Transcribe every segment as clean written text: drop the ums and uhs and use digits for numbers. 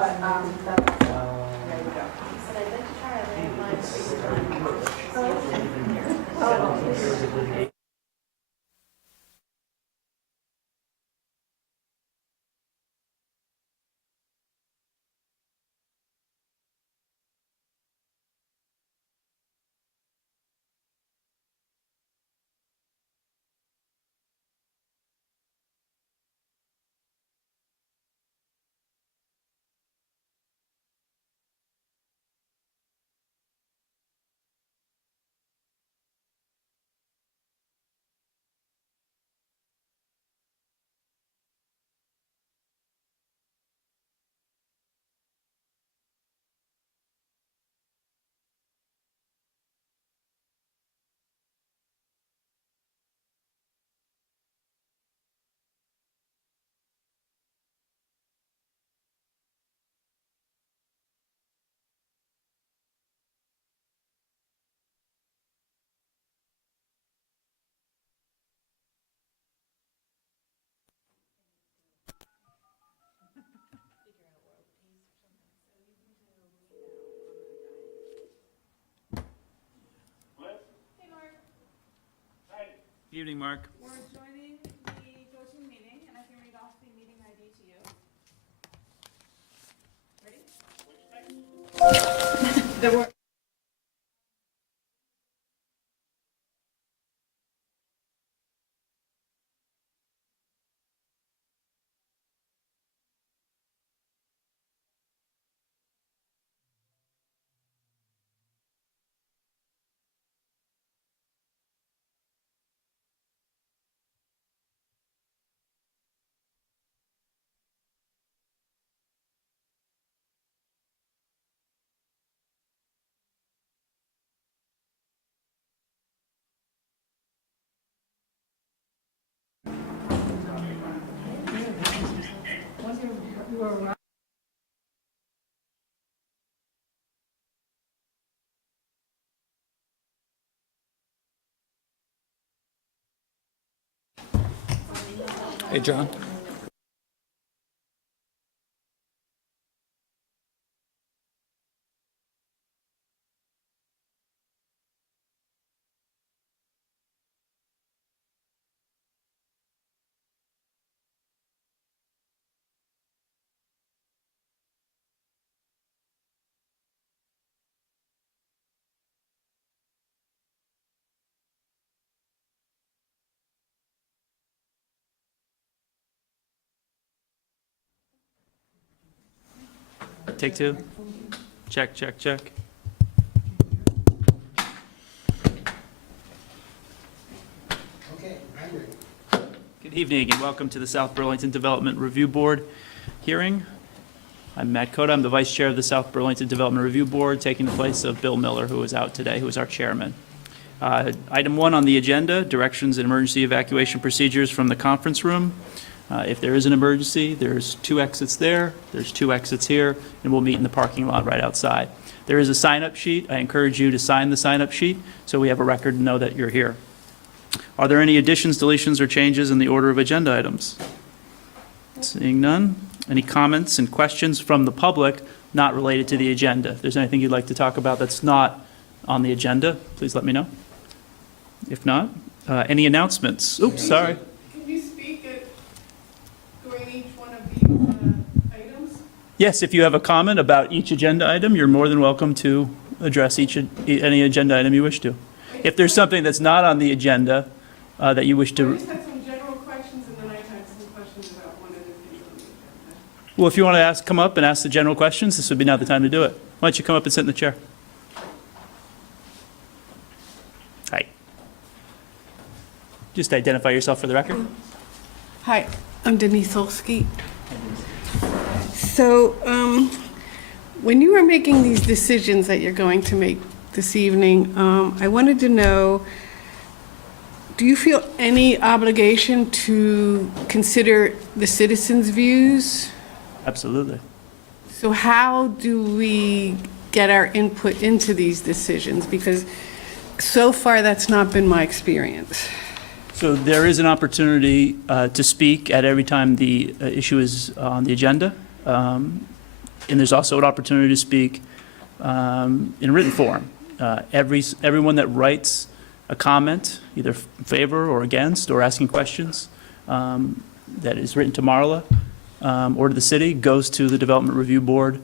But that's there you go. So I'd like to try a landline FaceTime. Good evening, Mark. We're joining the go-to meeting, and I can read off the meeting ID to you. Ready? There were. Hey, John. Take two. Check, check, check. Good evening and welcome to the South Burlington Development Review Board hearing. I'm Matt Cota. I'm the Vice Chair of the South Burlington Development Review Board, taking the place of Bill Miller, who is out today, who is our chairman. Item 1 on the agenda, directions and emergency evacuation procedures from the conference room. If there is an emergency, there's 2 exits there, there's 2 exits here, and we'll meet in the parking lot right outside. There is a sign-up sheet. I encourage you to sign the sign-up sheet so we have a record to know that you're here. Are there any additions, deletions, or changes in the order of agenda items? Seeing none. Any comments and questions from the public not related to the agenda? If there's anything you'd like to talk about that's not on the agenda, please let me know. If not, any announcements? Oops, sorry. Can you speak during each one of these items? Yes, if you have a comment about each agenda item, you're more than welcome to address any agenda item you wish to. If there's something that's not on the agenda that you wish I to, just had some general questions, and then I had some questions about one of the things on the agenda. well, if you want to come up and ask the general questions, this would be now the time to do it. Why don't you come up and sit in the chair? Hi. Just identify yourself for the record. Hi, I'm Denise Olsky. So, when you were making these decisions that you're going to make this evening, I wanted to know, do you feel any obligation to consider the citizens' views? Absolutely. So how do we get our input into these decisions? Because so far, that's not been my experience. So there is an opportunity to speak at every time the issue is on the agenda. And there's also an opportunity to speak in written form. Everyone that writes a comment, either in favor or against, or asking questions, that is written to Marla or to the city, goes to the Development Review Board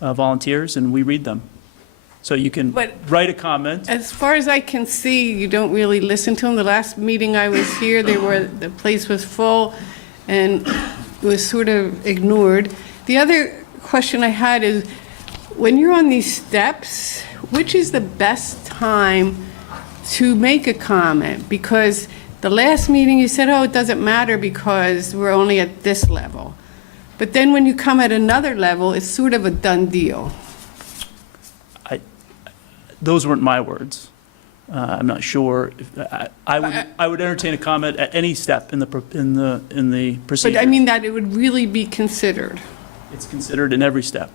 volunteers, and we read them. So you can But- write a comment. As far as I can see, you don't really listen to them. The last meeting I was here, the place was full and it was sort of ignored. The other question I had is, when you're on these steps, which is the best time to make a comment? Because the last meeting you said, oh, it doesn't matter because we're only at this level. But then when you come at another level, it's sort of a done deal. Those weren't my words. I'm not sure. I would entertain a comment at any step in the procedure. But I mean that it would really be considered, It's considered in every step.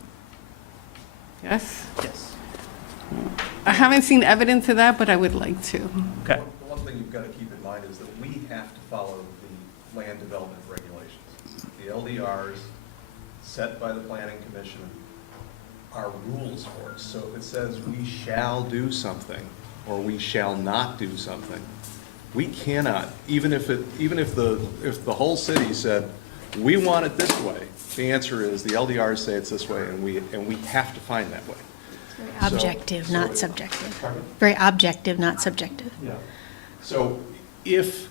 yes? Yes. I haven't seen evidence of that, but I would like to. Okay. The one thing you've got to keep in mind is that we have to follow the land development regulations. The LDRs set by the Planning Commission are rules for it. So if it says we shall do something or we shall not do something, we cannot, even if the whole city said, we want it this way, the answer is the LDRs say it's this way and we have to find that way. So- Objective, so not it- subjective. Pardon? Very objective, not subjective. Yeah. So if,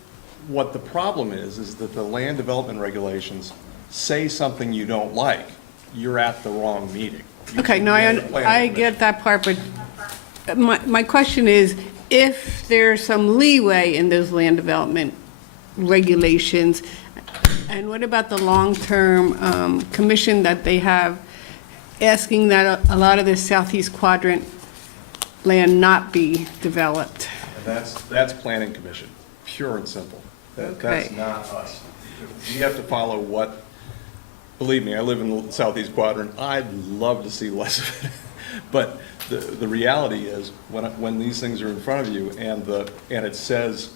what the problem is that the land development regulations say something you don't like, you're at the wrong meeting. You Okay, should no, be at the planning I commission. get that part, but my question is, if there's some leeway in those land development regulations, and what about the long-term commission that they have asking that a lot of the southeast quadrant land not be developed? And that's planning commission, pure and simple. That's Okay. not us. We have to follow what, believe me, I live in the southeast quadrant, I'd love to see less of it. But the reality is, when these things are in front of you and it says,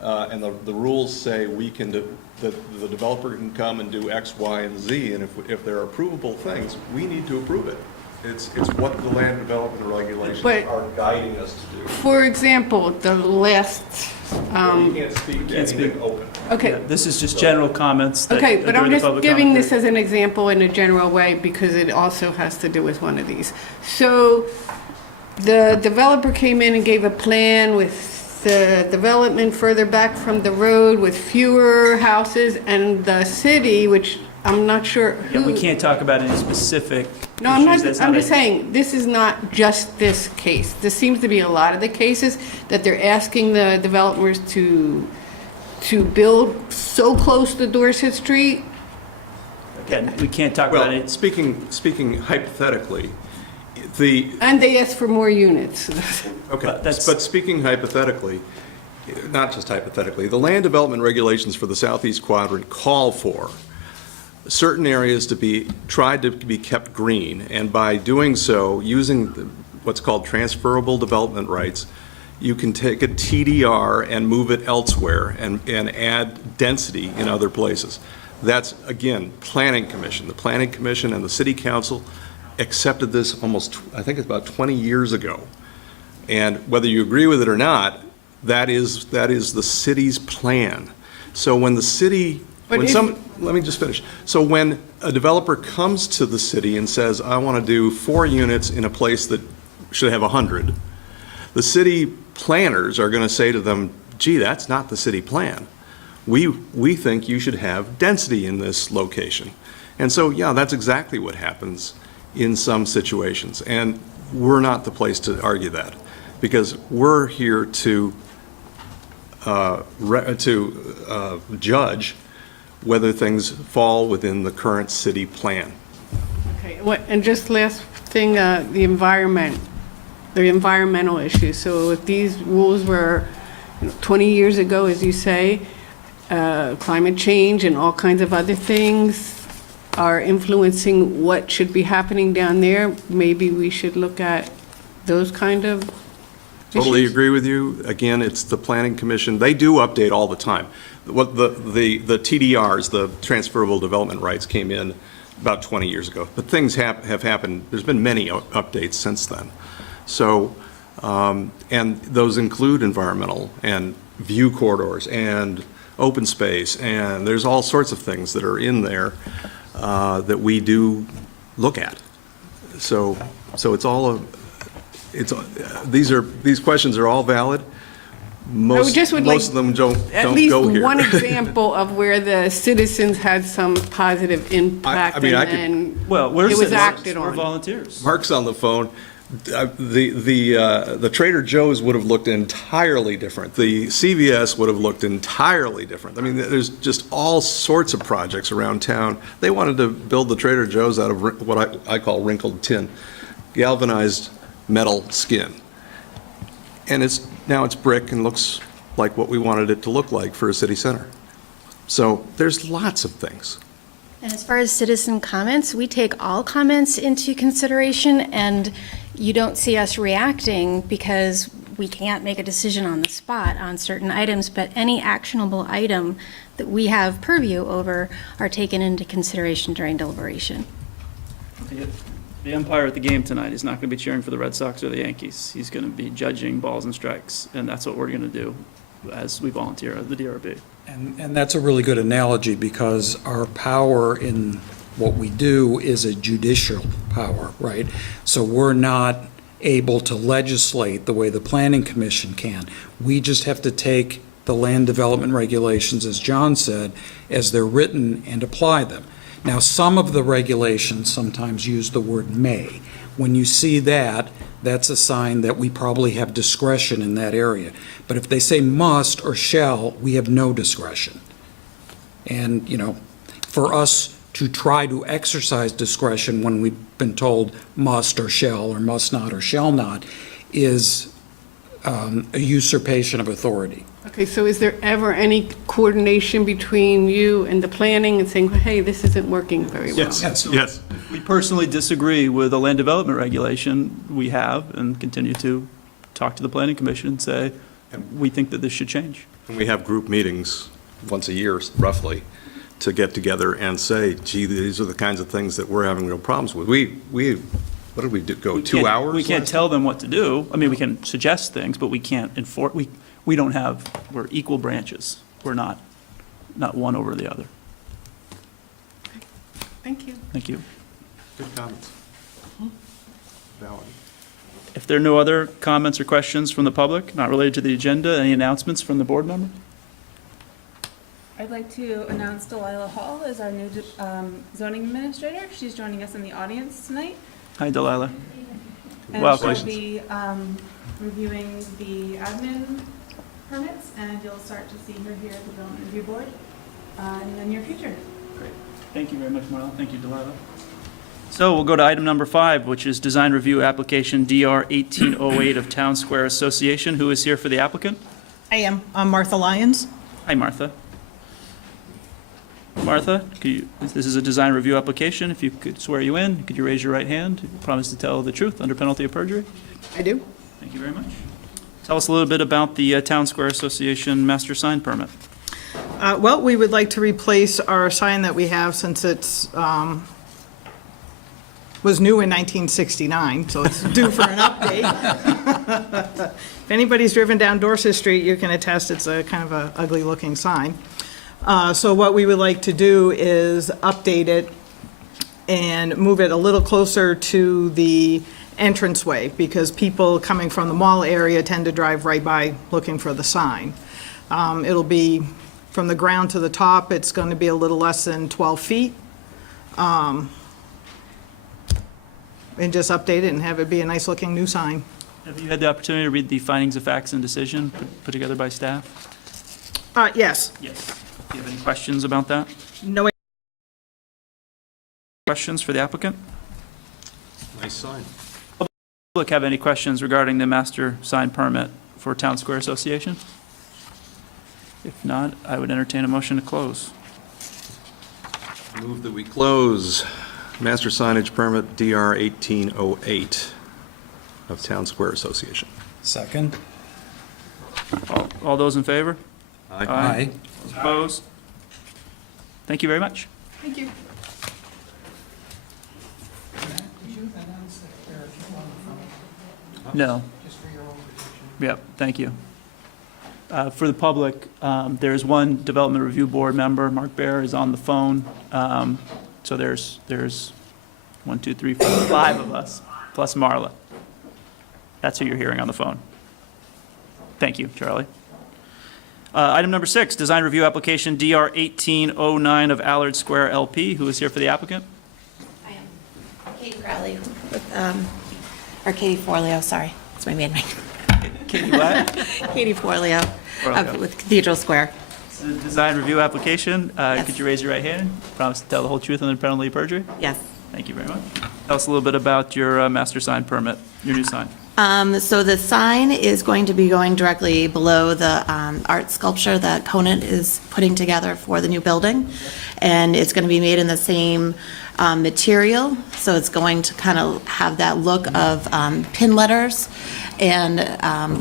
and the rules say that the developer can come and do X, Y, and Z, and if there are approvable things, we need to approve it. It's what the land development regulations But- are guiding us to do. For example, the last, You can't speak to anything open. okay, This is just general comments. that okay, are but I'm during the just public giving comment this period. as an example in a general way because it also has to do with one of these. So the developer came in and gave a plan with the development further back from the road with fewer houses, and the city, which I'm not sure Yeah, we who. can't talk about any specific No, I'm issues. not, That's I'm not just a- saying, this is not just this case. This seems to be a lot of the cases that they're asking the developers to build so close to Dorset Street. Again, we can't talk about Well, it. speaking hypothetically, And they ask for more units. okay, But that's- but speaking hypothetically, not just hypothetically, the land development regulations for the southeast quadrant call for certain areas to be, tried to be kept green, and by doing so, using what's called transferable development rights, you can take a TDR and move it elsewhere and add density in other places. That's, again, Planning Commission. The Planning Commission and the City Council accepted this almost, I think it's about 20 years ago. And whether you agree with it or not, that is the city's plan. So when the city, But let me just finish. So when a developer comes to the city and says, I want to do 4 units in a place that should have 100, the city planners are going to say to them, gee, that's not the city plan. We think you should have density in this location. And so, yeah, that's exactly what happens in some situations. And we're not the place to argue that, because we're here to judge whether things fall within the current city plan. Okay, and just last thing, the environmental issues. So if these rules were 20 years ago, as you say, climate change and all kinds of other things are influencing what should be happening down there, maybe we should look at those kind of Totally issues? agree with you. Again, it's the Planning Commission. They do update all the time. What the TDRs, the transferable development rights, came in about 20 years ago. But things have happened, there's been many updates since then. So, and those include environmental and view corridors and open space, and there's all sorts of things that are in there that we do look at. So it's all, these questions are all valid. Most just would like of them don't At go least here. one example of where the citizens had some positive impact I mean, I could- and Well, we're it was citizens. acted We're on. volunteers. Mark's on the phone. The Trader Joe's would have looked entirely different. The CVS would have looked entirely different. I mean, there's just all sorts of projects around town. They wanted to build the Trader Joe's out of what I call wrinkled tin, galvanized metal skin. And now it's brick and looks like what we wanted it to look like for a city center. So there's lots of things. And as far as citizen comments, we take all comments into consideration, and you don't see us reacting because we can't make a decision on the spot on certain items, but any actionable item that we have purview over are taken into consideration during deliberation. The umpire at the game tonight is not going to be cheering for the Red Sox or the Yankees. He's going to be judging balls and strikes, and that's what we're going to do as we volunteer at the DRB. And that's a really good analogy, because our power in what we do is a judicial power, right? So we're not able to legislate the way the Planning Commission can. We just have to take the land development regulations, as John said, as they're written and apply them. Now, some of the regulations sometimes use the word may. When you see that, that's a sign that we probably have discretion in that area. But if they say must or shall, we have no discretion. And, for us to try to exercise discretion when we've been told must or shall or must not or shall not is a usurpation of authority. Okay, so is there ever any coordination between you and the planning and saying, hey, this isn't working very well? Yes. We personally disagree with a land development regulation we have, and continue to talk to the Planning Commission and say, we think that this should change. And we have group meetings once a year, roughly, to get together and say, gee, these are the kinds of things that we're having real problems with. What did we do, go 2 hours? We can't tell them what to do. I mean, we can suggest things, but we can't enforce, we're equal branches. We're not one over the other. Thank you. Thank you. Good comments. Valid. If there are no other comments or questions from the public, not related to the agenda, any announcements from the board member? I'd like to announce Delilah Hall as our new zoning administrator. She's joining us in the audience tonight. Hi, Delilah. And Welcome. she'll be reviewing the admin permits, and you'll start to see her here at the Development Review Board in the near future. Great. Thank you very much, Marla. Thank you, Delilah. So we'll go to item number 5, which is design review application DR 1808 of Town Square Association. Who is here for the applicant? I am. I'm Martha Lyons. Hi, Martha. Martha, this is a design review application. If you could swear you in, could you raise your right hand? Promise to tell the truth under penalty of perjury? I do. Thank you very much. Tell us a little bit about the Town Square Association master sign permit. Well, we would like to replace our sign that we have since it's, was new in 1969, so it's due for an update. If anybody's driven down Dorset Street, you can attest it's a kind of a ugly-looking sign. So what we would like to do is update it and move it a little closer to the entranceway, because people coming from the mall area tend to drive right by looking for the sign. It'll be from the ground to the top, it's going to be a little less than 12 feet. And just update it and have it be a nice-looking new sign. Have you had the opportunity to read the findings of facts and decision put together by staff? Yes. Yes. Do you have any questions about that? No. Questions for the applicant? Nice sign. Public have any questions regarding the master sign permit for Town Square Association? If not, I would entertain a motion to close. Move that we close master signage permit DR 1808 of Town Square Association. Second? All those in favor? Aye. Opposed? Thank you very much. Thank you. No. Yep, thank you. For the public, there's one Development Review Board member, Mark Bear, is on the phone. So there's 1, 2, 3, 4, 5 of us, plus Marla. That's who you're hearing on the phone. Thank you, Charlie. Item number 6, design review application DR 1809 of Allard Square LP. Who is here for the applicant? I am Katie Crowley with, or Katie Forleo, sorry. It's my maiden name. Katie what? Katie Forleo Forleo. with Cathedral Square. This is a design review application. Could you raise your right hand? Promise to tell the whole truth under the penalty of perjury? Yes. Thank you very much. Tell us a little bit about your master sign permit, your new sign. So the sign is going to be going directly below the art sculpture that Conant is putting together for the new building. And it's going to be made in the same material, so it's going to kind of have that look of pin letters and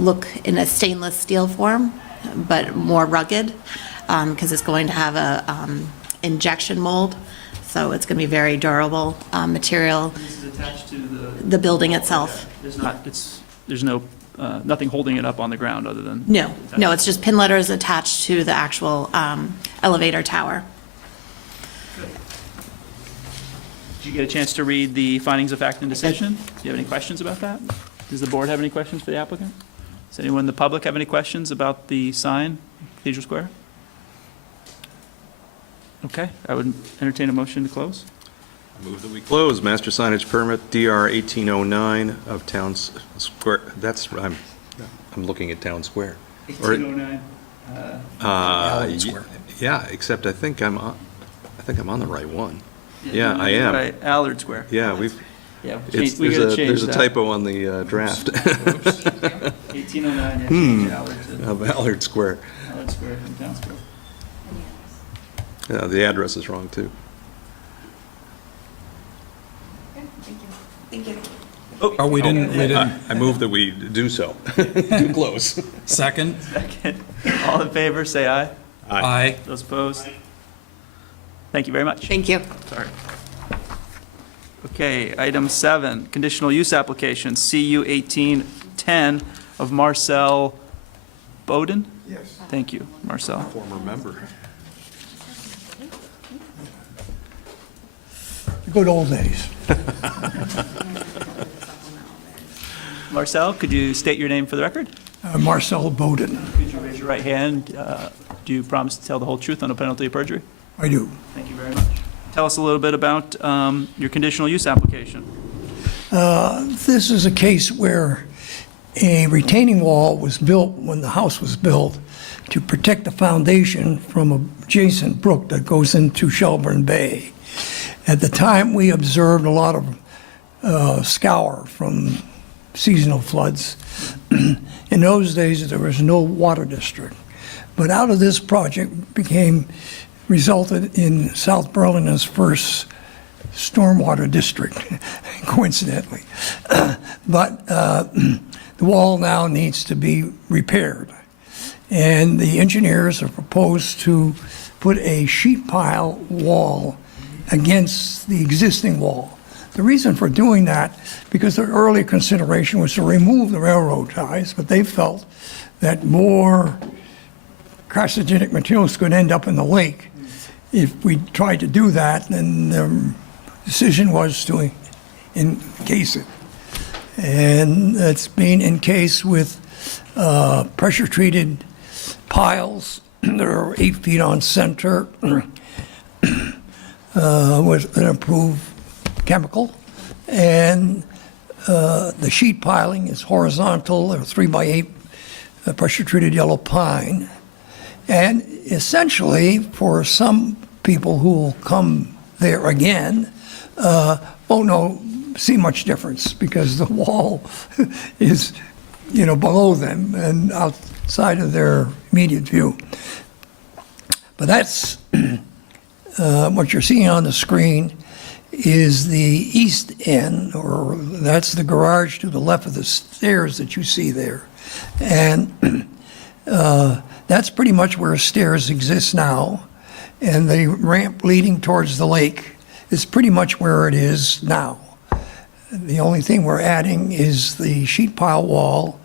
look in a stainless steel form, but more rugged, because it's going to have a injection mold. So it's going to be very durable material. This is attached to The building itself. There's no, nothing holding it up on the ground other than. No, it's just pin letters attached to the actual elevator tower. Did you get a chance to read the findings of fact and decision? Do you have any questions about that? Does the board have any questions for the applicant? Does anyone in the public have any questions about the sign, Cathedral Square? Okay, I would entertain a motion to close. Move that we close master signage permit DR 1809 of Town Square. I'm looking at Town Square. 1809. Allard Square. Yeah, except I think I'm on the right one. Yeah, I am. Right, Allard Square. Yeah, Yeah, there's a typo on the draft 1809, yeah, change Allard to of Allard Square. Allard Square from Town Square. Yeah, the address is wrong, too. Thank you. Oh, we didn't, I move that we do so. Too close. second? All in favor, say aye. Aye. Those opposed? Thank you very much. Thank you. Sorry. Okay, item 7, conditional use application, CU 1810 of Marcel Bowden? Yes. Thank you, Marcel. Former member. Good old days. Marcel, could you state your name for the record? Marcel Bowden. Could you raise your right hand? Do you promise to tell the whole truth on a penalty of perjury? I do. Thank you very much. Tell us a little bit about your conditional use application. This is a case where a retaining wall was built when the house was built to protect the foundation from an adjacent brook that goes into Shelburne Bay. At the time, we observed a lot of scour from seasonal floods. In those days, there was no water district. But out of this project resulted in South Burlington's first stormwater district, coincidentally. But the wall now needs to be repaired. And the engineers have proposed to put a sheet pile wall against the existing wall. The reason for doing that, because their early consideration was to remove the railroad ties, but they felt that more carcinogenic materials could end up in the lake if we tried to do that, and the decision was to encase it. And it's being encased with pressure-treated piles that are 8 feet on center with an approved chemical. And the sheet piling is horizontal, or 3x8 pressure-treated yellow pine. And essentially, for some people who will come there again, won't see much difference because the wall is, below them and outside of their immediate view. But that's what you're seeing on the screen is the east end, or that's the garage to the left of the stairs that you see there. And that's pretty much where stairs exist now. And the ramp leading towards the lake is pretty much where it is now. The only thing we're adding is the sheet pile wall,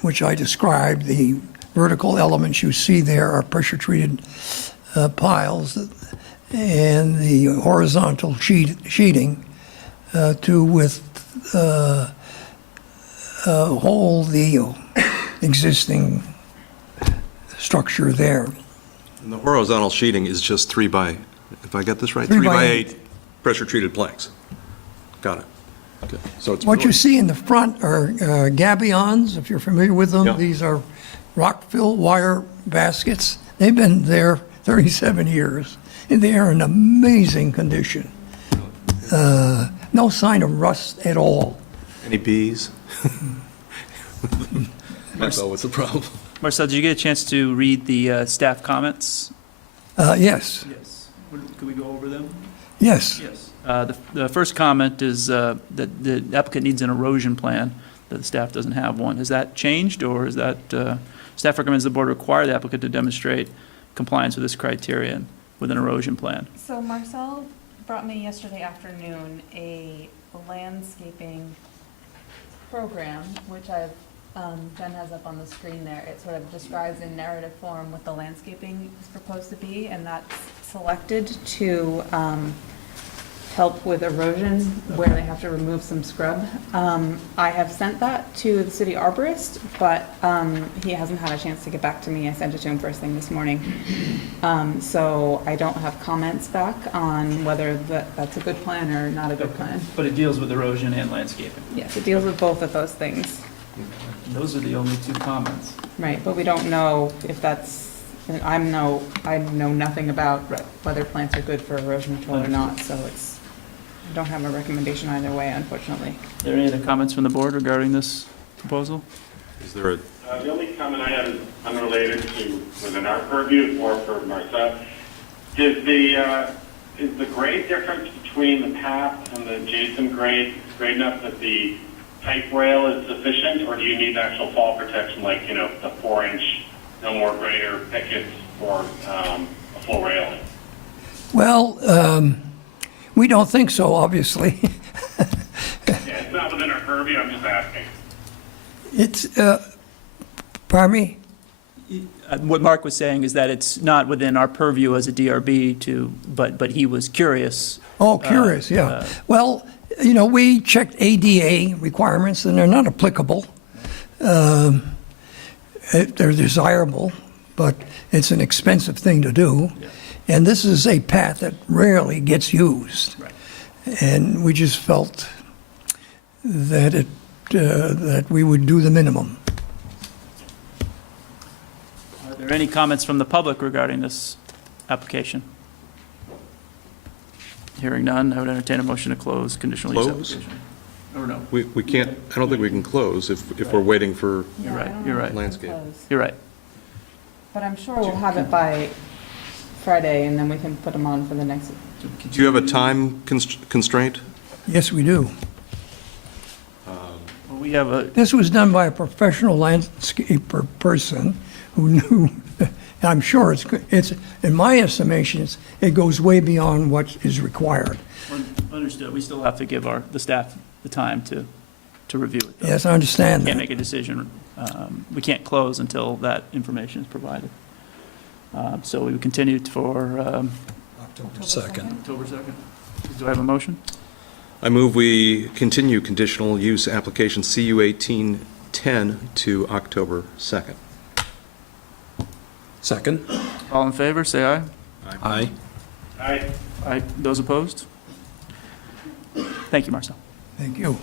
which I described. The vertical elements you see there are pressure-treated piles, and the horizontal sheeting hold the existing structure there. And the horizontal sheeting is just 3 by, if I get this right, 3 3 by by 8. 8 pressure-treated planks. Got it. Okay. So it's What you really- see in the front are gabions, if you're familiar with them. Yeah. These are rock-fill wire baskets. They've been there 37 years, and they are in amazing condition. No sign of rust at all. Any bees? That's always a problem. Marcel, did you get a chance to read the staff comments? Yes, Yes. Could we go over them? yes. Yes. The first comment is that the applicant needs an erosion plan, that the staff doesn't have one. Has that changed, or is that, staff recommends the board require the applicant to demonstrate compliance with this criterion with an erosion plan? So Marcel brought me yesterday afternoon a landscaping program, which Jen has up on the screen there. It sort of describes in narrative form what the landscaping is proposed to be, and that's selected to help with erosion where they have to remove some scrub. I have sent that to the city arborist, but he hasn't had a chance to get back to me. I sent it to him first thing this morning. So I don't have comments back on whether that's a good plan or not a good plan. But it deals with erosion and landscaping. Yes, it deals with both of those things. Those are the only two comments. Right, but we don't know if that's, I know nothing about whether plants are good for erosion control or not, so I don't have a recommendation either way, unfortunately. Are there any other comments from the board regarding this proposal? Is there a, The only comment I have is unrelated to within our purview or for Marcel. Is the grade difference between the path and the adjacent grade great enough that the pipe rail is sufficient, or do you need actual fall protection like, the 4-inch, no more greater pickets for a full railing? Well, we don't think so, obviously. Yeah, it's not within our purview, I'm just asking. It's, pardon me? What Mark was saying is that it's not within our purview as a DRB but he was curious. Oh, curious, yeah. Well, we checked ADA requirements, and they're not applicable. They're desirable, but it's an expensive thing to do. And this is a path that rarely gets used. Right. And we just felt that that we would do the minimum. Are there any comments from the public regarding this application? Hearing none, I would entertain a motion to close conditional use Close? application. Or no? we can't, I don't think we can close if we're waiting for, You're right, Yeah, I don't you're know right. if we can Landscape. close. You're right. But I'm sure we'll have it by Friday, and then we can put them on for the next. do you have a time constraint? Yes, we do. Well, we have a, This was done by a professional landscaper person who knew, I'm sure it's, in my estimations, it goes way beyond what is required. understood, we still have to give the staff the time to review it. though. Yes, I understand Can't that. make a decision, we can't close until that information is provided. So we would continue for October 2nd. October 2nd. Do I have a motion? I move we continue conditional use application CU 1810 to October 2nd. Second? All in favor, say aye. Aye. Aye. Aye. Those opposed? Thank you, Marcel. Thank you.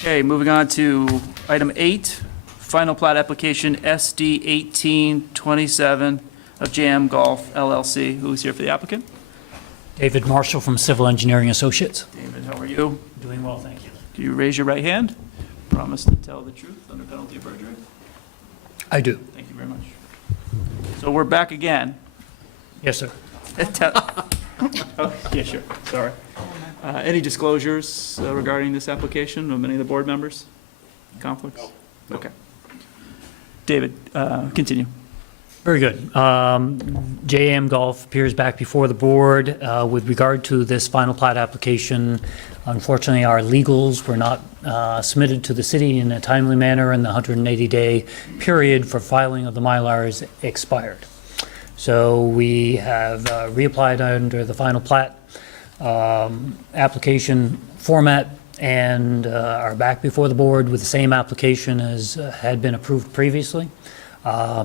Okay, moving on to item 8, final plat application SD 1827 of Jam Golf LLC. Who is here for the applicant? David Marshall from Civil Engineering Associates. David, how are you? Doing well, thank you. Do you raise your right hand? Promise to tell the truth under penalty of perjury? I do. Thank you very much. So we're back again. Yes, sir. Oh, yeah, sure, sorry. Any disclosures regarding this application of any of the board members? Conflicts? Okay. David, continue. Very good. JM Golf appears back before the board. With regard to this final plat application, unfortunately, our legals were not submitted to the city in a timely manner, and the 180-day period for filing of the Mylars expired. So we have reapplied under the final plat application format and are back before the board with the same application as had been approved previously.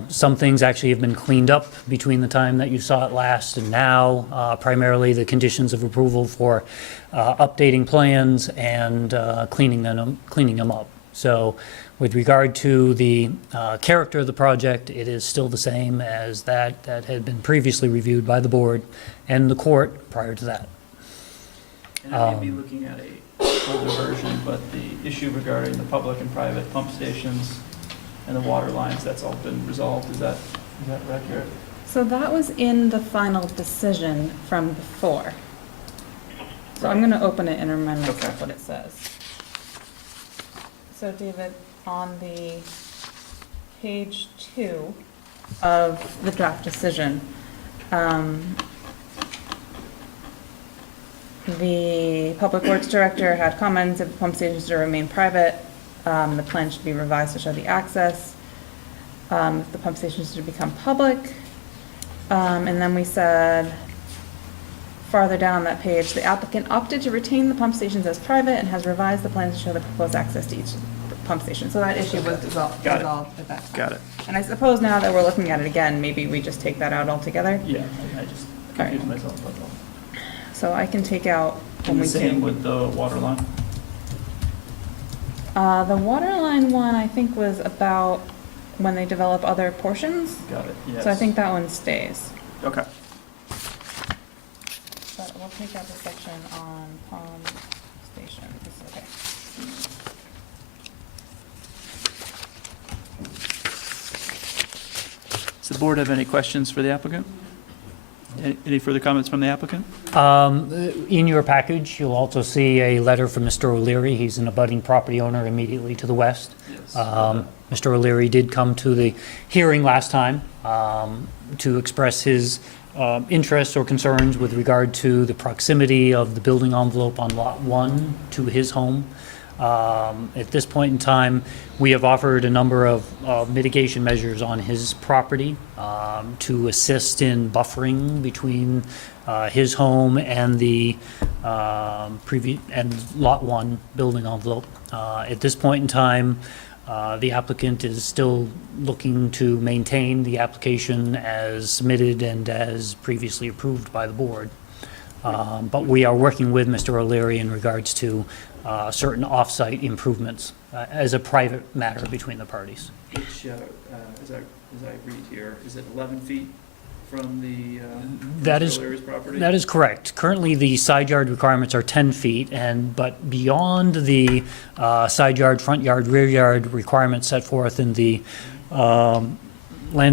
Some things actually have been cleaned up between the time that you saw it last and now, primarily the conditions of approval for updating plans and cleaning them up. So with regard to the character of the project, it is still the same as that had been previously reviewed by the board and the court prior to that. And I may be looking at a older version, but the issue regarding the public and private pump stations and the water lines, that's all been resolved. Is that accurate? So that was in the final decision from before. So I'm gonna open it and remind myself what it says. So David, on the page 2 of the draft decision, the Public Works Director had comments if the pump stations to remain private, the plan should be revised to show the access. If the pump stations to become public, and then we said, farther down that page, the applicant opted to retain the pump stations as private and has revised the plan to show the proposed access to each pump station. So that issue was resolved at that time. Got it. And I suppose now that we're looking at it again, maybe we just take that out altogether. Yeah, I just confused myself about that. So I can take out when And we the same can. with the water line? The water line one, I think, was about when they develop other portions. Got it, yes. So I think that one stays. Okay. But we'll take out the section on pump stations, okay. Does the board have any questions for the applicant? Any further comments from the applicant? In your package, you'll also see a letter from Mr. O'Leary. He's an abutting property owner immediately to the west. Yes. Mr. O'Leary did come to the hearing last time to express his interests or concerns with regard to the proximity of the building envelope on Lot 1 to his home. At this point in time, we have offered a number of mitigation measures on his property to assist in buffering between his home and the and Lot 1 building envelope. At this point in time, the applicant is still looking to maintain the application as submitted and as previously approved by the board. But we are working with Mr. O'Leary in regards to certain off-site improvements as a private matter between the parties. Which, as I read here, is it 11 feet from the That is- Mr. O'Leary's property? That is correct. Currently, the side yard requirements are 10 feet, but beyond the side yard, front yard, rear yard requirements set forth in the land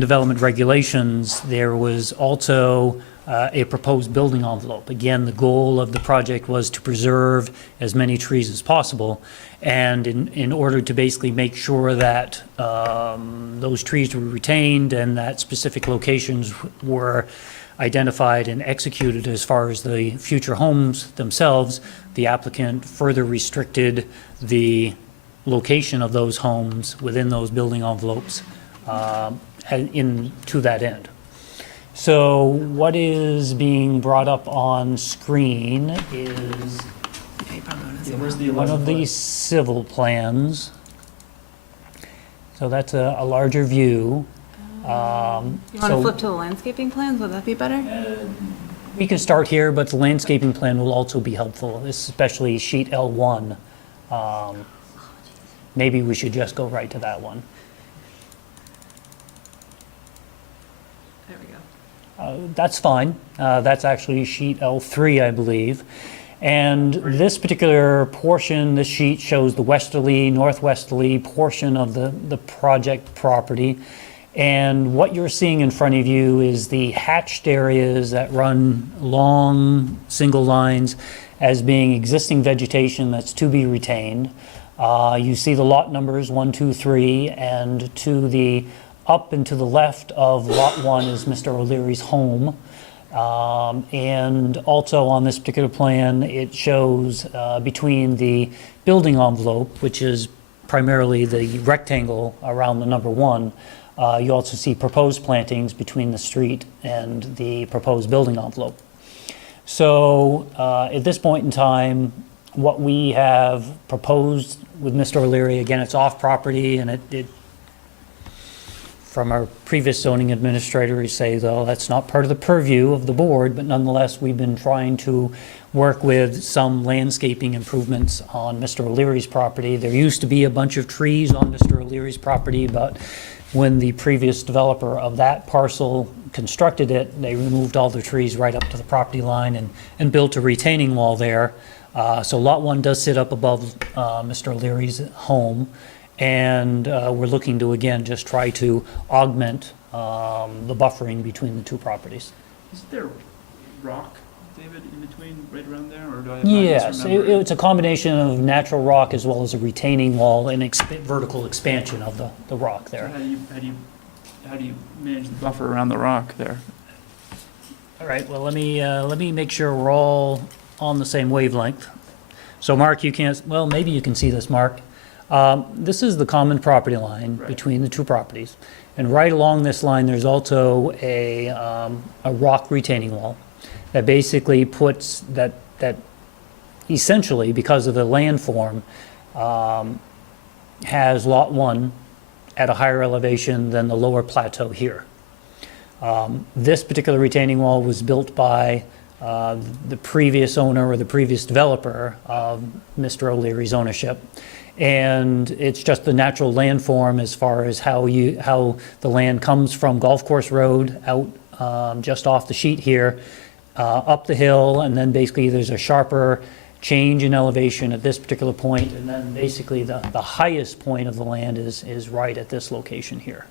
development regulations, there was also a proposed building envelope. Again, the goal of the project was to preserve as many trees as possible, and in order to basically make sure that those trees were retained and that specific locations were identified and executed as far as the future homes themselves, the applicant further restricted the location of those homes within those building envelopes to that end. So what is being brought up on screen is Where's the one 11 of the foot? civil plans. So that's a larger view. You want So- to flip to the landscaping plans? Would that be better? We can start here, but the landscaping plan will also be helpful, especially sheet L1. Maybe we should just go right to that one. There we go. That's fine. That's actually sheet L3, I believe. And this particular portion, this sheet shows the westerly, northwesterly portion of the project property. And what you're seeing in front of you is the hatched areas that run long single lines as being existing vegetation that's to be retained. You see the lot numbers 1, 2, 3, and to the Up and to the left of Lot 1 is Mr. O'Leary's home. And also on this particular plan, it shows between the building envelope, which is primarily the rectangle around the number 1, you also see proposed plantings between the street and the proposed building envelope. So at this point in time, what we have proposed with Mr. O'Leary, again, it's off property, and it from our previous zoning administrator, we say, though, that's not part of the purview of the board, but nonetheless, we've been trying to work with some landscaping improvements on Mr. O'Leary's property. There used to be a bunch of trees on Mr. O'Leary's property, but when the previous developer of that parcel constructed it, they removed all the trees right up to the property line and built a retaining wall there. So Lot 1 does sit up above Mr. O'Leary's home. And we're looking to, again, just try to augment the buffering between the two properties. Is there rock, David, in between, right around there, or do I Yes, misremember? it's a combination of natural rock as well as a retaining wall and vertical expansion of the rock So there. how do you manage the buffer around the rock there? All right, well, let me make sure we're all on the same wavelength. So Mark, you can't, well, maybe you can see this, Mark. This is the common property line Right. between the two properties. And right along this line, there's also a rock retaining wall that basically puts, that essentially, because of the landform, has Lot 1 at a higher elevation than the lower plateau here. This particular retaining wall was built by the previous owner or the previous developer of Mr. O'Leary's ownership. And it's just the natural landform as far as how the land comes from Golf Course Road out just off the sheet here, up the hill, and then basically there's a sharper change in elevation at this particular point, and then basically the highest point of the land is right at this location here.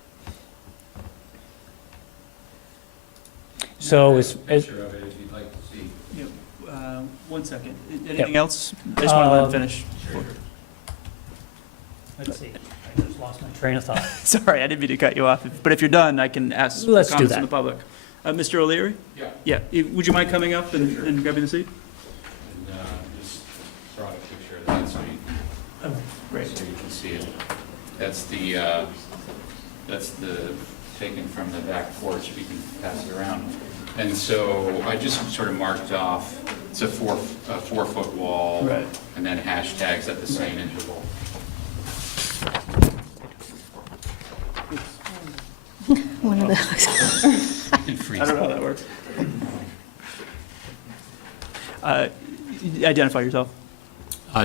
So as Picture of it if you'd like to see. Yeah, 1 second. Anything else? I just want to let him finish. let's see, I just lost my train of thought. Sorry, I didn't mean to cut you off, but if you're done, I can ask for Let's do comments that. from the public. Mr. O'Leary? Yeah. Yeah, would you mind coming up and grabbing the seat? And just brought a picture of that so Great. you can see it. That's the taken from the back porch, we can pass it around. And so I just sort of marked off, it's a 4-foot wall. Right. And then hashtags at the same interval. One of those. And freeze. I don't know how that works. Identify yourself.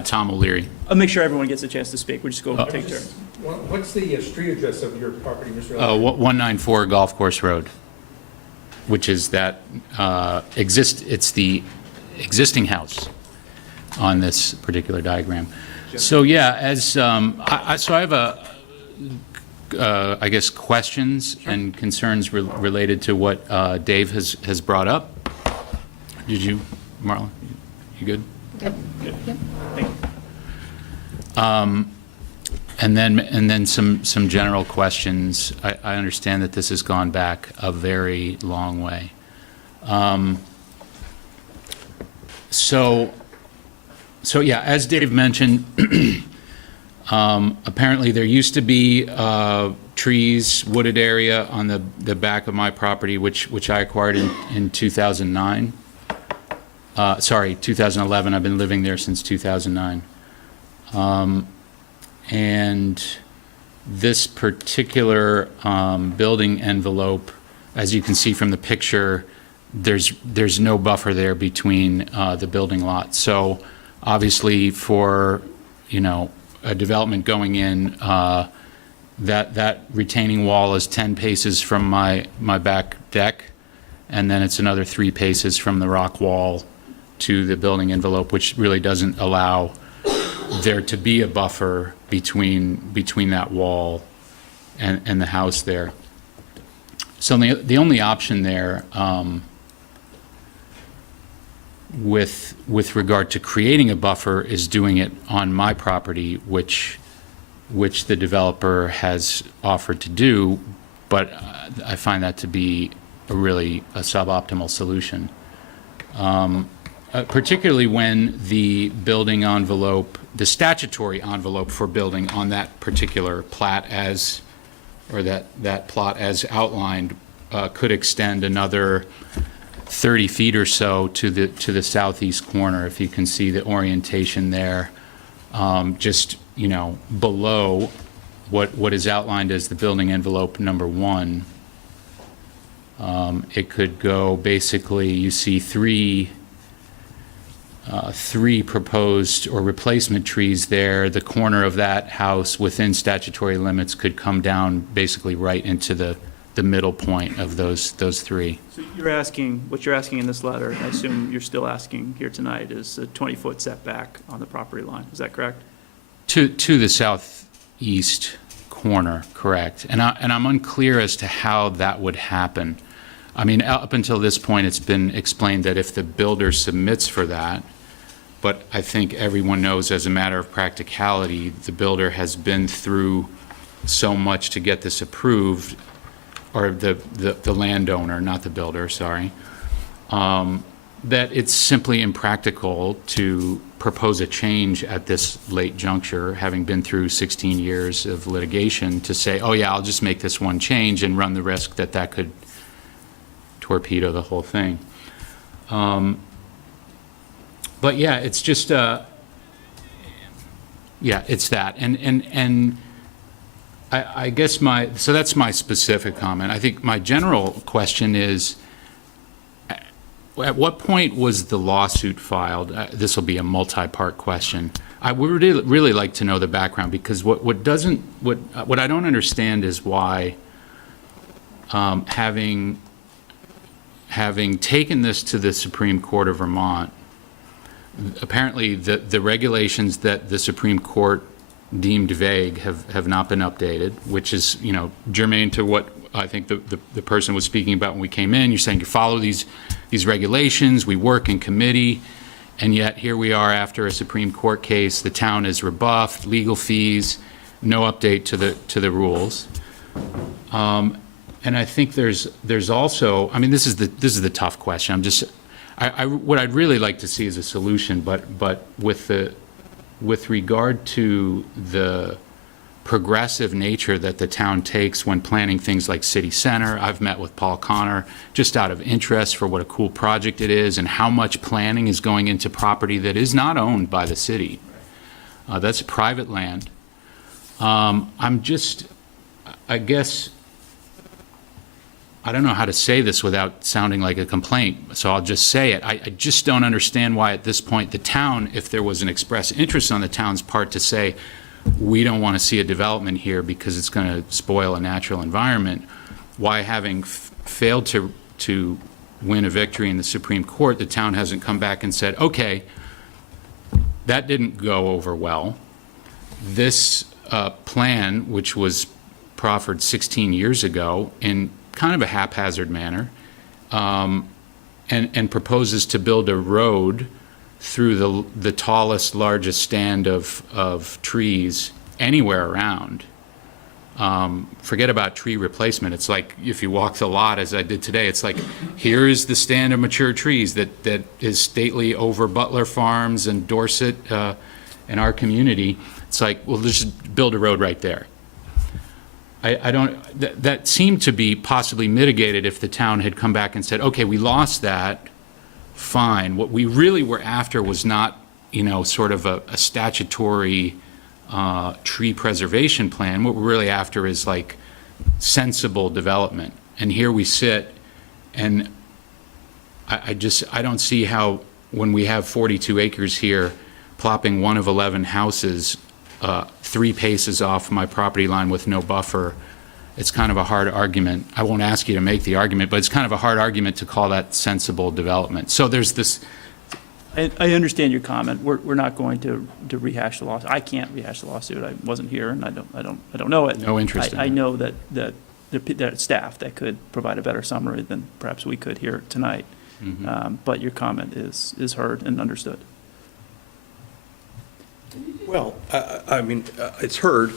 Tom O'Leary. I'll make sure everyone gets a chance to speak. We'll just go take turns. What's the street address of your property, Mr. 194 Golf Course Road, which is that, it's the existing house on this particular diagram. So yeah, so I have I guess, questions and concerns related to what Dave has brought up. Did you, Marla? You good? Yep. Yep. Thank you. And then some general questions. I understand that this has gone back a very long way. So yeah, as Dave mentioned, apparently there used to be trees, wooded area on the back of my property, which I acquired in 2009. 2011. I've been living there since 2009. And this particular building envelope, as you can see from the picture, there's no buffer there between the building lots. So obviously for, a development going in, that retaining wall is 10 paces from my back deck, and then it's another 3 paces from the rock wall to the building envelope, which really doesn't allow there to be a buffer between that wall and the house there. So the only option there with regard to creating a buffer is doing it on my property, which the developer has offered to do, but I find that to be a suboptimal solution. Particularly when the building envelope, the statutory envelope for building on that particular plat that plot as outlined could extend another 30 feet or so to the southeast corner, if you can see the orientation there, just, below what is outlined as the building envelope number 1. It could go, basically, you see three proposed or replacement trees there. The corner of that house within statutory limits could come down basically right into the middle point of those three. So what you're asking in this letter, and I assume you're still asking here tonight, is a 20-foot setback on the property line. Is that correct? To the southeast corner, correct. And I'm unclear as to how that would happen. I mean, up until this point, it's been explained that if the builder submits for that, but I think everyone knows as a matter of practicality, the builder has been through so much to get this approved, or the landowner, not the builder, sorry, that it's simply impractical to propose a change at this late juncture, having been through 16 years of litigation, to say, oh yeah, I'll just make this one change and run the risk that could torpedo the whole thing. But yeah, it's just, it's that. And I guess so that's my specific comment. I think my general question is, at what point was the lawsuit filed? This will be a multi-part question. I would really like to know the background, because what I don't understand is why, having taken this to the Supreme Court of Vermont, apparently the regulations that the Supreme Court deemed vague have not been updated, which is, germane to what I think the person was speaking about when we came in. You're saying you follow these regulations, we work in committee, and yet here we are after a Supreme Court case, the town is rebuffed, legal fees, no update to the rules. And I think there's also, I mean, this is the tough question. What I'd really like to see is a solution, but with regard to the progressive nature that the town takes when planning things like City Center, I've met with Paul Connor just out of interest for what a cool project it is and how much planning is going into property that is not owned by the city. That's private land. I guess, I don't know how to say this without sounding like a complaint, so I'll just say it. I just don't understand why at this point the town, if there was an express interest on the town's part to say, we don't want to see a development here because it's going to spoil a natural environment, why, having failed to win a victory in the Supreme Court, the town hasn't come back and said, okay, that didn't go over well. This plan, which was proffered 16 years ago in kind of a haphazard manner, and proposes to build a road through the tallest, largest stand of trees anywhere around. Forget about tree replacement. It's like if you walk the lot, as I did today, it's like, here is the stand of mature trees that is stately over Butler Farms and Dorset and our community. It's like, well, let's just build a road right there. That seemed to be possibly mitigated if the town had come back and said, okay, we lost that, fine. What we really were after was not, sort of a statutory tree preservation plan. What we're really after is like sensible development. And here we sit, and I don't see how, when we have 42 acres here, plopping one of 11 houses 3 paces off my property line with no buffer, it's kind of a hard argument. I won't ask you to make the argument, but it's kind of a hard argument to call that sensible development. So there's this. I understand your comment. We're not going to rehash the lawsuit. I can't rehash the lawsuit. I wasn't here, and I don't know it. No interest in it. I know that staff that could provide a better summary than perhaps we could here tonight. Mm-hmm. But your comment is heard and understood. Well, I mean, it's heard.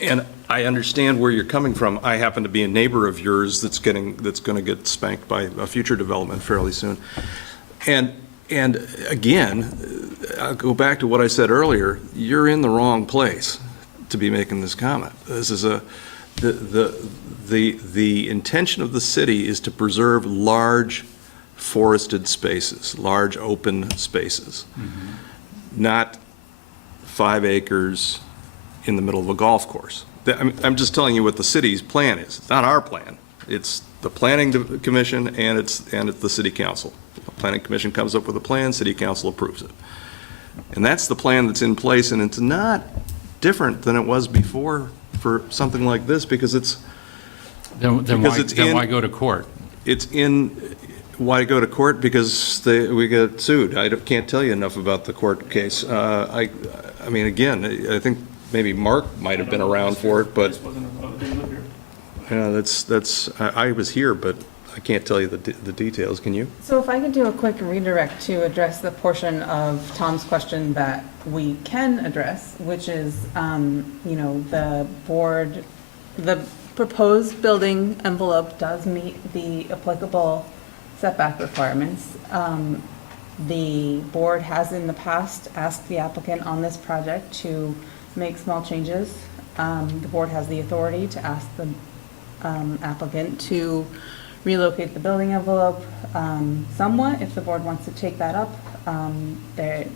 And I understand where you're coming from. I happen to be a neighbor of yours that's going to get spanked by a future development fairly soon. And again, I'll go back to what I said earlier. You're in the wrong place to be making this comment. This is the intention of the city is to preserve large forested spaces, large open spaces, not 5 acres in the middle of a golf course. I'm just telling you what the city's plan is. It's not our plan. It's the planning commission and it's the city council. The planning commission comes up with a plan, city council approves it. And that's the plan that's in place, and it's not different than it was before for something like this, because it's Why go to court? Why go to court? Because we got sued. I can't tell you enough about the court case. I mean, again, I think maybe Mark might have been around for it, but I was here, but I can't tell you the details. Can you? So if I could do a quick redirect to address the portion of Tom's question that we can address, which is, the proposed building envelope does meet the applicable setback requirements. The board has in the past asked the applicant on this project to make small changes. The board has the authority to ask the applicant to relocate the building envelope somewhat if the board wants to take that up.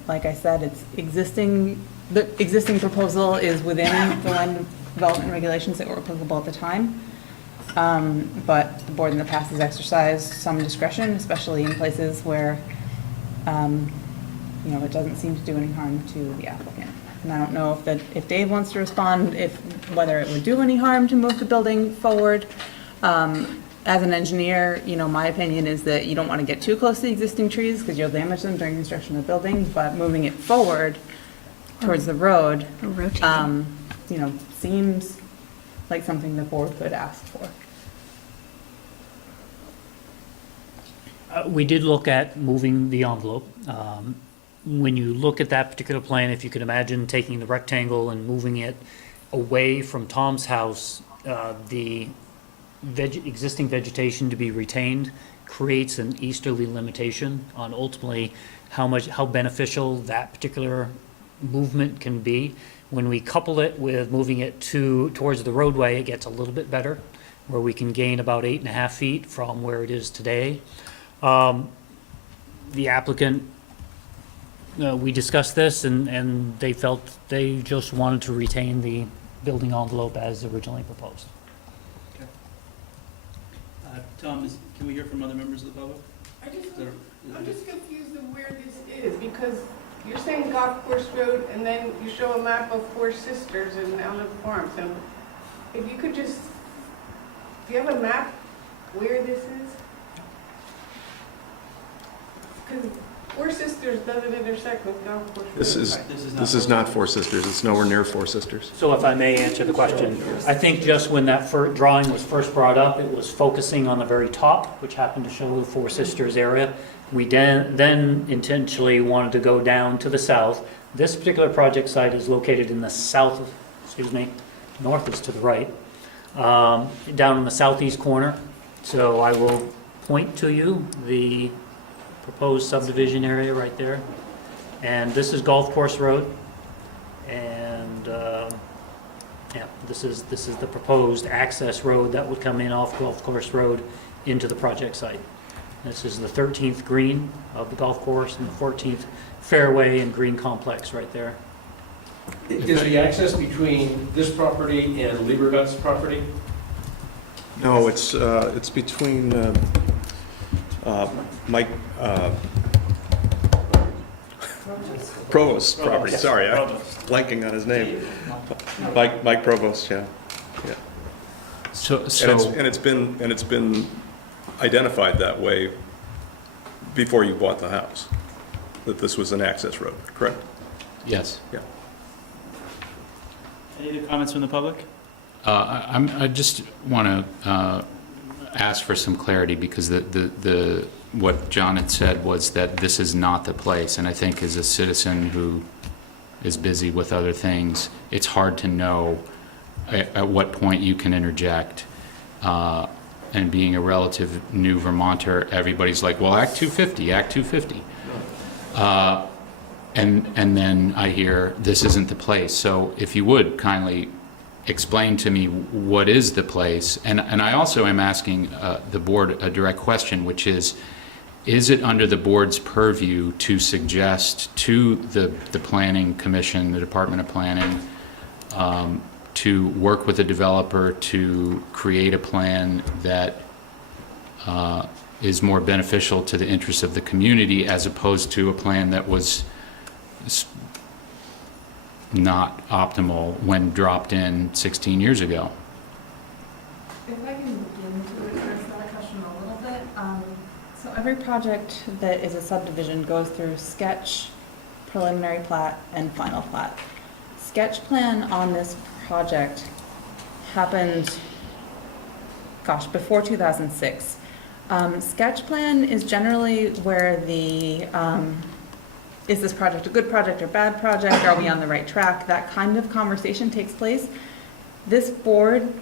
Like I said, the existing proposal is within the land development regulations that were applicable at the time. But the board in the past has exercised some discretion, especially in places where, it doesn't seem to do any harm to the applicant. And I don't know if Dave wants to respond, whether it would do any harm to move the building forward. As an engineer, my opinion is that you don't want to get too close to the existing trees because you'll damage them during construction of the building, but moving it forward towards the road, seems like something the board could ask for. We did look at moving the envelope. When you look at that particular plan, if you could imagine taking the rectangle and moving it away from Tom's house, the existing vegetation to be retained creates an easterly limitation on ultimately how beneficial that particular movement can be. When we couple it with moving it towards the roadway, it gets a little bit better, where we can gain about 8.5 feet from where it is today. The applicant, we discussed this, and they felt they just wanted to retain the building envelope as originally proposed. Tom, can we hear from other members of the public? I'm just confused of where this is, because you're saying Golf Course Road, and then you show a map of Four Sisters and Allen Farms. And if you could just, do you have a map where this is? Because Four Sisters doesn't intersect with Golf Course Road. This is not Four Sisters. It's nowhere near Four Sisters. So if I may answer the question, I think just when that drawing was first brought up, it was focusing on the very top, which happened to show the Four Sisters area. We then intentionally wanted to go down to the south. This particular project site is located in the north is to the right, down in the southeast corner. So I will point to you the proposed subdivision area right there. And this is Golf Course Road. And this is the proposed access road that would come in off Golf Course Road into the project site. This is the 13th green of the golf course and the 14th fairway and green complex right there. Is the access between this property and Liebergut's property? No, it's between Mike Provost's property. Sorry, I'm blanking on his name. Mike Provost, yeah. So And it's been identified that way before you bought the house, that this was an access road, correct? yes. Yeah. Any other comments from the public? I just want to ask for some clarity, because what John had said was that this is not the place, and I think as a citizen who is busy with other things, it's hard to know at what point you can interject. And being a relative new Vermonter, everybody's like, well, Act 250, Act 250. And then I hear, this isn't the place. So if you would kindly explain to me what is the place? And I also am asking the board a direct question, which is it under the board's purview to suggest to the Planning Commission, the Department of Planning, to work with the developer to create a plan that is more beneficial to the interests of the community as opposed to a plan that was not optimal when dropped in 16 years ago? If I can begin to address that question a little bit. So every project that is a subdivision goes through sketch, preliminary plat, and final plat. Sketch plan on this project happened, gosh, before 2006. Sketch plan is generally where the, is this project a good project or bad project? Are we on the right track? That kind of conversation takes place. This board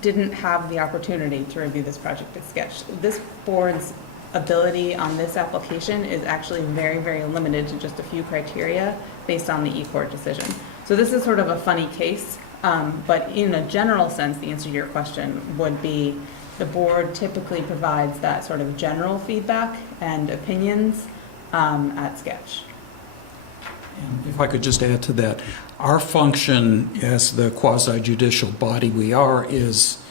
didn't have the opportunity to review this project at sketch. This board's ability on this application is actually very, very limited to just a few criteria based on the E-Court decision. So this is sort of a funny case, but in a general sense, the answer to your question would be the board typically provides that sort of general feedback and opinions at sketch. And if I could just add to that, our function as the quasi-judicial body we are is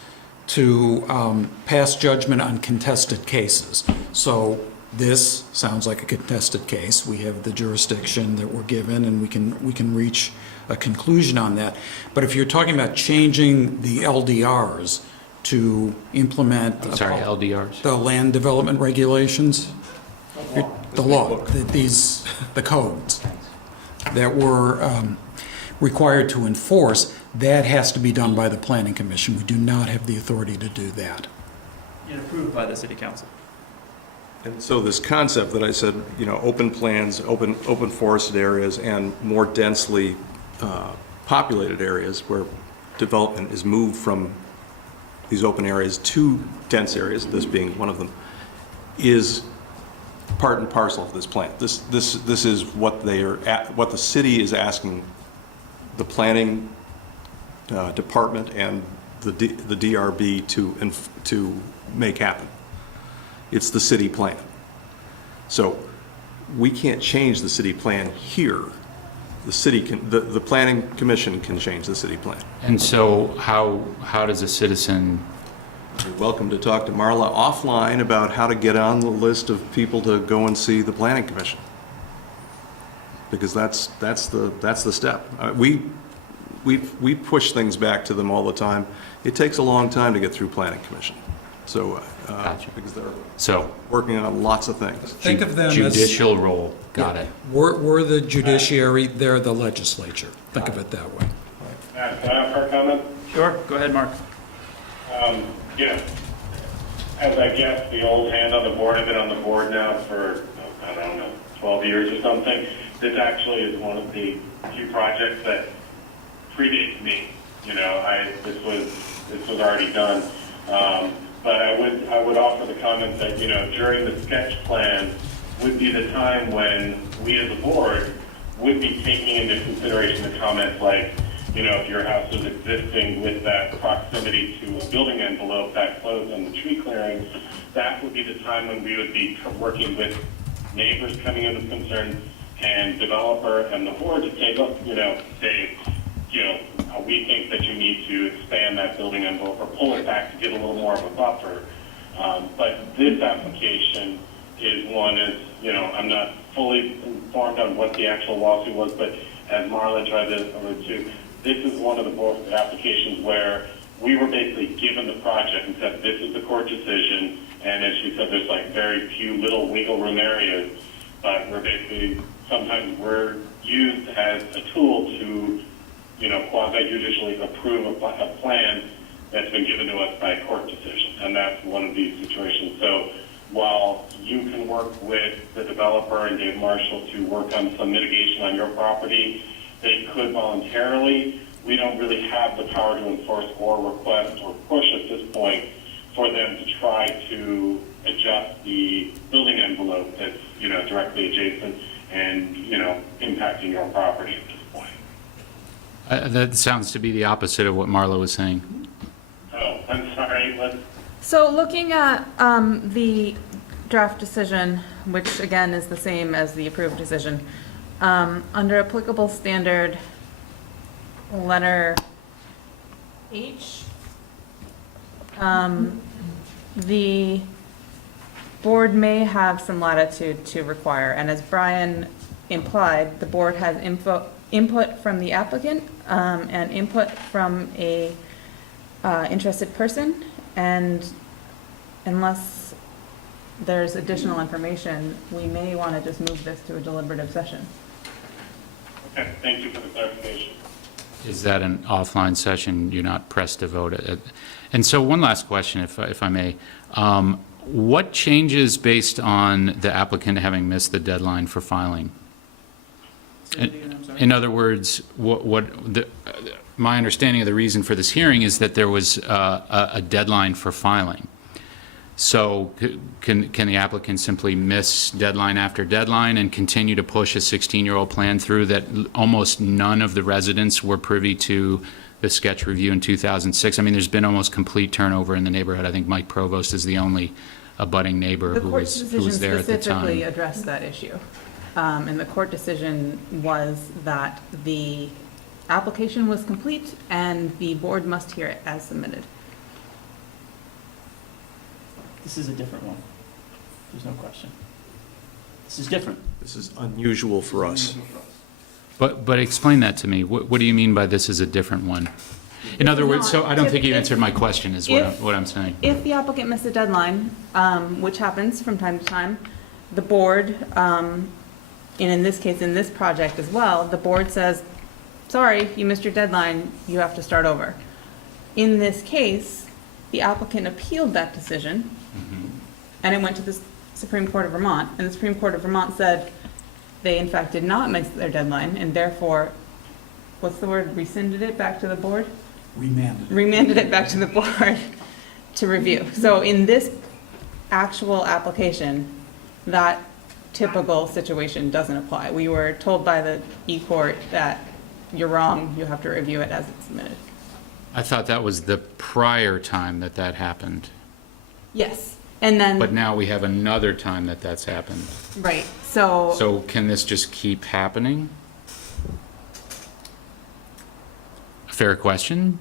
to pass judgment on contested cases. So this sounds like a contested case. We have the jurisdiction that we're given, and we can reach a conclusion on that. But if you're talking about changing the LDRs to implement LDRs? the land development regulations, the law, the codes that we're required to enforce, that has to be done by the Planning Commission. We do not have the authority to do that. And approved by the city council. And so this concept that I said, open plans, open forested areas, and more densely populated areas where development is moved from these open areas to dense areas, this being one of them, is part and parcel of this plan. This is what what the city is asking the planning department and the DRB to make happen. It's the city plan. So we can't change the city plan here. The city can, the planning commission can change the city plan. And so how does a citizen? You're welcome to talk to Marla offline about how to get on the list of people to go and see the planning commission. Because that's the step. We push things back to them all the time. It takes a long time to get through planning commission. So Gotcha. because they're working on lots of things. Think of them as judicial role. Got it. We're the judiciary, they're the legislature. Think of it that way. Can I have her comment? Sure, go ahead, Mark. As I guess the old hand on the board, I've been on the board now for, I don't know, 12 years or something. This actually is one of the few projects that predates me. This was already done. But I would offer the comment that, during the sketch plan would be the time when we as a board would be taking into consideration the comments like, if your house was existing with that proximity to a building envelope that closed on the tree clearing, that would be the time when we would be working with neighbors coming in with concerns and developer and the board to take up, say, we think that you need to expand that building envelope or pull it back to get a little more of a buffer. But this application is one, I'm not fully informed on what the actual lawsuit was, but as Marla tried to allude to, this is one of the board applications where we were basically given the project and said, this is the court decision. And as she said, there's like very few little wiggle room areas, but sometimes we're used as a tool to, quasi-judicially approve a plan that's been given to us by a court decision. And that's one of these situations. So while you can work with the developer and Dave Marshall to work on some mitigation on your property, they could voluntarily we don't really have the power to enforce or request or push at this point for them to try to adjust the building envelope that's, directly adjacent and, impacting your property at this point. That sounds to be the opposite of what Marla was saying. Oh, I'm sorry, So looking at the draft decision, which again is the same as the approved decision, under applicable standard, letter H, the board may have some latitude to require, and as Brian implied, the board has input from the applicant and input from a interested person, and unless there's additional information, we may want to just move this to a deliberative session. okay, thank you for the clarification. Is that an offline session? You're not pressed to vote it? And so one last question, if I may. What changes based on the applicant having missed the deadline for filing? In other words, my understanding of the reason for this hearing is that there was a deadline for filing. So can the applicant simply miss deadline after deadline and continue to push a 16-year-old plan through that almost none of the residents were privy to the sketch review in 2006? I mean, there's been almost complete turnover in the neighborhood. I think Mike Provost is the only abutting neighbor who was there at the time. The court decision specifically addressed that issue. And the court decision was that the application was complete and the board must hear it as submitted. This is a different one. There's no question. This is different. This is unusual for us. But explain that to me. What do you mean by this is a different one? In other words, so I don't think you answered my question is what I'm saying. If the applicant missed a deadline, which happens from time to time, the board, and in this case, in this project as well, the board says, sorry, you missed your deadline, you have to start over. In this case, the applicant appealed that decision, and it went to the Supreme Court of Vermont, and the Supreme Court of Vermont said they in fact did not miss their deadline, and therefore, what's the word, rescinded it back to the board? Remanded it back to the board to review. So in this actual application, that typical situation doesn't apply. We were told by the E-Court that you're wrong, you have to review it as it's submitted. I thought that was the prior time that happened. Yes, and then. But now we have another time that's happened. Right, so. So can this just keep happening? Fair question.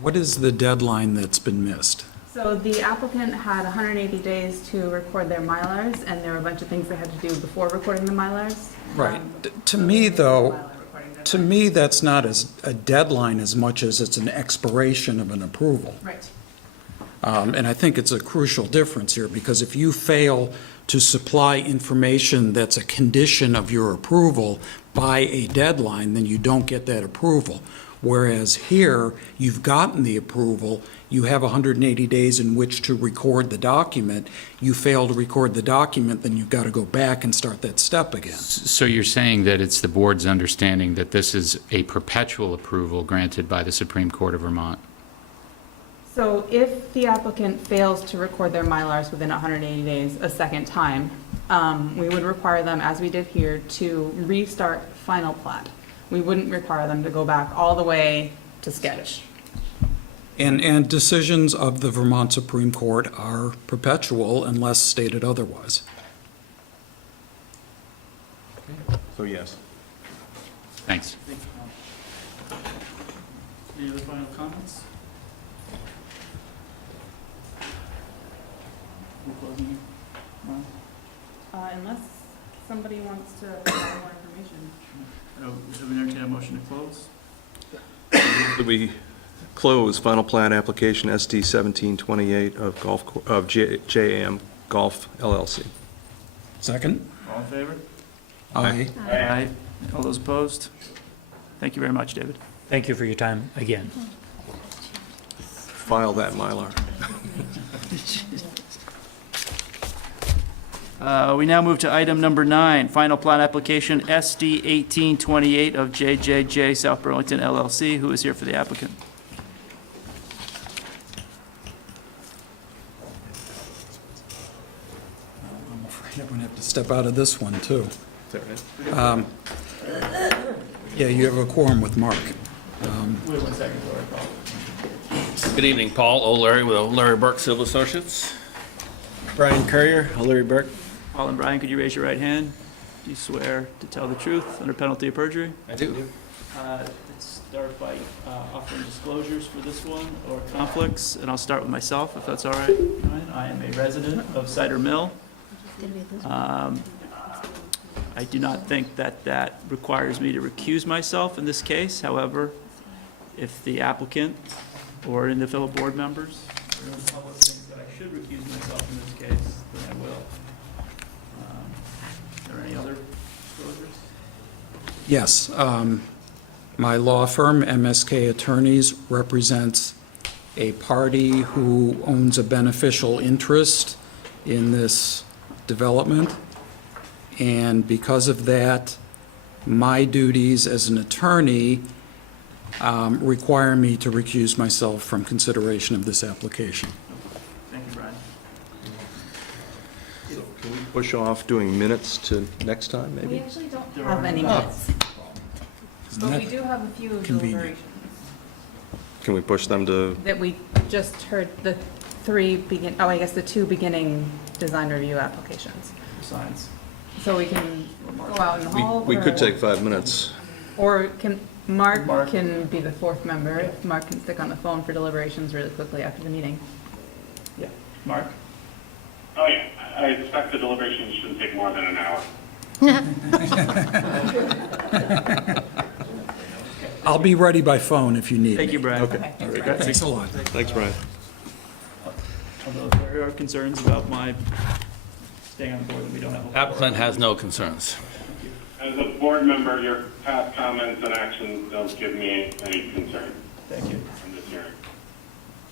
What is the deadline that's been missed? So the applicant had 180 days to record their Mylars, and there were a bunch of things they had to do before recording the Mylars. Right. To me, though, to me, that's not as a deadline as much as it's an expiration of an approval. Right. And I think it's a crucial difference here, because if you fail to supply information that's a condition of your approval by a deadline, then you don't get that approval. Whereas here, you've gotten the approval, you have 180 days in which to record the document. You fail to record the document, then you've got to go back and start that step again. So you're saying that it's the board's understanding that this is a perpetual approval granted by the Supreme Court of Vermont? So if the applicant fails to record their Mylars within 180 days a second time, we would require them, as we did here, to restart final plat. We wouldn't require them to go back all the way to sketch. And decisions of the Vermont Supreme Court are perpetual unless stated otherwise. So yes. Thanks. Any other final comments? We're closing here. Well, Unless somebody wants to provide more information. have we entertained a motion to close? Could we close final plat application ST 1728 of JAM Golf LLC? Second? All in favor? Aye. Aye. All those opposed? Thank you very much, David. Thank you for your time again. File that Mylar. We now move to item number 9, final plat application SD 1828 of JJJ South Burlington LLC. Who is here for the applicant? I'm afraid I'm going to have to step out of this one, too. Is that right? Yeah, you have a quorum with Mark. Wait 1 second, Laura. Good evening, Paul O'Leary with O'Leary Burke Civil Associates. Brian Courier, O'Leary Burke. Paul and Brian, could you raise your right hand? Do you swear to tell the truth under penalty of perjury? I do. Let's start by offering disclosures for this one or conflicts, and I'll start with myself, if that's all right. I am a resident of Cider Mill. I do not think that that requires me to recuse myself in this case. However, if the applicant or any of the fellow board members or the public thinks that I should recuse myself in this case, then I will. Are there any other disclosures? Yes. My law firm, MSK Attorneys, represents a party who owns a beneficial interest in this development. And because of that, my duties as an attorney require me to recuse myself from consideration of this application. Thank you, Brian. So can we push off doing minutes to next time, We maybe? actually don't have any minutes, but we do have a few Convenient. deliberations Can we push them to, that we just heard the the two beginning design review applications. Signs. So we can go out in the hall. we could or- take 5 minutes. Or Mark Mark. can be the fourth member, if Mark can stick on the phone for deliberations really quickly after the meeting. Yeah. Mark? Oh, yeah, I expect the deliberations shouldn't take more than an hour. I'll be ready by phone if you need me. Thank you, Brian. Okay. Thanks a lot. Thanks, Brian. Although there are concerns about my staying on board, and we don't have a... Applicant has no concerns. As a board member, your past comments and actions don't give me any concern Thank you. in this hearing.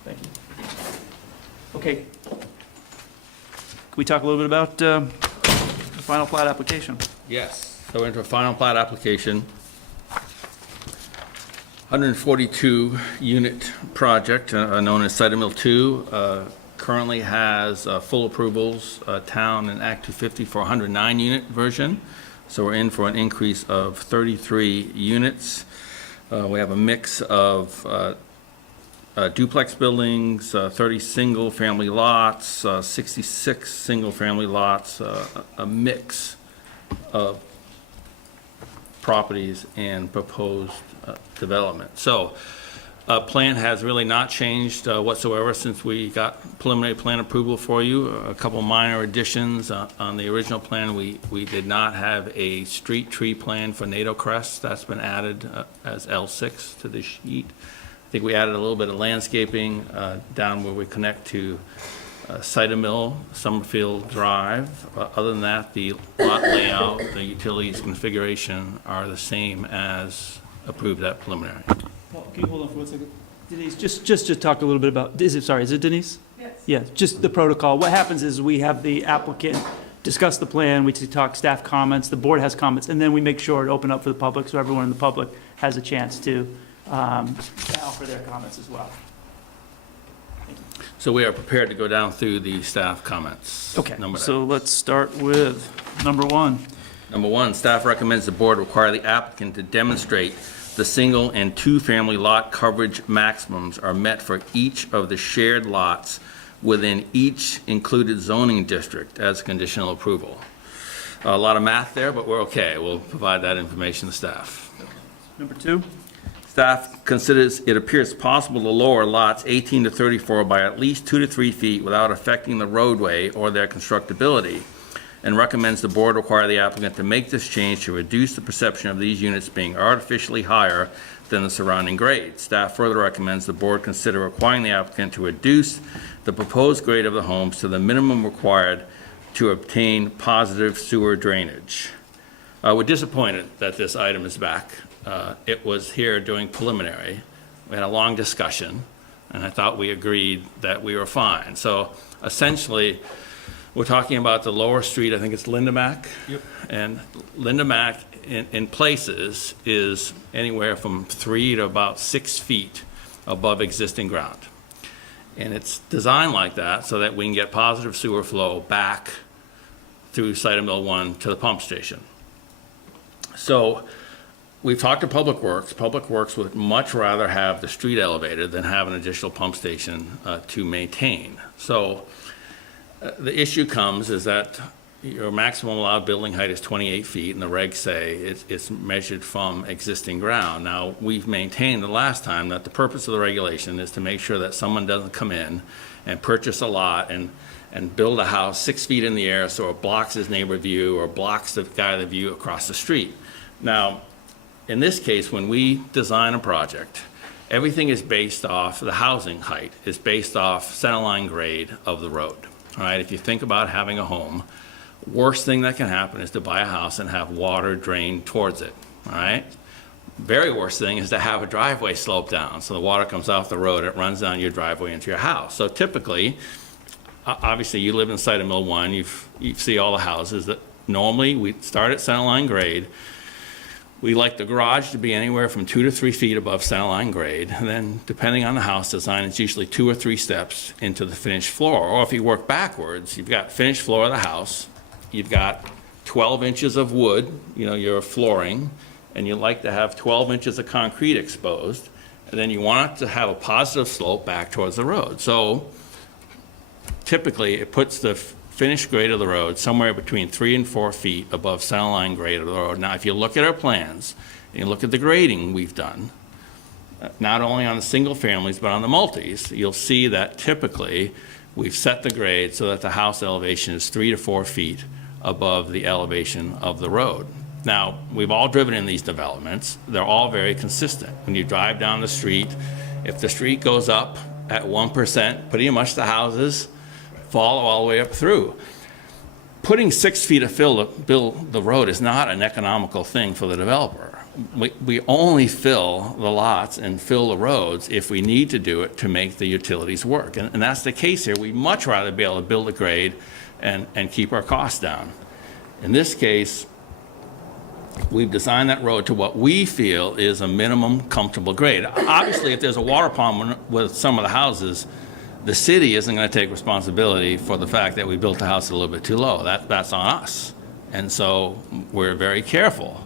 Thank you. Okay. Can we talk a little bit about the final plat application? Yes. So we're into a final plat application. 142-unit project known as Cider Mill 2. Currently has full approvals, town and Act 250 for 109-unit version. So we're in for an increase of 33 units. We have a mix of duplex buildings, 30 single-family lots, 66 single-family lots, a mix of properties and proposed development. So plan has really not changed whatsoever since we got preliminary plan approval for you. A couple minor additions on the original plan. We did not have a street tree plan for NATO crest. That's been added as L6 to the sheet. I think we added a little bit of landscaping down where we connect to Cider Mill, Summerfield Drive. Other than that, the lot layout, the utilities configuration are the same as approved at preliminary. Paul, can you hold on for 1 second? Denise, just talk a little bit about, is it Denise? Yes. Yeah, just the protocol. What happens is we have the applicant discuss the plan, we talk staff comments, the board has comments, and then we make sure to open up for the public so everyone in the public has a chance to offer their comments as well. So we are prepared to go down through the staff comments. Okay, Numbered so let's start with number 1. Number 1, staff recommends the board require the applicant to demonstrate the single and two-family lot coverage maximums are met for each of the shared lots within each included zoning district as conditional approval. A lot of math there, but we're okay. We'll provide that information to staff. Number 2. Staff considers it appears possible to lower lots 18 to 34 by at least 2 to 3 feet without affecting the roadway or their constructability, and recommends the board require the applicant to make this change to reduce the perception of these units being artificially higher than the surrounding grade. Staff further recommends the board consider requiring the applicant to reduce the proposed grade of the homes to the minimum required to obtain positive sewer drainage. We're disappointed that this item is back. It was here during preliminary. We had a long discussion, and I thought we agreed that we were fine. So essentially, We're talking about the lower street, I think it's Lindemack. Yep. And Lindemack in places is anywhere from 3 to about 6 feet above existing ground. And it's designed like that so that we can get positive sewer flow back through Site Mill 1 to the pump station. So we've talked to Public Works. Public Works would much rather have the street elevated than have an additional pump station to maintain. So the issue comes is that your maximum allowed building height is 28 feet, and the regs say it's measured from existing ground. Now, we've maintained the last time that the purpose of the regulation is to make sure that someone doesn't come in and purchase a lot and build a house 6 feet in the air so it blocks his neighbor view or blocks the guy the view across the street. Now, in this case, when we design a project, everything is based off, the housing height is based off centerline grade of the road. All right, if you think about having a home, worst thing that can happen is to buy a house and have water drain towards it, all right? Very worst thing is to have a driveway slope down, so the water comes off the road, it runs down your driveway into your house. So typically, obviously you live in Site Mill 1, you see all the houses that normally we start at centerline grade. We like the garage to be anywhere from 2 to 3 feet above centerline grade, and then depending on the house design, it's usually 2 or 3 steps into the finished floor. Or if you work backwards, you've got finished floor of the house, you've got 12 inches of wood, your flooring, and you like to have 12 inches of concrete exposed, and then you want it to have a positive slope back towards the road. So typically, it puts the finished grade of the road somewhere between 3 and 4 feet above centerline grade of the road. Now, if you look at our plans, and you look at the grading we've done, not only on the single families, but on the multis, you'll see that typically we've set the grade so that the house elevation is 3 to 4 feet above the elevation of the road. Now, we've all driven in these developments. They're all very consistent. When you drive down the street, if the street goes up at 1%, pretty much the houses follow all the way up through. Putting 6 feet of fill to build the road is not an economical thing for the developer. We only fill the lots and fill the roads if we need to do it to make the utilities work. And that's the case here. We'd much rather be able to build a grade and keep our costs down. In this case, we've designed that road to what we feel is a minimum comfortable grade. Obviously, if there's a water problem with some of the houses, the city isn't going to take responsibility for the fact that we built the house a little bit too low. That's on us. And so we're very careful.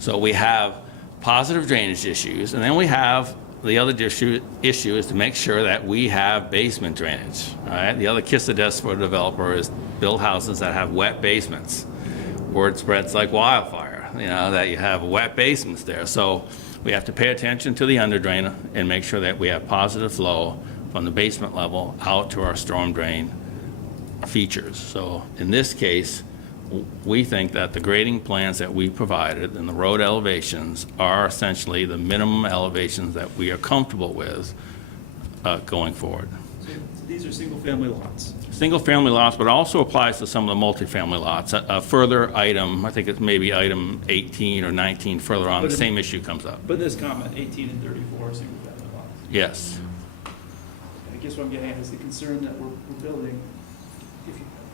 So we have positive drainage issues, and then we have the other issue is to make sure that we have basement drainage. All right? The other kiss of death for a developer is build houses that have wet basements. Word spreads like wildfire, that you have wet basements there. So we have to pay attention to the under drain and make sure that we have positive flow from the basement level out to our storm drain features. So in this case, we think that the grading plans that we provided and the road elevations are essentially the minimum elevations that we are comfortable with going forward. So these are single-family lots. Single-family lots, but also applies to some of the multifamily lots. A further item, I think it's maybe item 18 or 19 further on, the same issue comes up. But this comment, 18 and 34 single-family lots. Yes. I guess what I'm getting at is the concern that we're building.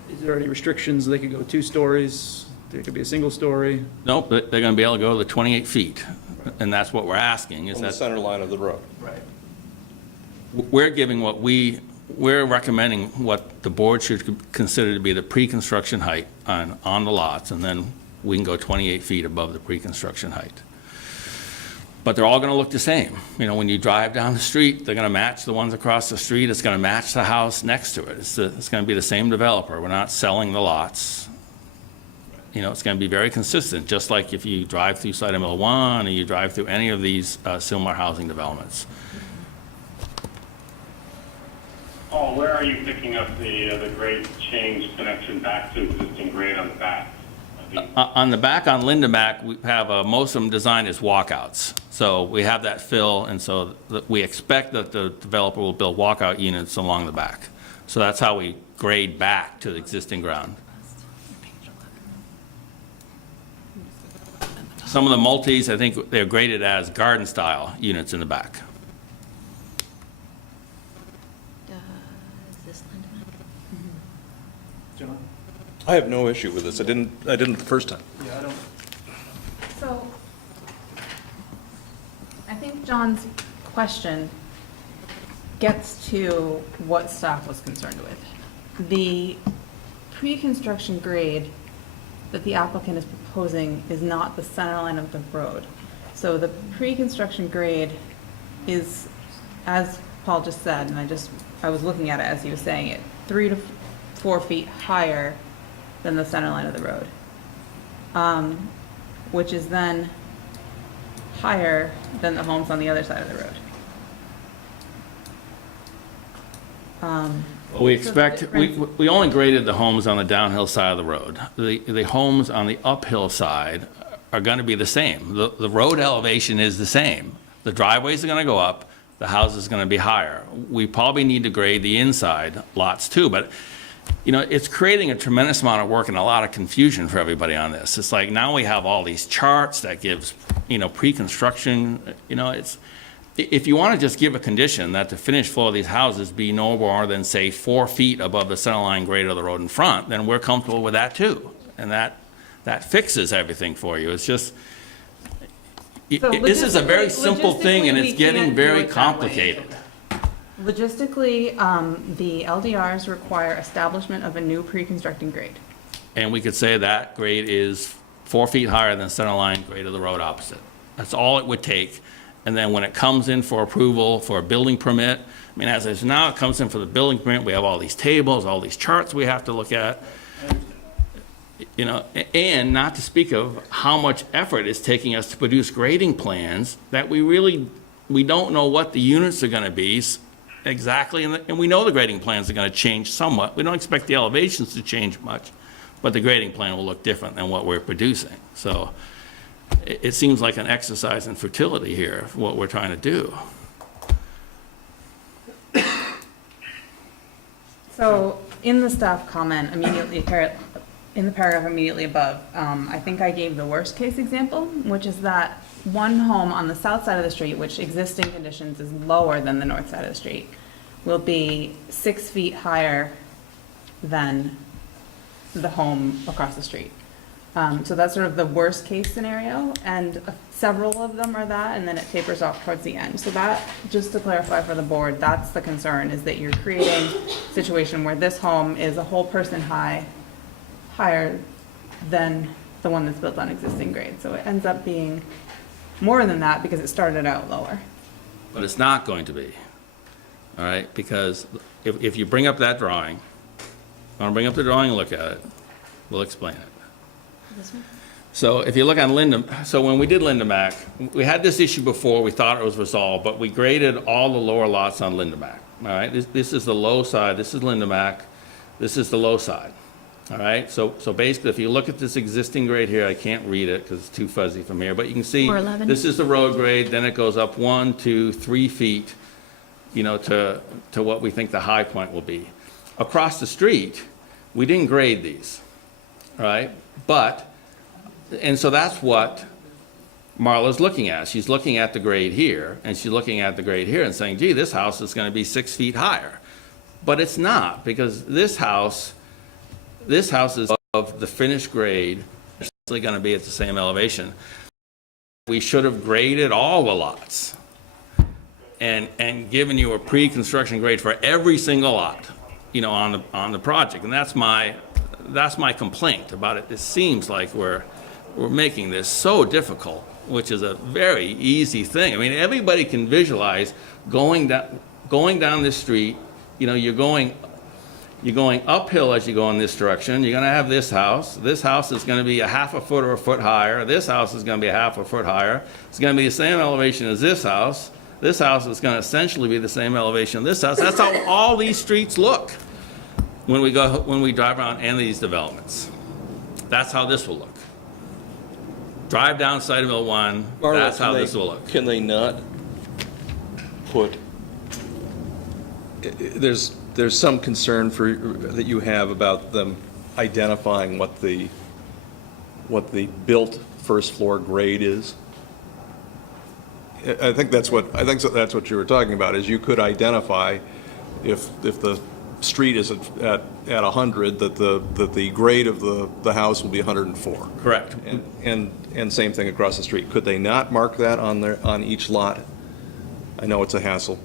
Is there any restrictions? They could go 2 stories, there could be a single story. Nope, they're going to be able to go to the 28 feet, and that's what we're asking. Is On the that center line of the road. Right. we're recommending what the board should consider to be the pre-construction height on the lots, and then we can go 28 feet above the pre-construction height. But they're all going to look the same. When you drive down the street, they're going to match the ones across the street. It's going to match the house next to it. It's going to be the same developer. We're not selling the lots. It's going to be very consistent, just like if you drive through Site Mill 1 or you drive through any of these similar housing developments. Paul, where are you picking up the grade change connection back to existing grade on the back? On the back, on Lindemack, we have most of them designed as walkouts. So we have that fill, and so we expect that the developer will build walkout units along the back. So that's how we grade back to the existing ground. Some of the multis, I think they're graded as garden-style units in the back. John? I have no issue with this. I didn't the first time. Yeah, I don't. So, I think John's question gets to what staff was concerned with. The pre-construction grade that the applicant is proposing is not the center line of the road. So the pre-construction grade is, as Paul just said, and I was looking at it as he was saying it, 3 to 4 feet higher than the center line of the road, which is then higher than the homes on the other side of the road. We expect, we only graded the homes on the downhill side of the road. The homes on the uphill side are going to be the same. The road elevation is the same. The driveways are going to go up, the house is going to be higher. We probably need to grade the inside lots too, but you know, it's creating a tremendous amount of work and a lot of confusion for everybody on this. It's like now we have all these charts that gives, you know, pre-construction, you know, it's, if you want to just give a condition that the finished floor of these houses be no more than, say, 4 feet above the center line grade of the road in front, then we're comfortable with that too. And that fixes everything for you. It's just, this is a very simple thing and it's getting very complicated. Logistically, the LDRs require establishment of a new pre-constructing grade. And we could say that grade is 4 feet higher than center line grade of the road opposite. That's all it would take. And then when it comes in for approval for a building permit, I mean, as is now, it comes in for the building permit, we have all these tables, all these charts we have to look at. You know, and not to speak of how much effort it's taking us to produce grading plans that we don't know what the units are gonna be exactly, and we know the grading plans are gonna change somewhat. We don't expect the elevations to change much, but the grading plan will look different than what we're producing. So it seems like an exercise in fertility here, what we're trying to do. So in the staff comment immediately, in the paragraph immediately above, I think I gave the worst case example, which is that one home on the south side of the street, which existing conditions is lower than the north side of the street, will be 6 feet higher than the home across the street. So that's sort of the worst case scenario, and several of them are that, and then it tapers off towards the end. So that, just to clarify for the board, that's the concern, is that you're creating a situation where this home is a whole person higher than the one that's built on existing grade. So it ends up being more than that because it started out lower. But it's not going to be, all right? Because if you bring up that drawing, I want to bring up the drawing and look at it, we'll explain it. So if you look on so when we did Linda Mac, we had this issue before, we thought it was resolved, but we graded all the lower lots on Linda Mac, all right? This is the low side, this is Linda Mac, this is the low side, all right? So basically, if you look at this existing grade here, I can't read it because it's too fuzzy from here, but you can see, 411. this is the road grade, then it goes up 1, 2, 3 feet, you know, to what we think the high point will be. Across the street, we didn't grade these, all right? But, and so that's what Marla's looking at. She's looking at the grade here, and she's looking at the grade here and saying, gee, this house is going to be 6 feet higher. But it's not, because this house is of the finished grade, it's going to be at the same elevation. We should have graded all the lots and given you a pre-construction grade for every single lot, you know, on the project. And that's my complaint about it. It seems like we're making this so difficult, which is a very easy thing. I mean, everybody can visualize going down this street. You know, you're going uphill as you go in this direction. You're going to have this house. This house is going to be a half a foot or a foot higher. This house is going to be a half a foot higher. It's going to be the same elevation as this house. This house is going to essentially be the same elevation as this house. That's how all these streets look when we drive around any of these developments. That's how this will look. Drive down Side Mill 1, that's how this will look. Can they not put, there's some concern that you have about them identifying what the built first floor grade is. I think that's what you were talking about, is you could identify if the street is at 100, that the grade of the house will be 104. Correct. And same thing across the street. Could they not mark that on each lot? I know it's a hassle,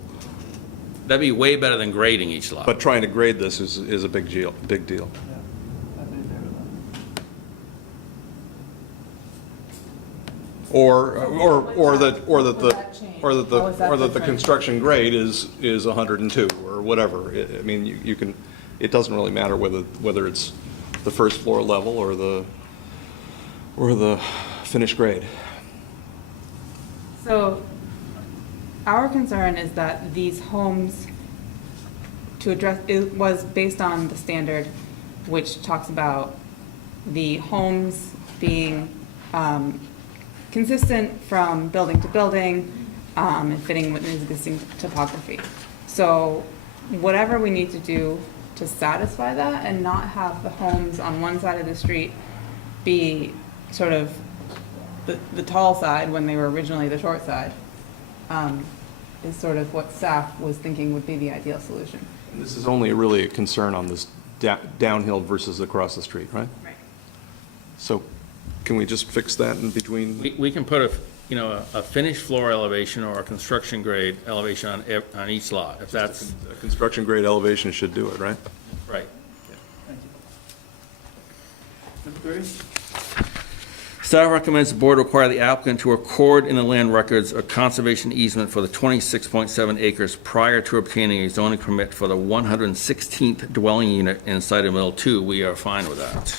That'd be way better than grading each lot. but trying to grade this is a big deal. Or that the construction grade is 102 or whatever. I mean, you can, it doesn't really matter whether it's the first floor level or the finished grade. So our concern is that these homes, to address, it was based on the standard, which talks about the homes being consistent from building to building and fitting with existing topography. So whatever we need to do to satisfy that and not have the homes on one side of the street be sort of the tall side when they were originally the short side, is sort of what staff was thinking would be the ideal solution. This is only really a concern on this downhill versus across the street, right? Right. So can we just fix that in between? We can put a finished floor elevation or a construction grade elevation on each lot, if that's, A construction grade elevation should do it, right? right. Staff recommends the board require the applicant to record in the land records a conservation easement for the 26.7 acres prior to obtaining a zoning permit for the 116th dwelling unit in Cider Mill 2. We are fine with that.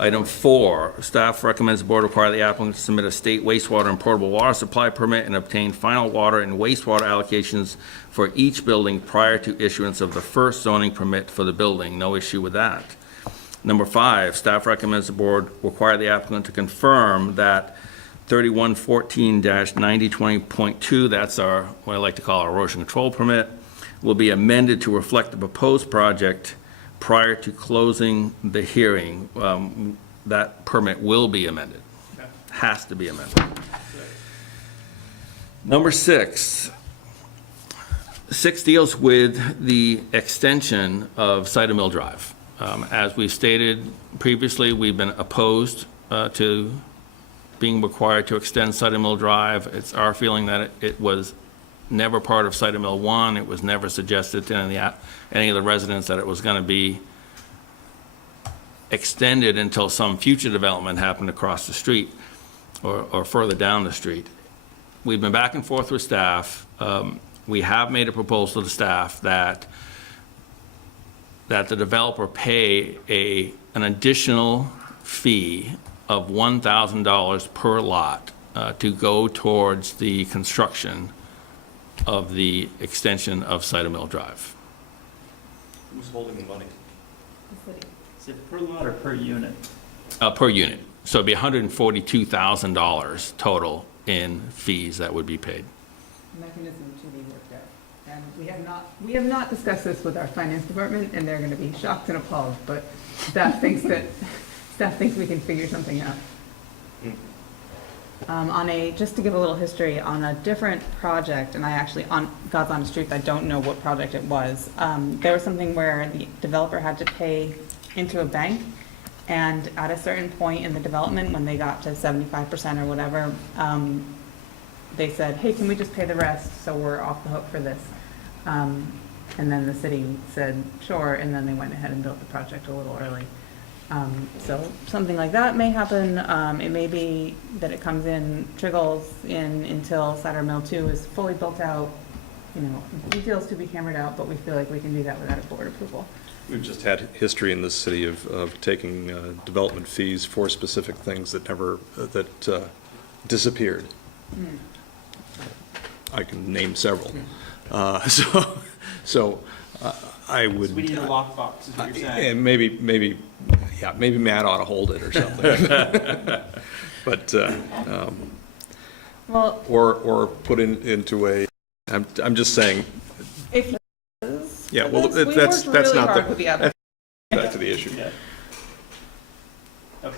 Item 4, staff recommends the board require the applicant to submit a state wastewater and portable water supply permit and obtain final water and wastewater allocations for each building prior to issuance of the first zoning permit for the building. No issue with that. Number 5, staff recommends the board require the applicant to confirm that 3114-9020.2, that's our, what I like to call our erosion control permit, will be amended to reflect the proposed project prior to closing the hearing. That permit will be amended. Has to be amended. Number 6. 6 deals with the extension of Cider Mill Drive. As we stated previously, we've been opposed to being required to extend Cider Mill Drive. It's our feeling that it was never part of Cider Mill 1. It was never suggested to any of the residents that it was going to be extended until some future development happened across the street or further down the street. We've been back and forth with staff. We have made a proposal to staff that the developer pay an additional fee of $1,000 per lot to go towards the construction of the extension of Cider Mill Drive. Who's holding the money? Is it per lot or per unit? Per unit. So it'd be $142,000 total in fees that would be paid. Mechanism to be worked out. And we have not discussed this with our finance department, and they're going to be shocked and appalled, but staff thinks we can figure something out. Just to give a little history, on a different project, and I actually, God's honest truth, I don't know what project it was. There was something where the developer had to pay into a bank, and at a certain point in the development, when they got to 75% or whatever, they said, hey, can we just pay the rest so we're off the hook for this? And then the city said, sure, and then they went ahead and built the project a little early. So something like that may happen. It may be that it comes in, trickles in until Cider Mill 2 is fully built out. Details to be hammered out, but we feel like we can do that without a board approval. We've just had history in this city of taking development fees for specific things that disappeared. I can name several. So I would. We need a lockbox, is what you're saying. And maybe Matt ought to hold it or something. But Well, or put into a. I'm just saying. if Yeah, well, we that's worked really not hard with the other. back to the issue. Yeah. Okay.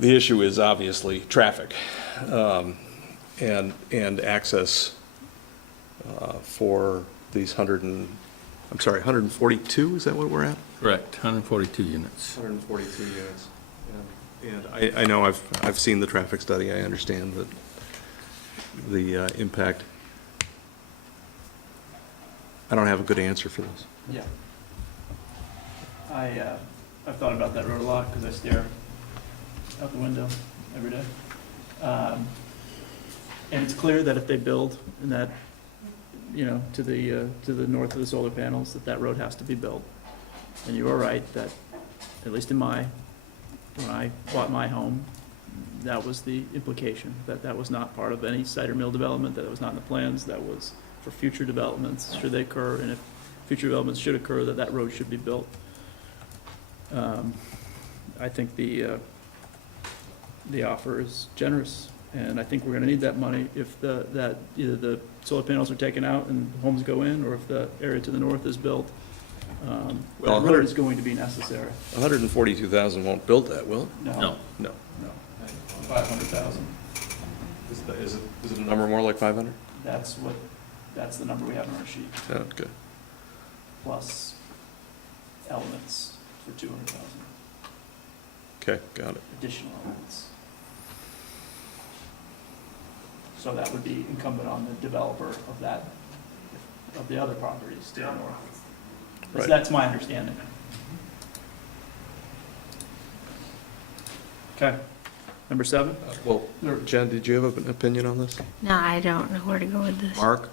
The issue is obviously traffic and access for these 142, is that what we're at? Correct, 142 units. 142 units. And I know I've seen the traffic study, I understand that the impact. I don't have a good answer for this. Yeah. I've thought about that road a lot because I stare out the window every day. And it's clear that if they build in that, to the north of the solar panels, that road has to be built. And you are right that, at least when I bought my home, that was the implication, that was not part of any cider mill development, that it was not in the plans, that was for future developments, should they occur, and if future developments should occur, that road should be built. I think the offer is generous, and I think we're gonna need that money if either the solar panels are taken out and homes go in, or if the area to the north is built. Well, That road is going to be necessary. 142,000 won't build that, will it? No. No. 500,000. Is it a number more like 500? That's the number we have on our sheet, Oh, good. plus elements for 200,000, Okay, got it. additional elements. So that would be incumbent on the developer of the other properties to the north. Right. That's my understanding. Okay. Number 7? Well, Jen, did you have an opinion on this? No, I don't know where to go with this. Mark?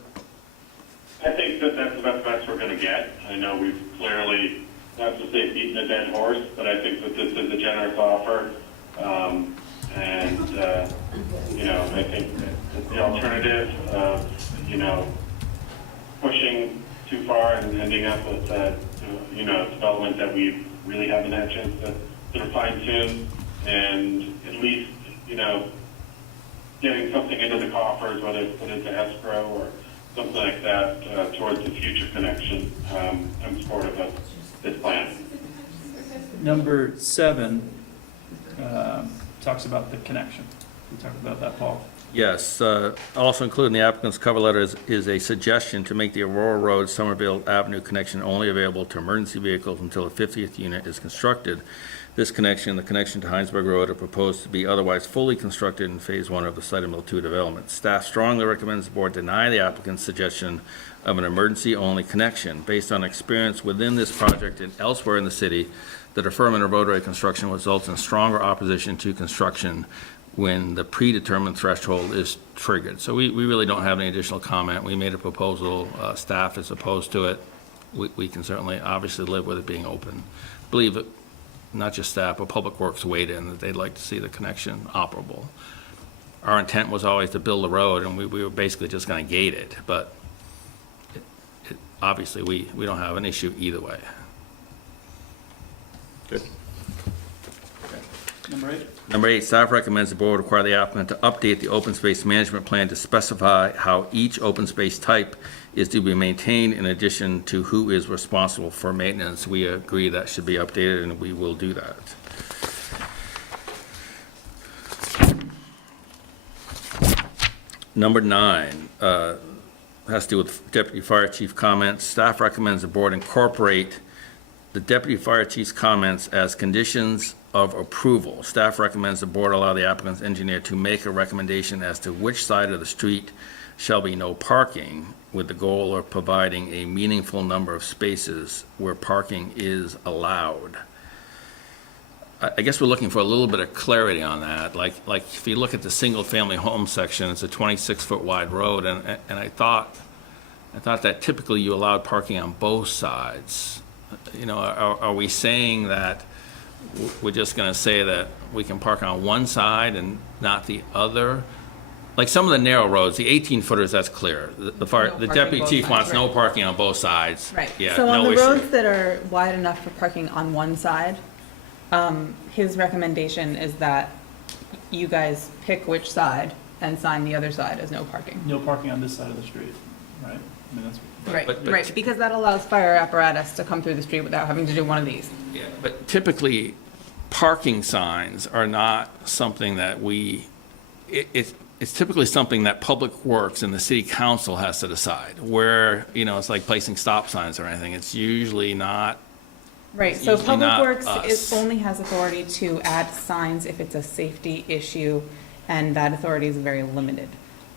I think that that's about the best we're going to get. I know we've clearly, not to say beaten a dead horse, but I think that this is a generous offer. I think that the alternative of, pushing too far and ending up with, development that we really haven't had a chance to sort of fine tune, and at least, getting something into the coffers, whether it's put into escrow or something like that, towards the future connection. I'm supportive of this plan. Number 7 talks about the connection. We talked about that, Paul. Yes, also included in the applicant's cover letter is a suggestion to make the Aurora Road Somerville Avenue connection only available to emergency vehicles until the 50th unit is constructed. This connection, the connection to Heinsberg Road, are proposed to be otherwise fully constructed in Phase 1 of the Cider Mill 2 development. Staff strongly recommends the board deny the applicant's suggestion of an emergency-only connection. Based on experience within this project and elsewhere in the city, the deferment of roadway construction results in stronger opposition to construction when the predetermined threshold is triggered. So we really don't have any additional comment. We made a proposal. Staff is opposed to it. We can certainly obviously live with it being open. I believe that not just staff, but Public Works weighed in that they'd like to see the connection operable. Our intent was always to build the road, and we were basically just going to gate it, but obviously we don't have an issue either way. Good. Number 8? Number 8, staff recommends the board require the applicant to update the open space management plan to specify how each open space type is to be maintained in addition to who is responsible for maintenance. We agree that should be updated, and we will do that. Number 9 has to do with Deputy Fire Chief comments. Staff recommends the board incorporate the Deputy Fire Chief's comments as conditions of approval. Staff recommends the board allow the applicant's engineer to make a recommendation as to which side of the street shall be no parking, with the goal of providing a meaningful number of spaces where parking is allowed. I guess we're looking for a little bit of clarity on that. Like if you look at the single-family home section, it's a 26-foot wide road, and I thought that typically you allowed parking on both sides. Are we saying that we're just going to say that we can park on one side and not the other? Like some of the narrow roads, the 18-footers, that's clear. The deputy chief wants no parking on both sides. Right. Yeah, So on no the issue. roads that are wide enough for parking on one side, his recommendation is that you guys pick which side and sign the other side as no parking. No parking on this side of the street, right? I mean, that's. Right, but- right, because that allows fire apparatus to come through the street without having to do one of these. Yeah, but typically, parking signs are not something that it's typically something that Public Works and the city council has to decide, where, you know, it's like placing stop signs or anything. It's usually not, Right, so usually Public not Works us. only has authority to add signs if it's a safety issue, and that authority is very limited.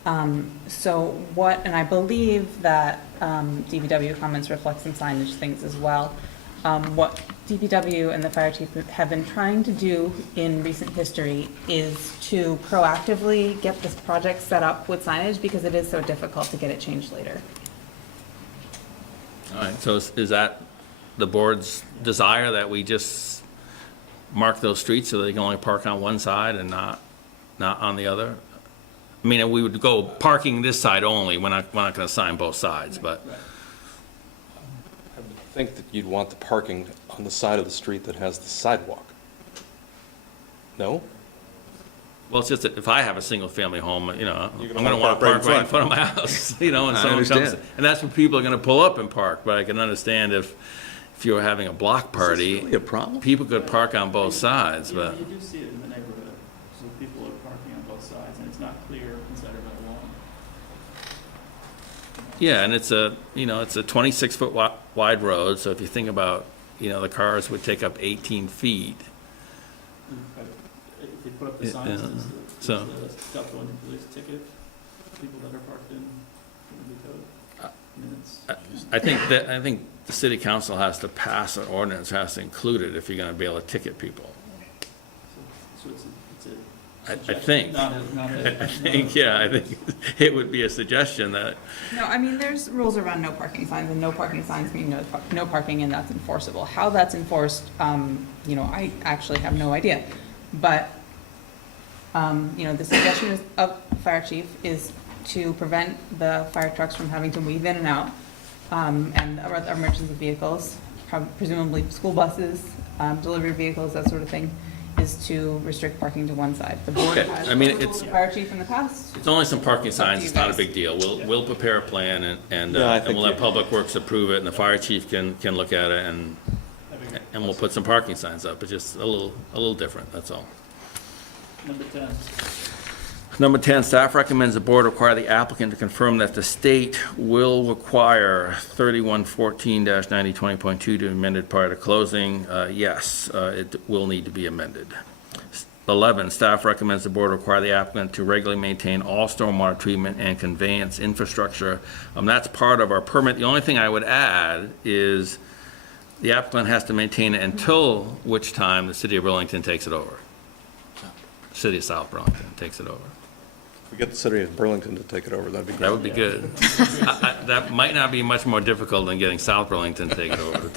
And I believe that DPW comments reflect some signage things as well. What DPW and the fire chief have been trying to do in recent history is to proactively get this project set up with signage, because it is so difficult to get it changed later. All right, so is that the board's desire, that we just mark those streets so they can only park on one side and not on the other? I mean, we would go parking this side only, we're not going to sign both sides, but, I would think that you'd want the parking on the side of the street that has the sidewalk. No? well, it's just that if I have a single-family home, you know, I'm You're going gonna to wanna want to park park right right in in front of my house, you know, and I someone comes, understand. and that's where people are going to pull up and park, but I can understand if you were having a block party, really a problem? people could park on both sides, but. You do see it in the neighborhood, so people are parking on both sides, and it's not clear inside of that lawn. Yeah, and it's a 26-foot wide road, so if you think about, you know, the cars would take up 18 feet. If they put up the Yeah, signs, so- does the Scotland police ticket people that are parked in the code? I mean, it's. I think the city council has to pass an ordinance, has to include it if you're gonna be able to ticket people. So it's I a think. suggestion, I think it would be a suggestion that, No, I mean, there's rules around no parking signs, and no parking signs mean no parking, and that's enforceable. How that's enforced, you know, I actually have no idea. But, you know, the suggestion of fire chief is to prevent the fire trucks from having to weave in and out, and other emergency vehicles, presumably school buses, delivery vehicles, that sort of thing, is to restrict parking to one side. The board Okay, has I mean, ruled it's- the fire chief in the past. it's only some parking It's up to signs, you it's not a guys. big deal. We'll prepare a plan and Yeah, I and think we'll let you- Public Works approve it, and the fire chief can look at it, and we'll put some parking signs up. It's just a little different, that's all. Number 10. Number 10, staff recommends the board require the applicant to confirm that the state will require 3114-9020.2 to be amended prior to closing. Yes, it will need to be amended. 11, staff recommends the board require the applicant to regularly maintain all stormwater treatment and conveyance infrastructure. That's part of our permit. The only thing I would add is the applicant has to maintain it until which time the city of Burlington takes it over. City of South Burlington takes it over. If we get the city of Burlington to take it over, that'd be great. That would be good. That might not be much more difficult than getting South Burlington to take it over.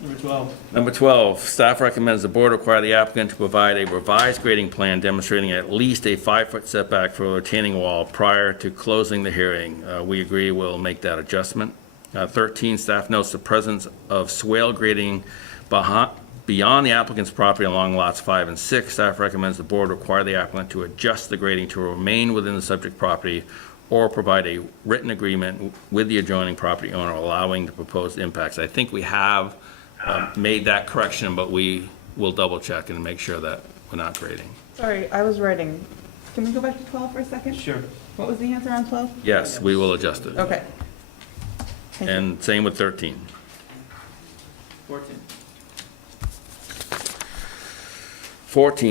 Number 12. Number 12, staff recommends the board require the applicant to provide a revised grading plan demonstrating at least a 5-foot setback for a retaining wall prior to closing the hearing. We agree we'll make that adjustment. 13, staff notes the presence of swale grading beyond the applicant's property along lots 5 and 6. Staff recommends the board require the applicant to adjust the grading to remain within the subject property or provide a written agreement with the adjoining property owner allowing the proposed impacts. I think we have made that correction, but we will double check and make sure that we're not grading. Sorry, I was writing. Can we go back to 12 for a second? Sure. What was the answer on 12? Yes, we will adjust it. Okay. Thank you. And same with 13. 14.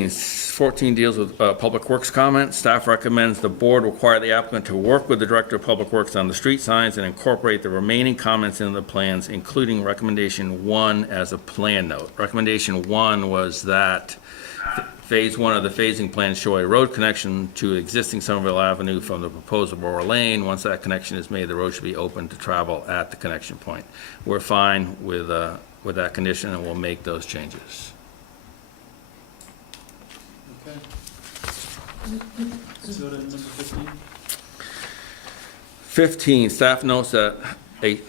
14 deals with Public Works comments. Staff recommends the board require the applicant to work with the Director of Public Works on the street signs and incorporate the remaining comments in the plans, including recommendation 1 as a plan note. Recommendation 1 was that phase 1 of the phasing plan show a road connection to existing Somerville Avenue from the proposed Aurora Lane. Once that connection is made, the road should be open to travel at the connection point. We're fine with that condition, and we'll make those changes. Okay. Let's go to number 15. 15, staff notes that a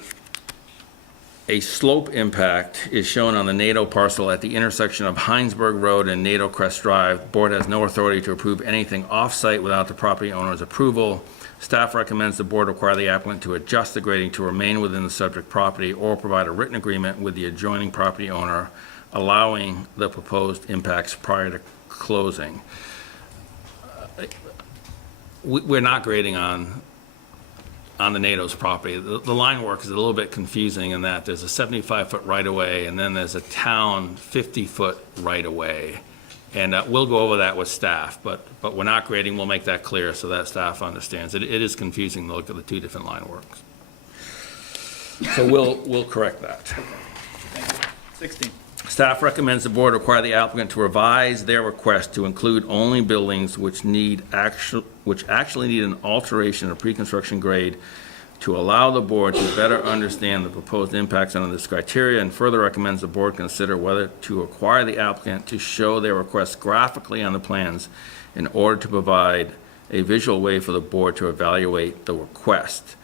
slope impact is shown on the NATO parcel at the intersection of Heinsberg Road and NATO Crest Drive. Board has no authority to approve anything off-site without the property owner's approval. Staff recommends the board require the applicant to adjust the grading to remain within the subject property or provide a written agreement with the adjoining property owner allowing the proposed impacts prior to closing. we're not grading on the NATO's property. The line work is a little bit confusing in that there's a 75-foot right-of-way, and then there's a town 50-foot right-of-way. And we'll go over that with staff, but we're not grading. We'll make that clear so that staff understands. It is confusing to look at the two different line works. So we'll correct that. 16. Staff recommends the board require the applicant to revise their request to include only buildings which actually need an alteration of pre-construction grade to allow the board to better understand the proposed impacts under this criteria, and further recommends the board consider whether to require the applicant to show their request graphically on the plans in order to provide a visual way for the board to evaluate the request.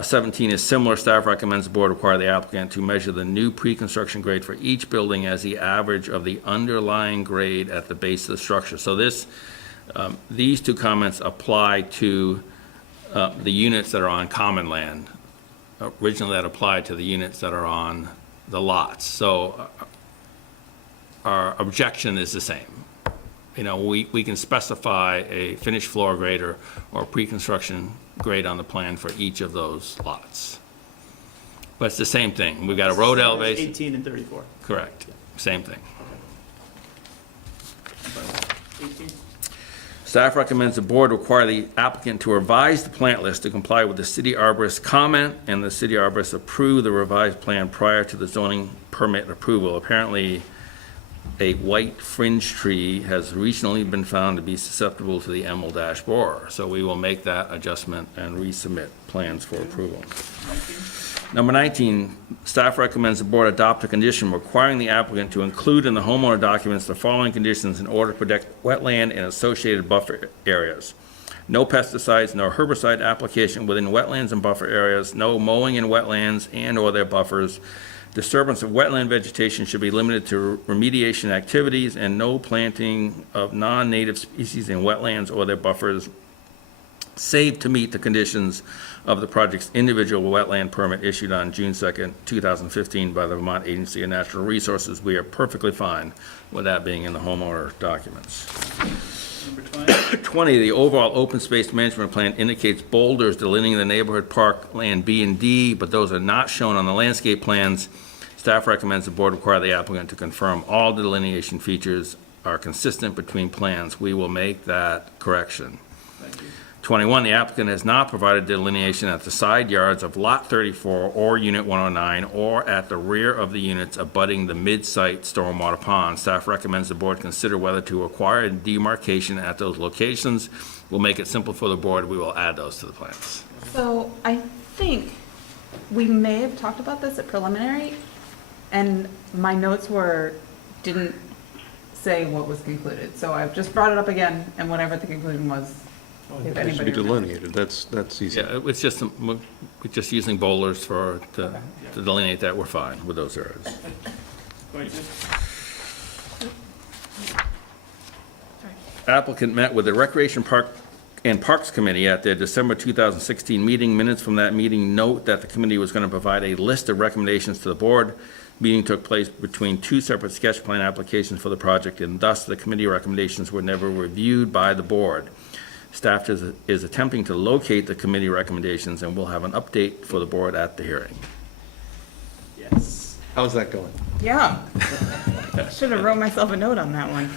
17 is similar. Staff recommends the board require the applicant to measure the new pre-construction grade for each building as the average of the underlying grade at the base of the structure. So these two comments apply to the units that are on common land. Originally, that applied to the units that are on the lots. So our objection is the same. We can specify a finished floor grade or pre-construction grade on the plan for each of those lots. But it's the same thing. We've got a road elevation. 18 and 34. Correct. Same thing. 18. Staff recommends the board require the applicant to revise the plant list to comply with the city arborist comment, and the city arborist approve the revised plan prior to the zoning permit approval. Apparently, a white fringe tree has recently been found to be susceptible to the emerald-ash borer. So we will make that adjustment and resubmit plans for approval. Number 19, staff recommends the board adopt a condition requiring the applicant to include in the homeowner documents the following conditions in order to protect wetland and associated buffer areas. No pesticides, no herbicide application within wetlands and buffer areas, no mowing in wetlands and/or their buffers. Disturbance of wetland vegetation should be limited to remediation activities, and no planting of non-native species in wetlands or their buffers, save to meet the conditions of the project's individual wetland permit issued on June 2nd, 2015 by the Vermont Agency of Natural Resources. We are perfectly fine with that being in the homeowner documents. Number 20. 20, the overall open space management plan indicates boulders delineating the neighborhood park land B and D, but those are not shown on the landscape plans. Staff recommends the board require the applicant to confirm all delineation features are consistent between plans. We will make that correction. 21, the applicant has not provided delineation at the side yards of Lot 34 or Unit 109 or at the rear of the units abutting the mid-site stormwater pond. Staff recommends the board consider whether to require demarcation at those locations. We'll make it simple for the board. We will add those to the plans. So I think we may have talked about this at preliminary, and my notes didn't say what was concluded. So I've just brought it up again, and whatever the conclusion was, if It should anybody be remembers. delineated. That's easy. Yeah, it's just, we're just using boulders to delineate that. We're fine with those areas. 22. Applicant met with the Recreation Park and Parks Committee at their December 2016 meeting. Minutes from that meeting note that the committee was going to provide a list of recommendations to the board. Meeting took place between two separate sketch plan applications for the project, and thus the committee recommendations were never reviewed by the board. Staff is attempting to locate the committee recommendations, and we'll have an update for the board at the hearing. Yes. How's that going? Yeah. Should have wrote myself a note on that one.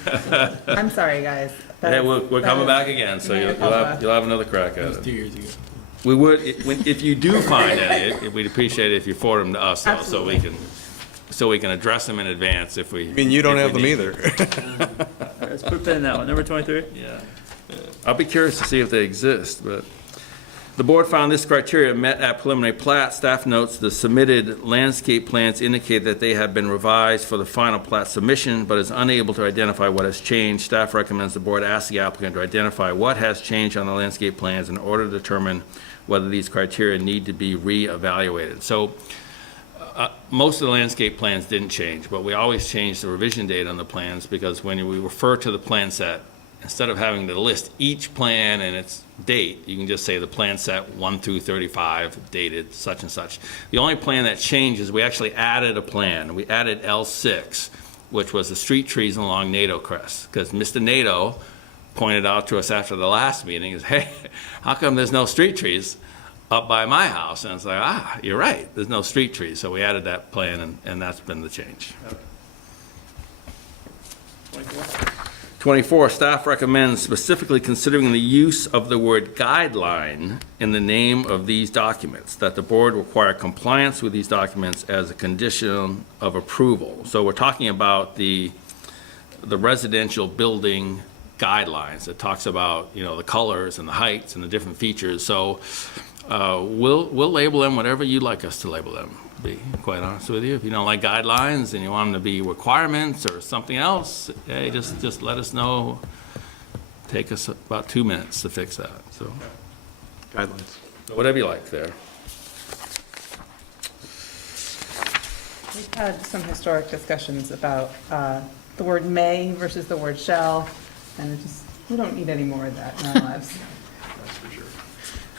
I'm sorry, guys. Yeah, we're coming back again, so you'll have another crack at it. 2 years ago. We would, if you do find any, we'd appreciate it if you forward them to us, though, so we can address them in advance if we. I mean, you don't have them need. either. Let's put a pin in that one. Number 23. Yeah. I'll be curious to see if they exist, but the board found this criteria met at preliminary plat. Staff notes the submitted landscape plans indicate that they have been revised for the final plat submission, but is unable to identify what has changed. Staff recommends the board ask the applicant to identify what has changed on the landscape plans in order to determine whether these criteria need to be re-evaluated. So most of the landscape plans didn't change, but we always change the revision date on the plans, because when we refer to the plan set, instead of having to list each plan and its date, you can just say the plan set 1 through 35 dated such and such. The only plan that changed is we actually added a plan. We added L6, which was the street trees along NATO Crest, because Mr. NATO pointed out to us after the last meeting is, hey, how come there's no street trees up by my house? And it's like, you're right, there's no street trees. So we added that plan, and that's been the change. 24, staff recommends specifically considering the use of the word guideline in the name of these documents, that the board require compliance with these documents as a condition of approval. So we're talking about the residential building guidelines that talks about, the colors and the heights and the different features. So we'll label them whatever you'd like us to label them, to be quite honest with you. If you don't like guidelines and you want them to be requirements or something else, hey, just let us know. Take us about 2 minutes to fix that, so. Guidelines. So whatever you like there. We've had some historic discussions about the word may versus the word shall, and we don't need any more of that in our lives.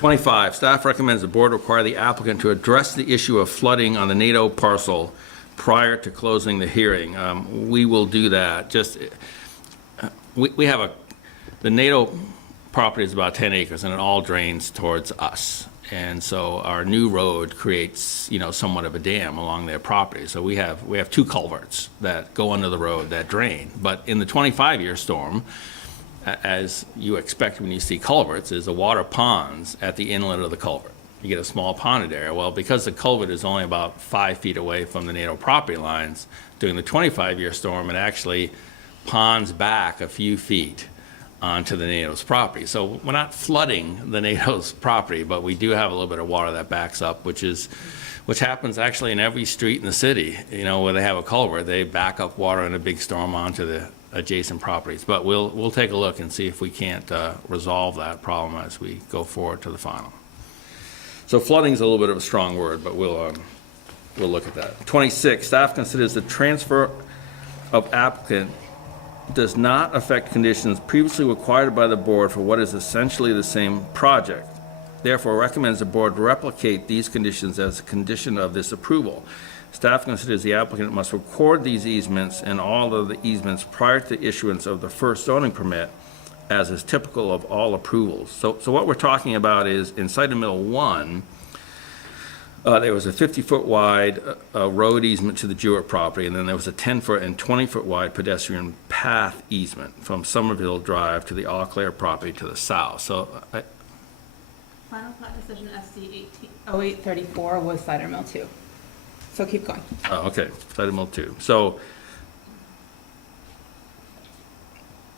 25, staff recommends the board require the applicant to address the issue of flooding on the NATO parcel prior to closing the hearing. We will do that. We have the NATO property is about 10 acres, and it all drains towards us. And so our new road creates, somewhat of a dam along their property. So we have 2 culverts that go under the road that drain. But in the 25-year storm, as you expect when you see culverts, is the water ponds at the inlet of the culvert. You get a small ponded area. Well, because the culvert is only about 5 feet away from the NATO property lines, during the 25-year storm, it actually ponds back a few feet onto the NATO's property. So we're not flooding the NATO's property, but we do have a little bit of water that backs up, which happens actually in every street in the city. Where they have a culvert, they back up water in a big storm onto the adjacent properties. But we'll take a look and see if we can't resolve that problem as we go forward to the final. So flooding is a little bit of a strong word, but we'll look at that. 26, staff considers the transfer of applicant does not affect conditions previously required by the board for what is essentially the same project. Therefore, recommends the board replicate these conditions as a condition of this approval. Staff considers the applicant must record these easements and all of the easements prior to issuance of the first zoning permit, as is typical of all approvals. So what we're talking about is in Site Mill 1, there was a 50-foot wide road easement to the Jewett property, and then there was a 10-foot and 20-foot wide pedestrian path easement from Somerville Drive to the Eau Claire property to the south. So Final plat decision SC 0834 was Cider Mill 2. So keep going. Oh, okay, Cider Mill 2. So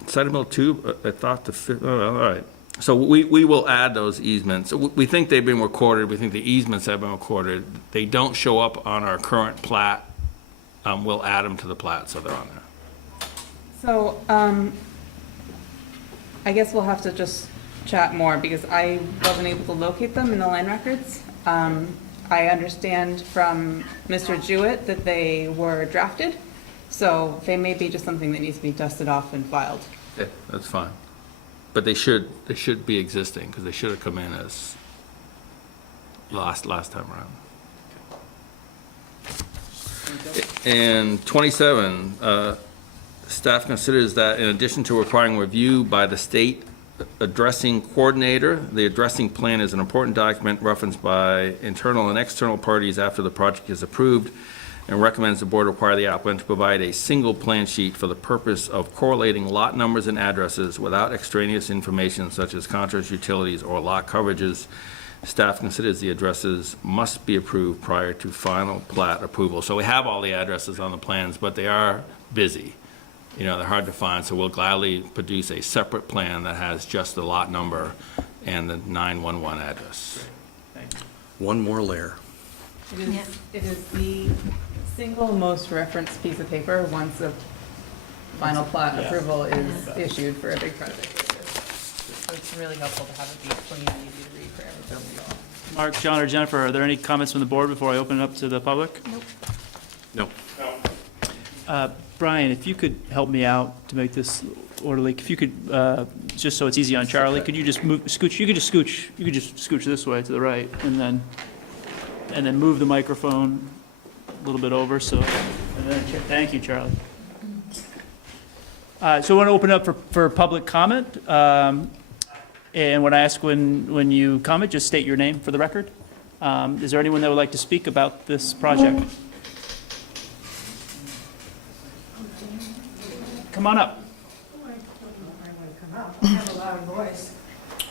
Cider Mill 2, I thought all right. So we will add those easements. We think they've been recorded. We think the easements have been recorded. They don't show up on our current plat. We'll add them to the plat, so they're on there. So I guess we'll have to just chat more because I wasn't able to locate them in the land records. I understand from Mr. Jewett that they were drafted, so they may be just something that needs to be dusted off and filed. Yeah, that's fine. But they should be existing because they should have come in as last time around. And 27, staff considers that in addition to requiring review by the state addressing coordinator, the addressing plan is an important document referenced by internal and external parties after the project is approved, and recommends the board require the applicant to provide a single plan sheet for the purpose of correlating lot numbers and addresses without extraneous information such as contrast utilities or lot coverages. Staff considers the addresses must be approved prior to final plat approval. So we have all the addresses on the plans, but they are busy. They're hard to find, so we'll gladly produce a separate plan that has just the lot number and the 911 address. One more layer. It is the single most referenced piece of paper once a final plat approval is issued for a big project like this. So it's really helpful to have it be clean and easy to read for everybody. Mark, John, or Jennifer, are there any comments from the board before I open it up to the public? Nope. No. Brian, if you could help me out to make this orderly, if you could, just so it's easy on Charlie, could you just scooch, you could just scooch this way to the right, and then move the microphone a little bit over, so, and then, thank you, Charlie. So I want to open up for public comment. And when I ask when you comment, just state your name for the record. Is there anyone that would like to speak about this project? Come on up. I have a loud voice.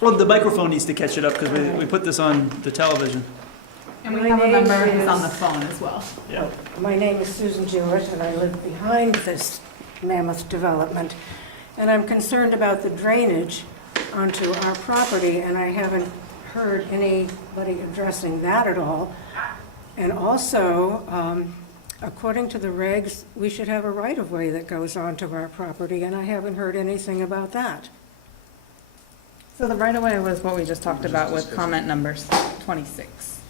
Well, the microphone needs to catch it up because we put this on the television. And we My have a name member who's is- on the phone as well. Yeah. My name is Susan Jewett, and I live behind this mammoth development. And I'm concerned about the drainage onto our property, and I haven't heard anybody addressing that at all. And also, according to the regs, we should have a right-of-way that goes onto our property, and I haven't heard anything about that. So the right-of-way was what we just talked about with comment numbers 26.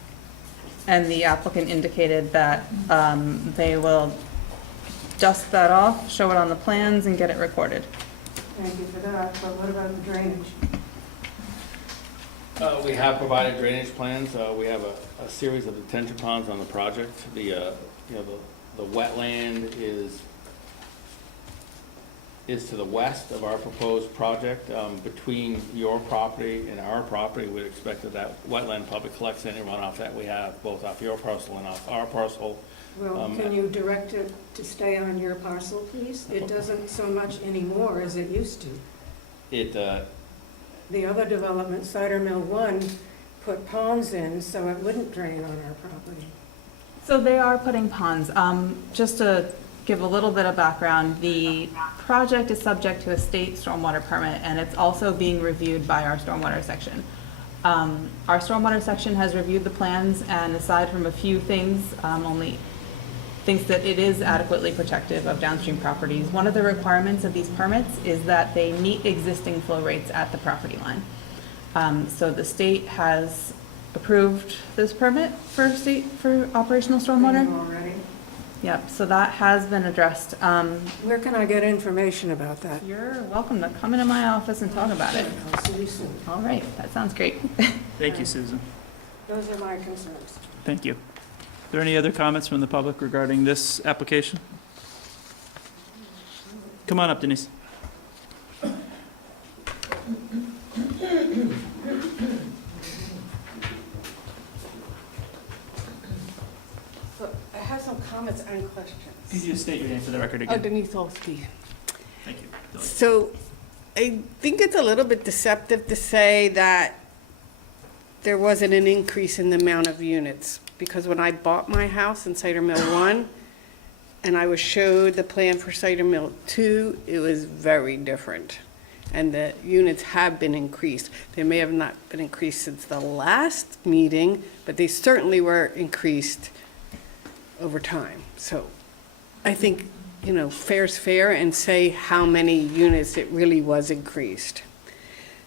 And the applicant indicated that they will dust that off, show it on the plans, and get it recorded. Thank you for that, but what about the drainage? We have provided drainage plans. We have a series of detention ponds on the project. The wetland is to the west of our proposed project. Between your property and our property, we'd expect that wetland probably collects any runoff that we have, both off your parcel and off our parcel. Well, can you direct it to stay on your parcel, please? It doesn't so much anymore as it used to. The other development, Cider Mill 1, put ponds in so it wouldn't drain on our property. So they are putting ponds. Just to give a little bit of background, the project is subject to a state stormwater permit, and it's also being reviewed by our stormwater section. Our stormwater section has reviewed the plans, and aside from a few things, only thinks that it is adequately protective of downstream properties. One of the requirements of these permits is that they meet existing flow rates at the property line. So the state has approved this permit for operational stormwater. Already? Yep, so that has been addressed. Where can I get information about that? You're welcome to come into my office and talk about it. I'll see you soon. All right, that sounds great. Thank you, Susan. Those are my concerns. Thank you. Are there any other comments from the public regarding this application? Come on up, Denise. So I have some comments and questions. Could you state your name for the record Oh, again? Denise Olsky. Thank you. So I think it's a little bit deceptive to say that there wasn't an increase in the amount of units, because when I bought my house in Cider Mill 1, and I was showed the plan for Cider Mill 2, it was very different. And the units have been increased. They may have not been increased since the last meeting, but they certainly were increased over time. So I think, fair's fair, and say how many units it really was increased.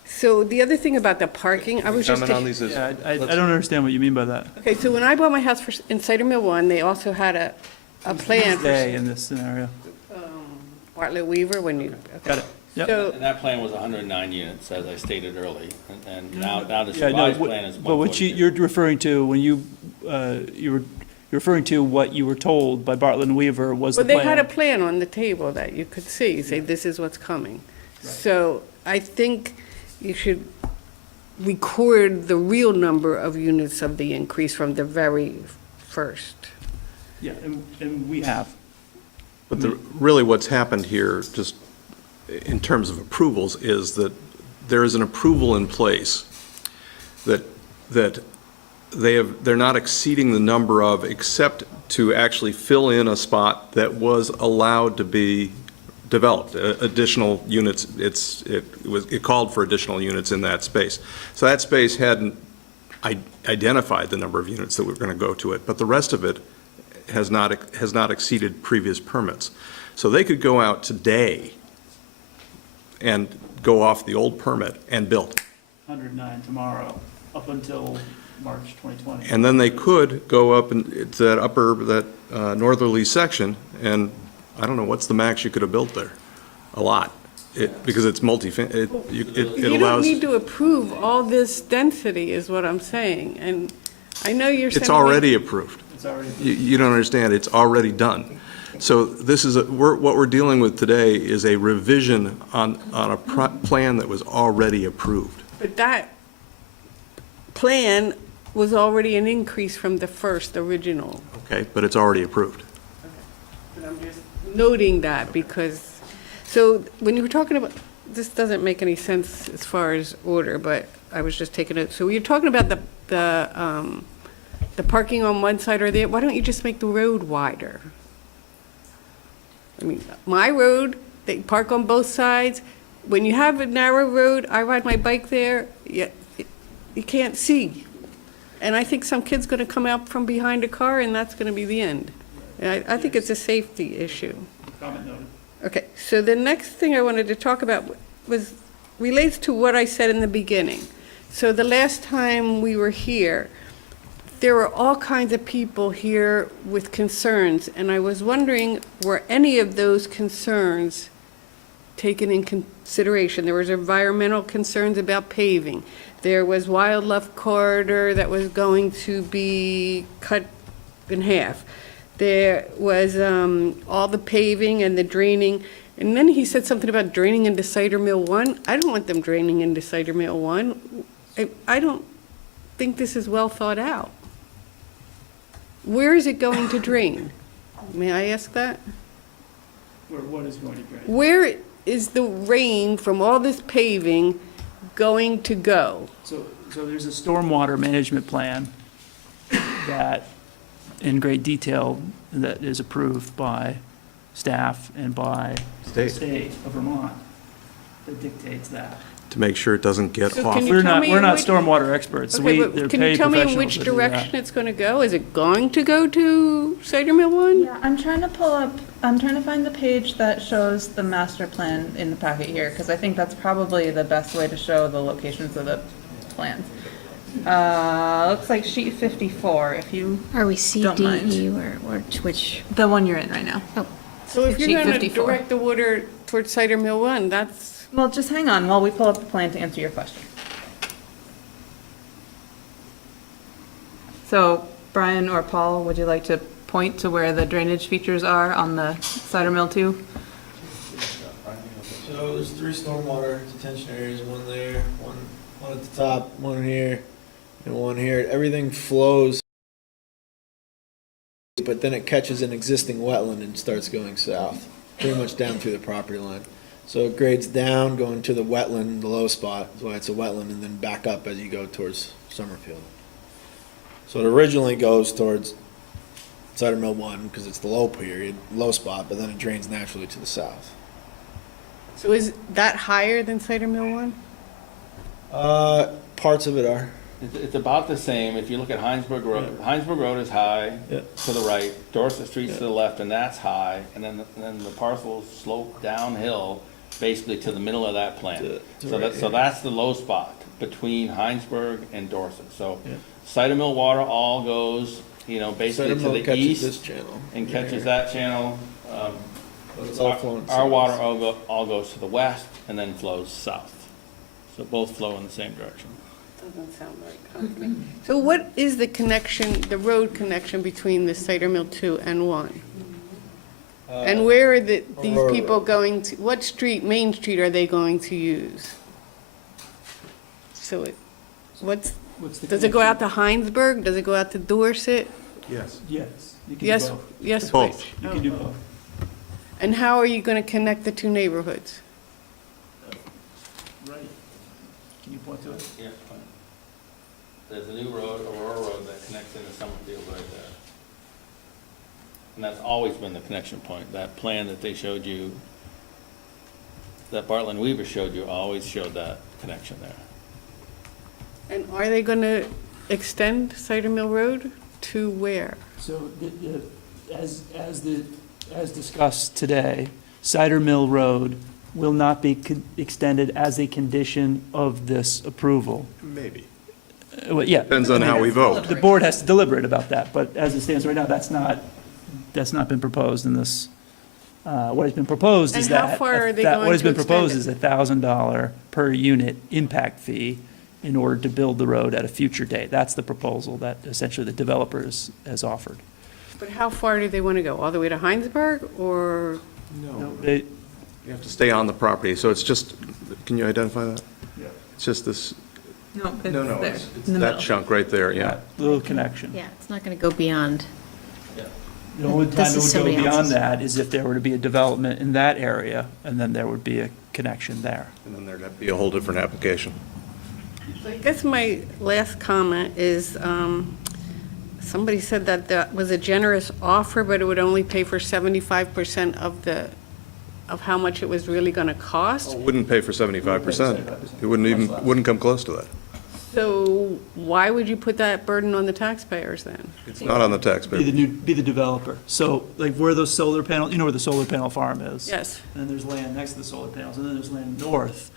So the other thing about the parking, I was just. Comment on these is. Yeah, I don't understand what you mean by that. Okay, so when I bought my house in Cider Mill 1, they also had a plan Stay for in this scenario. Bartlett Weaver when you. okay. Got it. Yep. So, And that plan was 109 units, as I stated early, and now the Yeah, no, revised plan is 142. but what you're referring to, when you were referring to what you were told by Bartlett and Weaver was the well, plan. they had a plan on the table that you could see, say, this is what's coming. So I think you should record the real number of units of the increase from the very first. Yeah, and we have. But really what's happened here, just in terms of approvals, is that there is an approval in place that they're not exceeding the number of, except to actually fill in a spot that was allowed to be developed, additional units. It called for additional units in that space. So that space hadn't identified the number of units that were going to go to it, but the rest of it has not exceeded previous permits. So they could go out today and go off the old permit and build. 109 tomorrow, up until March 2020. And then they could go up to that northerly section, and I don't know, what's the max you could have built there? A lot. Because it's it You don't allows. need to approve all this density, is what I'm saying, and I know you're sending It's me- already approved. It's already. You don't understand, it's already done. So this is, what we're dealing with today is a revision on a plan that was already approved. But that plan was already an increase from the first original. Okay, but it's already approved. And I'm just noting that because, so when you were talking about, this doesn't make any sense as far as order, but I was just taking it. So you're talking about the parking on one side or the, why don't you just make the road wider? I mean, my road, they park on both sides. When you have a narrow road, I ride my bike there, you can't see. And I think some kid's gonna come out from behind a car and that's gonna be the end. And I think it's a safety issue. Comment noted. Okay, so the next thing I wanted to talk about relates to what I said in the beginning. So the last time we were here, there were all kinds of people here with concerns, and I was wondering, were any of those concerns taken in consideration? There was environmental concerns about paving. There was wildlife corridor that was going to be cut in half. There was all the paving and the draining. And then he said something about draining into Cider Mill 1. I don't want them draining into Cider Mill 1. I don't think this is well thought out. Where is it going to drain? May I ask that? What is going to drain? Where is the rain from all this paving going to go? So there's a stormwater management plan that, in great detail, that is approved by staff and by the state of Vermont that dictates that. To make sure it doesn't get So off. can you We're tell not, me we're not which- stormwater experts. Okay, They're but can you paid tell me in professionals which to do that. direction it's going to go? Is it going to go to Cider Mill 1? Yeah, I'm trying to find the page that shows the master plan in the packet here, because I think that's probably the best way to show the locations of the plans. Looks like sheet 54, if you Are we C, don't D, mind. E, or which? The one you're in right now. Oh, So if Sheet you're going to 54. direct the water towards Cider Mill 1, that's, Well, just hang on while we pull up the plan to answer your question. So, Brian or Paul, would you like to point to where the drainage features are on the Cider Mill 2? So there's 3 stormwater detention areas, one there, one at the top, one here, and one here. Everything flows, but then it catches an existing wetland and starts going south, pretty much down through the property line. So it grades down, going to the wetland, the low spot, that's why it's a wetland, and then back up as you go towards Summerfield. So it originally goes towards Cider Mill 1, because it's the low period, low spot, but then it drains naturally to the south. so is that higher than Cider Mill 1? Parts of it are. It's about the same. If you look at Heinsberg Road, Heinsberg Road is high Yeah. to the right, Dorset Street's to the left, and that's high, and then the parcels slope downhill basically to the middle of that plant. So that's the low spot between Heinsberg and Dorset. So Yeah. Cider Mill water all goes, basically Cider to Mill the catches this east channel. and catches that channel. But it's all flowing Our south. water all goes to the west and then flows south. So both flow in the same direction. Doesn't sound very concrete. So what is the connection, the road connection between the Cider Mill 2 and 1? And where are these Aurora people Road. going to, what street, Main Street are they going to use? So What's the does it go out to Heinsberg? Does it go out to Dorset? Yes. Yes. You can do Yes, both. yes, Both. please. You can do both. And how are you going to connect the 2 neighborhoods? Right. Can you point to it? Yeah. There's a new road, Aurora Road, that connects into Summerfield right there. And that's always been the connection point. That plan that they showed you, that Bartlett and Weaver showed you, always showed that connection there. And are they going to extend Cider Mill Road to where? So, as discussed today, Cider Mill Road will not be extended as a condition of this approval. Maybe. Well, yeah. Depends on how we vote. The board has to deliberate about that, but as it stands right now, that's not been proposed in this. What has been proposed is And how that. far are they that going What has to been proposed is extend $1,000 per unit impact fee in order to build the road at a future date. That's the proposal that essentially the developers has offered. But how far do they want to go? All the way to Heinsberg, or? No, they, You have to stay on the property, so it's just, can you identify that? Yeah. It's just this, No, it's no, there, it's in the that middle. chunk right there, yeah. yeah, little connection. Yeah, it's not going to go beyond. The only This time it is would go somebody beyond else's. that is if there were to be a development in that area, and then there would be a connection there. And then there'd be a whole different application. I guess my last comment is, somebody said that that was a generous offer, but it would only pay for 75% of how much it was really going to cost. Wouldn't pay for 75%. It wouldn't come close to that. So why would you put that burden on the taxpayers then? It's not on the taxpayer. Be the developer. So like where those solar panels, you know where the solar panel farm is? Yes. And then there's land next to the solar panels, and then there's land north.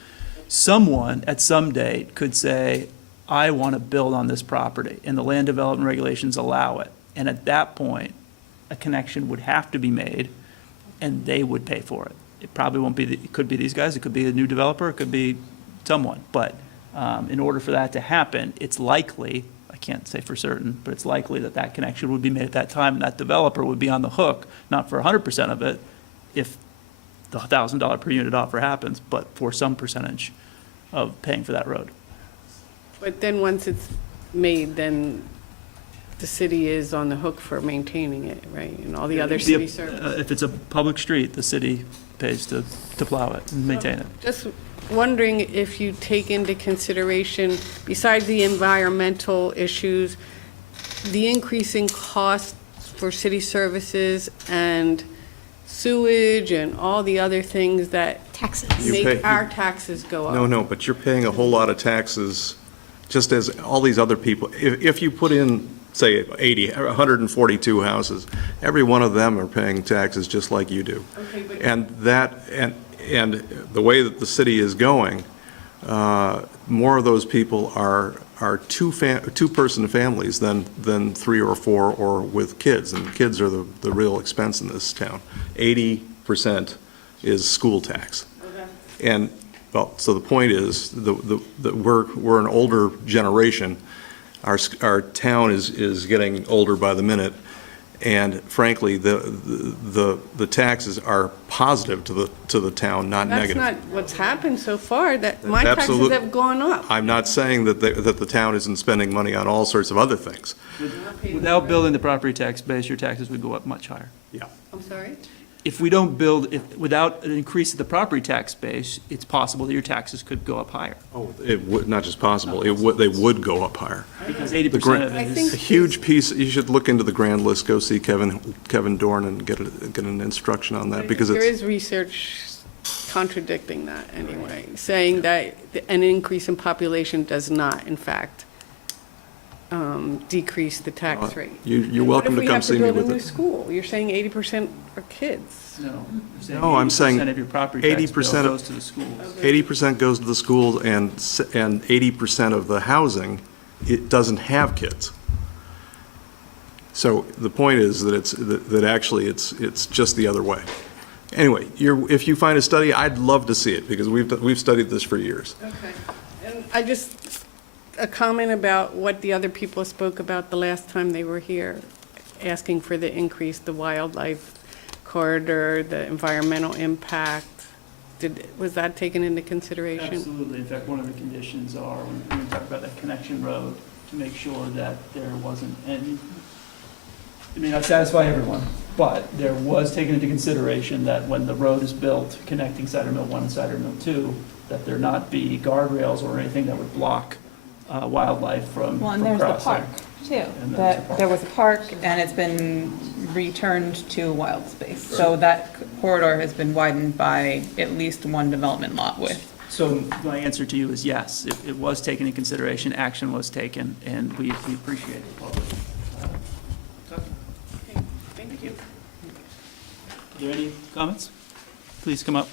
Someone at some date could say, I want to build on this property, and the land development regulations allow it. And at that point, a connection would have to be made, and they would pay for it. It probably won't be, it could be these guys, it could be a new developer, it could be someone. But in order for that to happen, it's likely, I can't say for certain, but it's likely that that connection would be made at that time, and that developer would be on the hook, not for 100% of it, if the $1,000 per unit offer happens, but for some percentage of paying for that road. But then once it's made, then the city is on the hook for maintaining it, right? And all the other city services. If it's a public street, the city pays to plow it and maintain it. Just wondering if you take into consideration, besides the environmental issues, the increasing costs for city services and sewage and all the other things that Taxes. make our taxes go up. No, but you're paying a whole lot of taxes, just as all these other people. If you put in, say, 142 houses, every one of them are paying taxes just like you do. Okay, but And the way that the city is going, more of those people are two-person families than 3 or 4 or with kids, and kids are the real expense in this town. 80% is school tax. And, well, so the point is, that we're an older generation. Our town is getting older by the minute, and frankly, the taxes are positive to the town, not negative. that's not what's happened so far, that my taxes Absolute- have gone up. I'm not saying that the town isn't spending money on all sorts of other things. Without building the property tax base, your taxes would go up much higher. Yeah. I'm sorry? If we don't without an increase of the property tax base, it's possible that your taxes could go up higher. Oh, it would, not just possible, they would go up higher. Because 80% of I it think- is, A huge piece, you should look into the grand list, go see Kevin Dorn and get an instruction on that, because There it's, is research contradicting that anyway, saying that an increase in population does not, in fact, decrease the tax rate. you're welcome to come see me What if we have to with build a new it. school? You're saying 80% are kids. No, I'm saying 80% of your property tax bill 80% goes to the schools. 80% goes to the schools, and 80% of the housing, it doesn't have kids. So the point is that actually it's just the other way. Anyway, if you find a study, I'd love to see it, because we've studied this for years. Okay. And a comment about what the other people spoke about the last time they were here, asking for the increase, the wildlife corridor, the environmental impact. Was that taken into consideration? Absolutely. In fact, one of the conditions are, when we talk about that connection road, to make sure that there wasn't any, it may not satisfy everyone, but there was taken into consideration that when the road is built, connecting Cider Mill 1 and Cider Mill 2, that there not be guardrails or anything that would block wildlife from Well, and there's the crossing. park too, And that there was a park and it's been returned to wild space. So that corridor has been widened by at least one development lot width. So my answer to you is yes, it was taken into consideration, action was taken, and we appreciate the public. Thank you. Are there any comments? Please come up.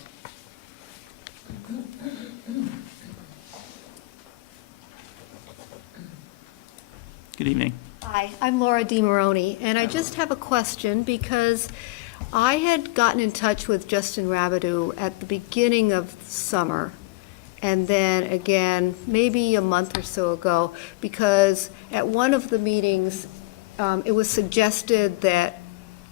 Good evening. Hi, I'm Laura DiMaroni, and I just have a question because I had gotten in touch with Justin Rabideau at the beginning of summer, and then again, maybe a month or so ago, because at one of the meetings, it was suggested that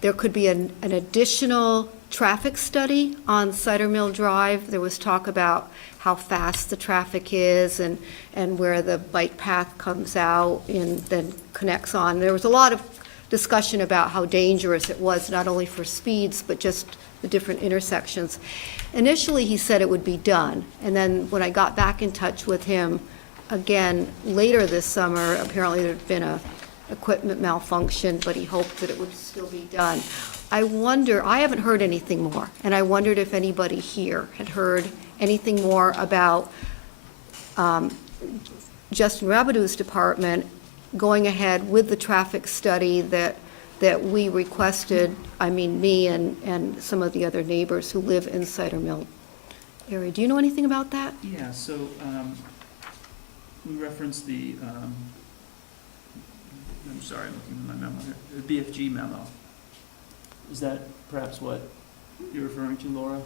there could be an additional traffic study on Cider Mill Drive. There was talk about how fast the traffic is and where the bike path comes out and then connects on. There was a lot of discussion about how dangerous it was, not only for speeds, but just the different intersections. Initially, he said it would be done, and then when I got back in touch with him again later this summer, apparently there'd been a equipment malfunction, but he hoped that it would still be done. I wonder, I haven't heard anything more, and I wondered if anybody here had heard anything more about Justin Rabidou's department going ahead with the traffic study that we requested, I mean, me and some of the other neighbors who live in Cider Mill area. Do you know anything about that? Yeah, so we referenced the, I'm sorry, I'm looking at my memo here, the BFG memo. Is that perhaps what you're referring to, Laura?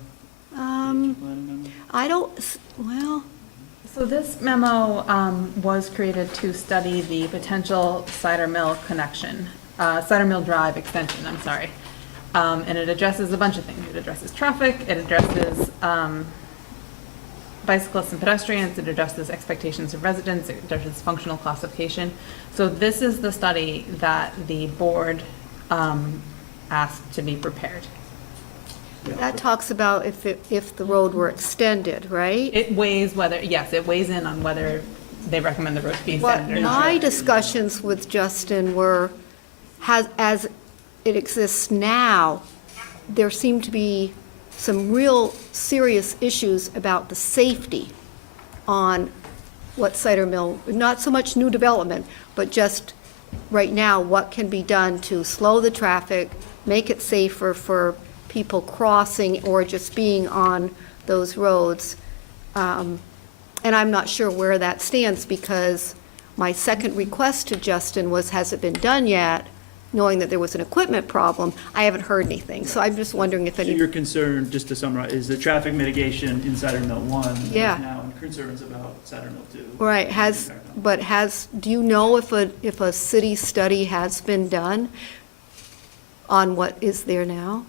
BFG planning memo? I don't, well, So this memo was created to study the potential Cider Mill connection, Cider Mill Drive extension, I'm sorry. And it addresses a bunch of things. It addresses traffic, it addresses bicyclists and pedestrians, it addresses expectations of residents, it addresses functional classification. So this is the study that the board asked to be prepared. that talks about if the road were extended, right? It weighs whether, yes, it weighs in on whether they recommend the road be What extended or not. my discussions with Justin were, as it exists now, there seem to be some real serious issues about the safety on what Cider Mill, not so much new development, but just right now, what can be done to slow the traffic, make it safer for people crossing or just being on those roads. And I'm not sure where that stands, because my second request to Justin was, has it been done yet? Knowing that there was an equipment problem, I haven't heard anything. So I'm just wondering if So any, your concern, just to summarize, is the traffic mitigation in Cider Mill 1. Yeah. There's now concerns about Cider Mill 2. right, do you know if a city study has been done on what is there now?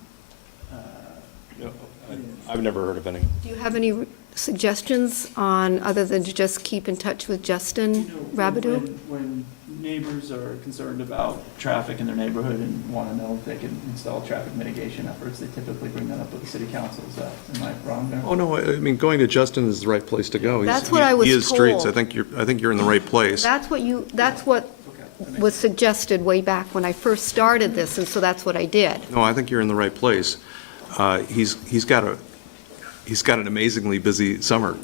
I've never heard of any. Do you have any suggestions on, other than to just keep in touch with Justin Rabidou? When neighbors are concerned about traffic in their neighborhood and want to know if they can install traffic mitigation efforts, they typically bring that up with the city council. Is that, am I wrong there? Oh, no, I mean, going to Justin is the right place to go. That's what I was He is streets. told. I think you're in the right place. That's what was suggested way back when I first started this, and so that's what I did. No, I think you're in the right place. He's got an amazingly busy summer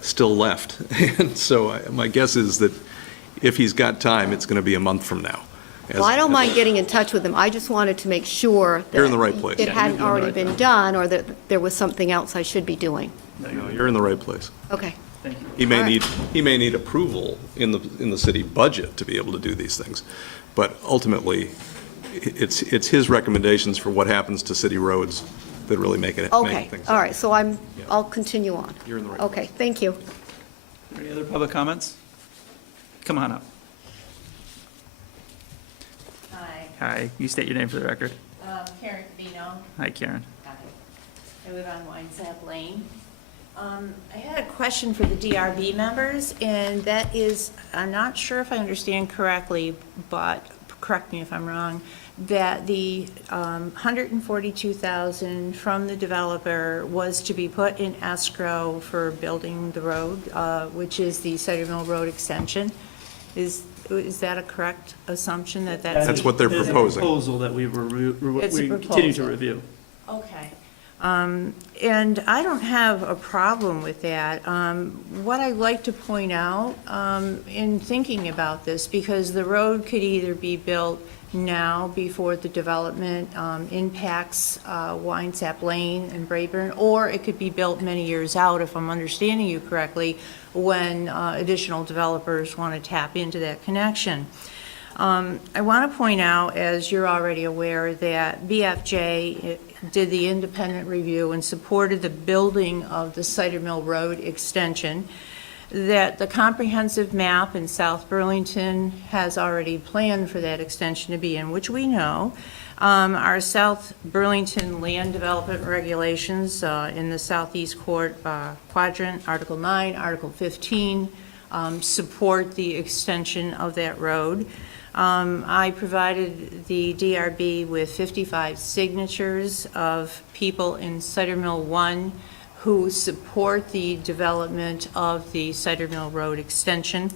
still left. And so my guess is that if he's got time, it's going to be a month from now. Well, I don't mind getting in touch with him. I just wanted to make sure that You're in the right place. it hadn't already been done, or that there was something else I should be doing. No, you're in the right place. Okay. Thank you. He may need approval in the city budget to be able to do these things, but ultimately, it's his recommendations for what happens to city roads that really make it. Okay, make things all right, so I'll continue on. You're in the right Okay, thank you. Any other public comments? Come on up. Hi, Hi, you state your name for the record. Karen Vino. Hi, Karen. Hi. I live on Winesap Lane. I had a question for the DRB members, and that is, I'm not sure if I understand correctly, but correct me if I'm wrong, that the $142,000 from the developer was to be put in escrow for building the road, which is the Cider Mill Road extension. Is that a correct assumption that That's what they're proposing. It's a proposal that we It's a continue to proposal. review. Okay. And I don't have a problem with that. What I'd like to point out in thinking about this, because the road could either be built now before the development impacts Winesap Lane and Brayburn, or it could be built many years out, if I'm understanding you correctly, when additional developers want to tap into that connection. I want to point out, as you're already aware, that BFJ did the independent review and supported the building of the Cider Mill Road extension. that the comprehensive map in South Burlington has already planned for that extension to be in, which we know. Our South Burlington land development regulations in the southeast quadrant, Article 9, Article 15, support the extension of that road. I provided the DRB with 55 signatures of people in Cider Mill 1 who support the development of the Cider Mill Road extension.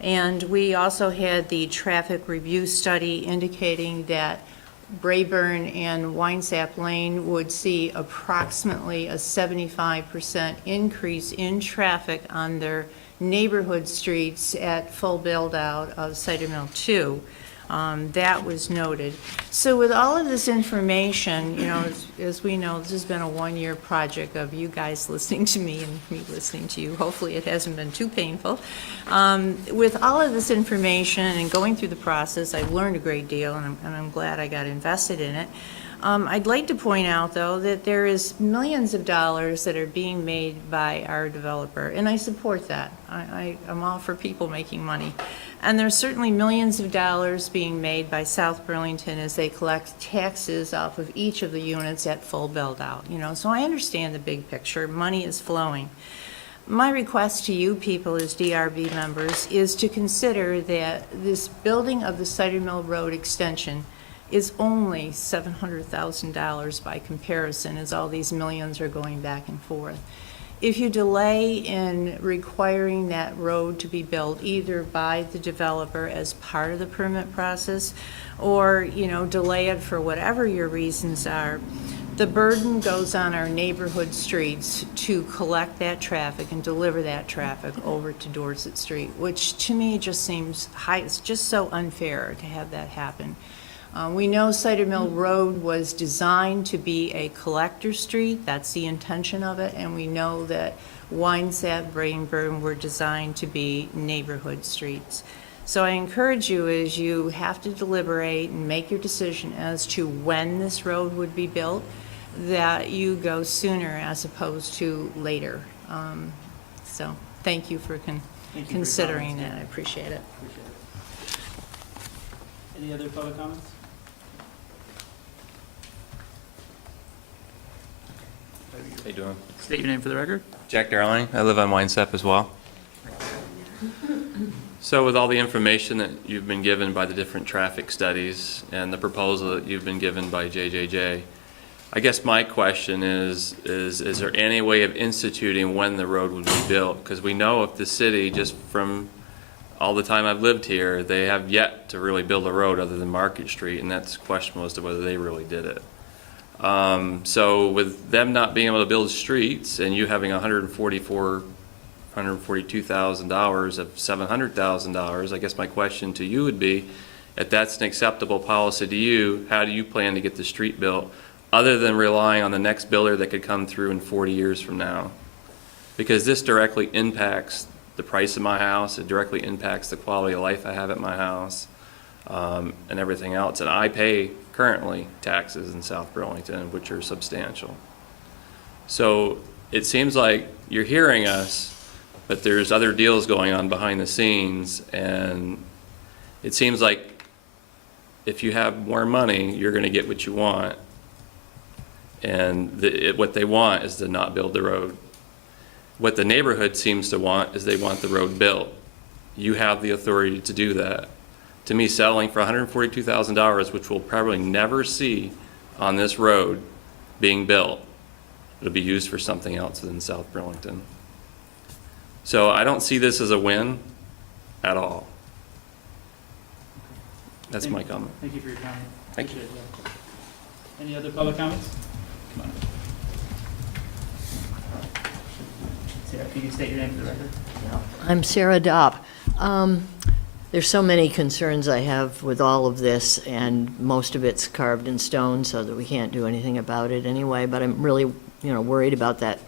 And we also had the traffic review study indicating that Brayburn and Winesap Lane would see approximately a 75% increase in traffic on their neighborhood streets at full build-out of Cider Mill 2. That was noted. So with all of this information, you know, as we know, this has been a one-year project of you guys listening to me and me listening to you. Hopefully it hasn't been too painful. With all of this information and going through the process, I've learned a great deal, and I'm glad I got invested in it. I'd like to point out, though, that there is millions of dollars that are being made by our developer, and I support that. I'm all for people making money. And there's certainly millions of dollars being made by South Burlington as they collect taxes off of each of the units at full build-out. You know, so I understand the big picture. Money is flowing. My request to you people as DRB members is to consider that this building of the Cider Mill Road extension is only $700,000 by comparison, as all these millions are going back and forth. If you delay in requiring that road to be built either by the developer as part of the permit process, or, you know, delay it for whatever your reasons are, the burden goes on our neighborhood streets to collect that traffic and deliver that traffic over to Dorset Street, which to me just seems it's just so unfair to have that happen. We know Cider Mill Road was designed to be a collector street. That's the intention of it. And we know that Winesap, Brayburn were designed to be neighborhood streets. So I encourage you, as you have to deliberate and make your decision as to when this road would be built, that you go sooner as opposed to later. So thank you for considering that. I appreciate it. Any other public comments? How you doing? State your name for the record. Jack Darling. I live on Winesap as well. So with all the information that you've been given by the different traffic studies and the proposal that you've been given by JJJ, I guess my question is there any way of instituting when the road would be built? Because we know if the city, just from all the time I've lived here, they have yet to really build a road other than Market Street, and that's questionable as to whether they really did it. So with them not being able to build streets and you having $142,000 of $700,000, I guess my question to you would be, if that's an acceptable policy to you, how do you plan to get the street built other than relying on the next builder that could come through in 40 years from now? Because this directly impacts the price of my house, it directly impacts the quality of life I have at my house, and everything else. And I pay currently taxes in South Burlington, which are substantial. So it seems like you're hearing us, but there's other deals going on behind the scenes, and it seems like if you have more money, you're going to get what you want, and what they want is to not build the road. What the neighborhood seems to want is they want the road built. You have the authority to do that. To me, settling for $142,000, which we'll probably never see on this road being built, it'll be used for something else than South Burlington. So I don't see this as a win at all. That's my comment. Thank you for your comment. Thank you. Any other public comments? Come on. Sarah, can you state your name for the record? I'm Sarah Dopp. There's so many concerns I have with all of this, and most of it's carved in stone so that we can't do anything about it anyway, but I'm really, worried about that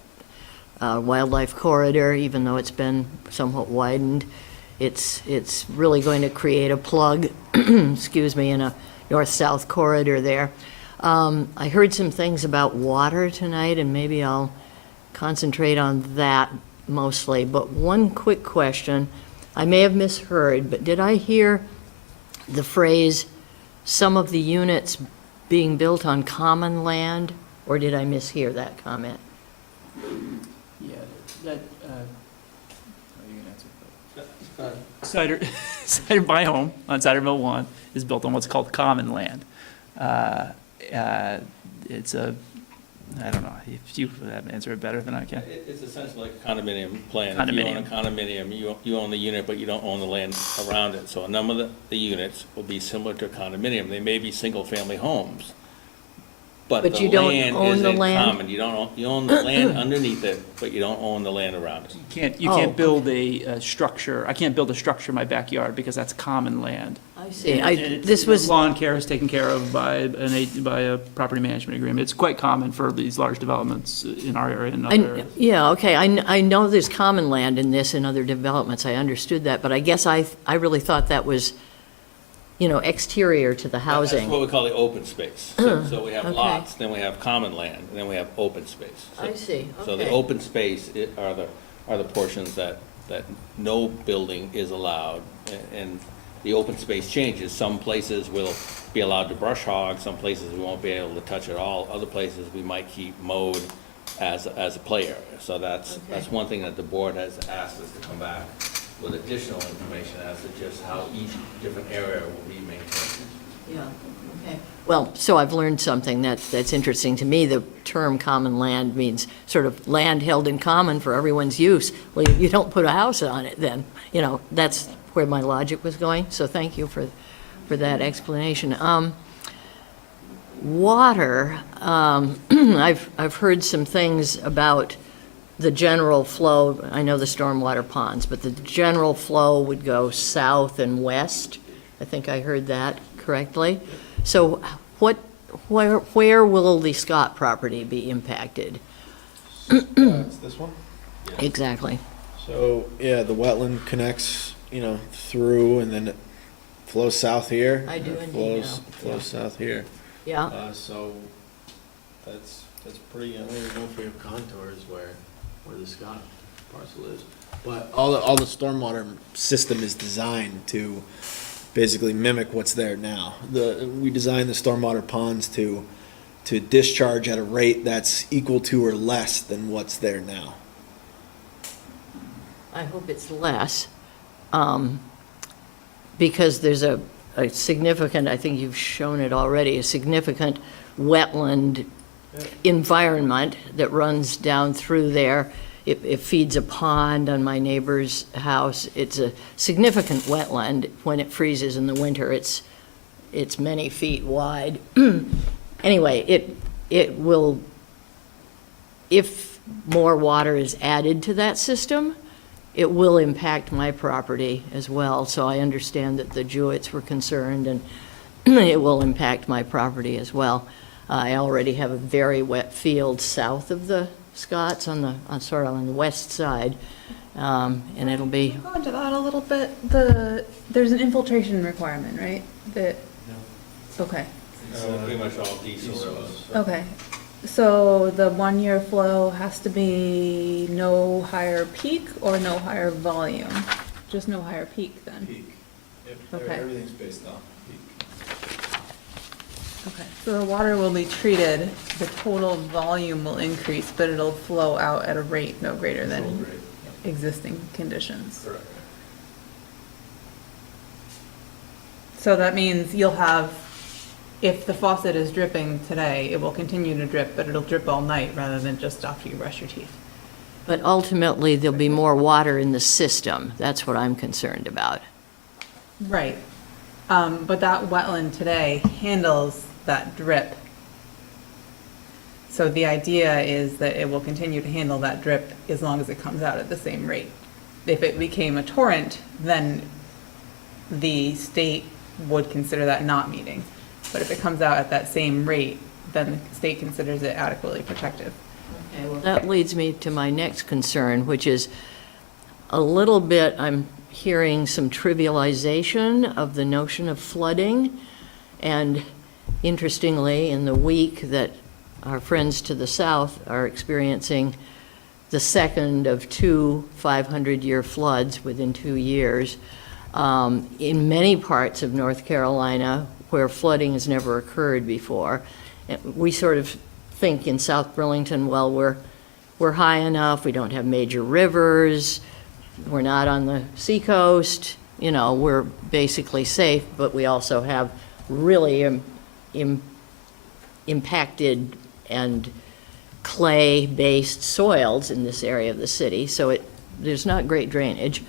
wildlife corridor, even though it's been somewhat widened. It's really going to create a plug, excuse me, in a north-south corridor there. I heard some things about water tonight, and maybe I'll concentrate on that mostly, but one quick question. I may have misheard, but did I hear the phrase, some of the units being built on common land, or did I mishear that comment? Yeah, that, Cider, Cider My Home on Cider Mill 1 is built on what's called common land. It's a, I don't know, if you answer it better than I can. It's essentially like a condominium plan. Condominium. If you own a condominium, you own the unit, but you don't own the land around it. So a number of the units will be similar to a condominium. They may be single-family homes, but But the you don't land own the isn't land? common. You don't own, you own the land underneath it, but you don't own the land around it. You can't build a structure, I can't build a structure in my backyard because that's common land. I see. This was. Lawn care is taken care of by a property management agreement. It's quite common for these large developments in our area and other areas. Yeah, okay, I know there's common land in this and other developments, I understood that, but I guess I really thought that was, exterior to the housing. That's what we call the open space. So we have okay. lots, then we have common land, and then we have open space. I see, So the okay. open space are the portions that no building is allowed, and the open space changes. Some places will be allowed to brush hog, some places we won't be able to touch at all, other places we might keep mowed as a play area. So that's one thing that the board has asked us to come back with additional information as to just how each different area will be maintained. Yeah, okay. Well, so I've learned something that's interesting to me. The term common land means sort of land held in common for everyone's use. Well, you don't put a house on it then. That's where my logic was going, so thank you for that explanation. Water, I've heard some things about the general flow. I know the stormwater ponds, but the general flow would go south and west. I think I heard that correctly. So where will the Scott property be impacted? It's this one? Exactly. So, yeah, the wetland connects, through, and then it flows south here. I do and it indeed know. Flows south here. Yeah. So that's pretty, I don't even know if we have contours where the Scott parcel is. But all the stormwater system is designed to basically mimic what's there now. We designed the stormwater ponds to discharge at a rate that's equal to or less than what's there now. I hope it's less, because there's a significant, I think you've shown it already, a significant wetland environment that runs down through there. It feeds a pond on my neighbor's house. It's a significant wetland. When it freezes in the winter, it's many feet wide. Anyway, it will, if more water is added to that system, it will impact my property as well. So I understand that the Jewetts were concerned, and it will impact my property as well. I already have a very wet field south of the Scotts on the west side, and it'll be. Go into that a little bit. There's an infiltration requirement, right? Okay. Pretty much all diesel. Okay. So the 1 year flow has to be no higher peak or no higher volume? Just no higher peak then? Peak. Yep, Okay. everything's based on peak. Okay. So the water will be treated, the total volume will increase, but it'll flow out at a rate no greater than existing conditions. Correct. So that means you'll have, if the faucet is dripping today, it will continue to drip, but it'll drip all night rather than just after you brush your teeth. But ultimately, there'll be more water in the system. That's what I'm concerned about. Right. But that wetland today handles that drip. So the idea is that it will continue to handle that drip as long as it comes out at the same rate. If it became a torrent, then the state would consider that not meeting. But if it comes out at that same rate, then the state considers it adequately protective. Okay, well, that leads me to my next concern, which is a little bit, I'm hearing some trivialization of the notion of flooding. And interestingly, in the week that our friends to the south are experiencing the second of two 500-year floods within 2 years. In many parts of North Carolina where flooding has never occurred before. We sort of think in South Burlington, well, we're high enough, we don't have major rivers, we're not on the seacoast, you know, we're basically safe, but we also have really impacted and clay-based soils in this area of the city, so there's not great drainage.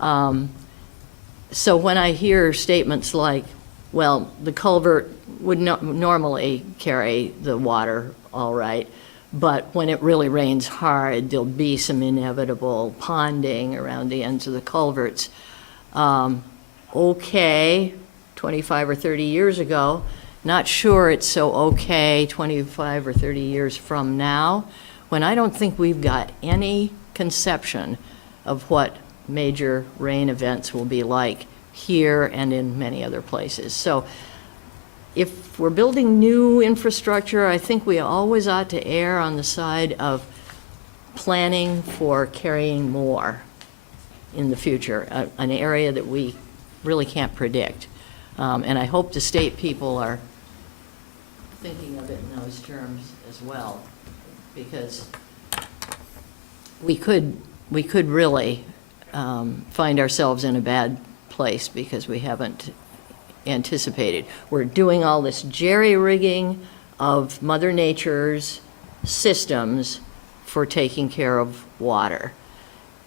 So when I hear statements like, well, the culvert would normally carry the water all right, but when it really rains hard, there'll be some inevitable ponding around the ends of the culverts. Okay, 25 or 30 years ago, not sure it's so okay 25 or 30 years from now, when I don't think we've got any conception of what major rain events will be like here and in many other places. So if we're building new infrastructure, I think we always ought to err on the side of planning for carrying more in the future, an area that we really can't predict. And I hope the state people are thinking of it in those terms as well, because we could really find ourselves in a bad place because we haven't anticipated. We're doing all this jerry-rigging of Mother Nature's systems for taking care of water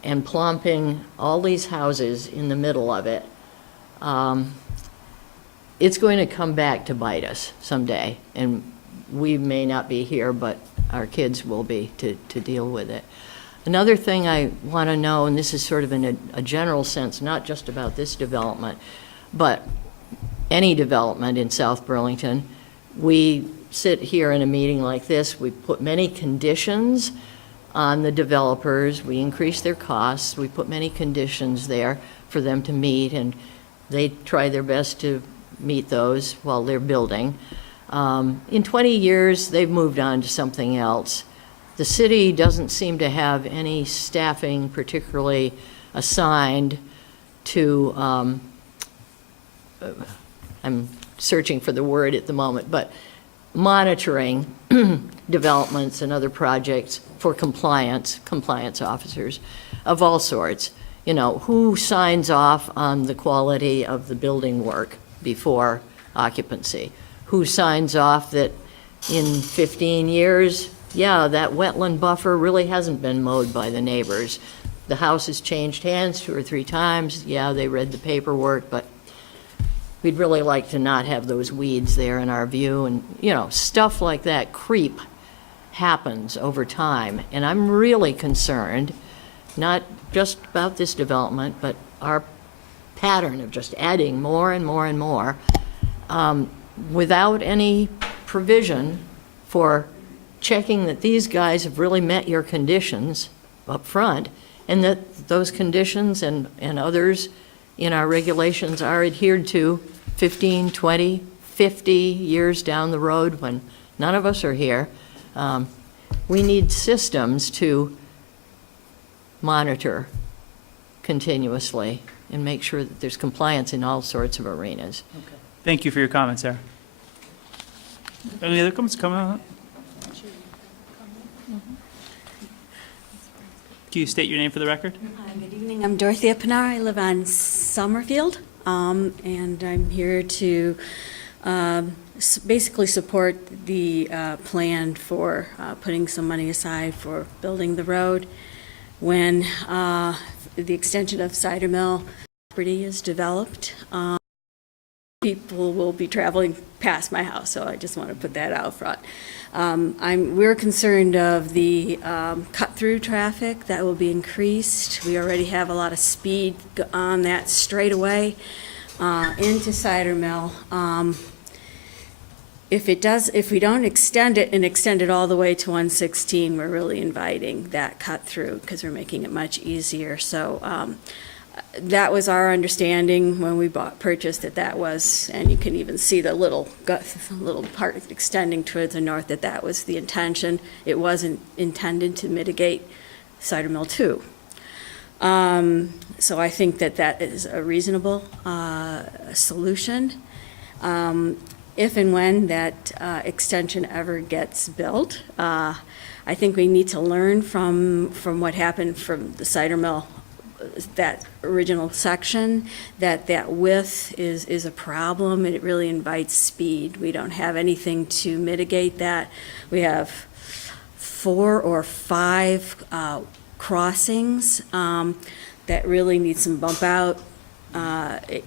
and plomping all these houses in the middle of it. It's going to come back to bite us someday, and we may not be here, but our kids will be to deal with it. Another thing I want to know, and this is sort of in a general sense, not just about this development, but any development in South Burlington, we sit here in a meeting like this, we put many conditions on the developers, we increase their costs, we put many conditions there for them to meet, and they try their best to meet those while they're building. In 20 years, they've moved on to something else. The city doesn't seem to have any staffing particularly assigned to, I'm searching for the word at the moment, but monitoring developments and other projects for compliance officers of all sorts. You know, who signs off on the quality of the building work before occupancy? Who signs off that in 15 years, yeah, that wetland buffer really hasn't been mowed by the neighbors. The house has changed hands 2 or 3 times. Yeah, they read the paperwork, but we'd really like to not have those weeds there in our view. And, you know, stuff like that, creep happens over time. And I'm really concerned, not just about this development, but our pattern of just adding more and more and more without any provision for checking that these guys have really met your conditions up front, and that those conditions and others in our regulations are adhered to 15, 20, 50 years down the road when none of us are here. We need systems to monitor continuously and make sure that there's compliance in all sorts of arenas. Okay. Thank you for your comments, Sarah. Any other comments coming on? Can you state your name for the record? Good evening. I'm Dorothea Pinar. I live on Summerfield, and I'm here to basically support the plan for putting some money aside for building the road. When the extension of Cider Mill property is developed, people will be traveling past my house, so I just want to put that out front. We're concerned of the cut-through traffic that will be increased. We already have a lot of speed on that straightaway into Cider Mill. If we don't extend it and extend it all the way to 116, we're really inviting that cut-through because we're making it much easier. So that was our understanding when we purchased it. That was, and you can even see the little part extending toward the north, that was the intention. It wasn't intended to mitigate cider mill 2. So I think that that is a reasonable solution. If and when that extension ever gets built, I think we need to learn from what happened from the cider mill, that original section, that width is a problem, and it really invites speed. We don't have anything to mitigate that. We have 4 or 5 crossings that really need some bump out.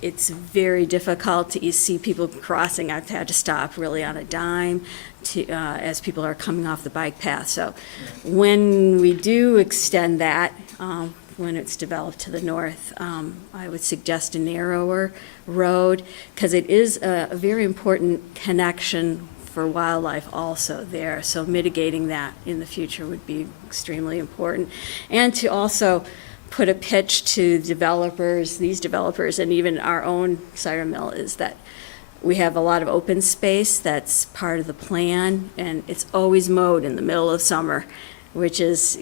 It's very difficult to see people crossing. I've had to stop really on a dime as people are coming off the bike path. So when we do extend that, when it's developed to the north, I would suggest a narrower road, because it is a very important connection for wildlife also there. So mitigating that in the future would be extremely important. And to also put a pitch to developers, these developers, and even our own cider mill, is that we have a lot of open space that's part of the plan, and it's always mowed in the middle of summer, which is,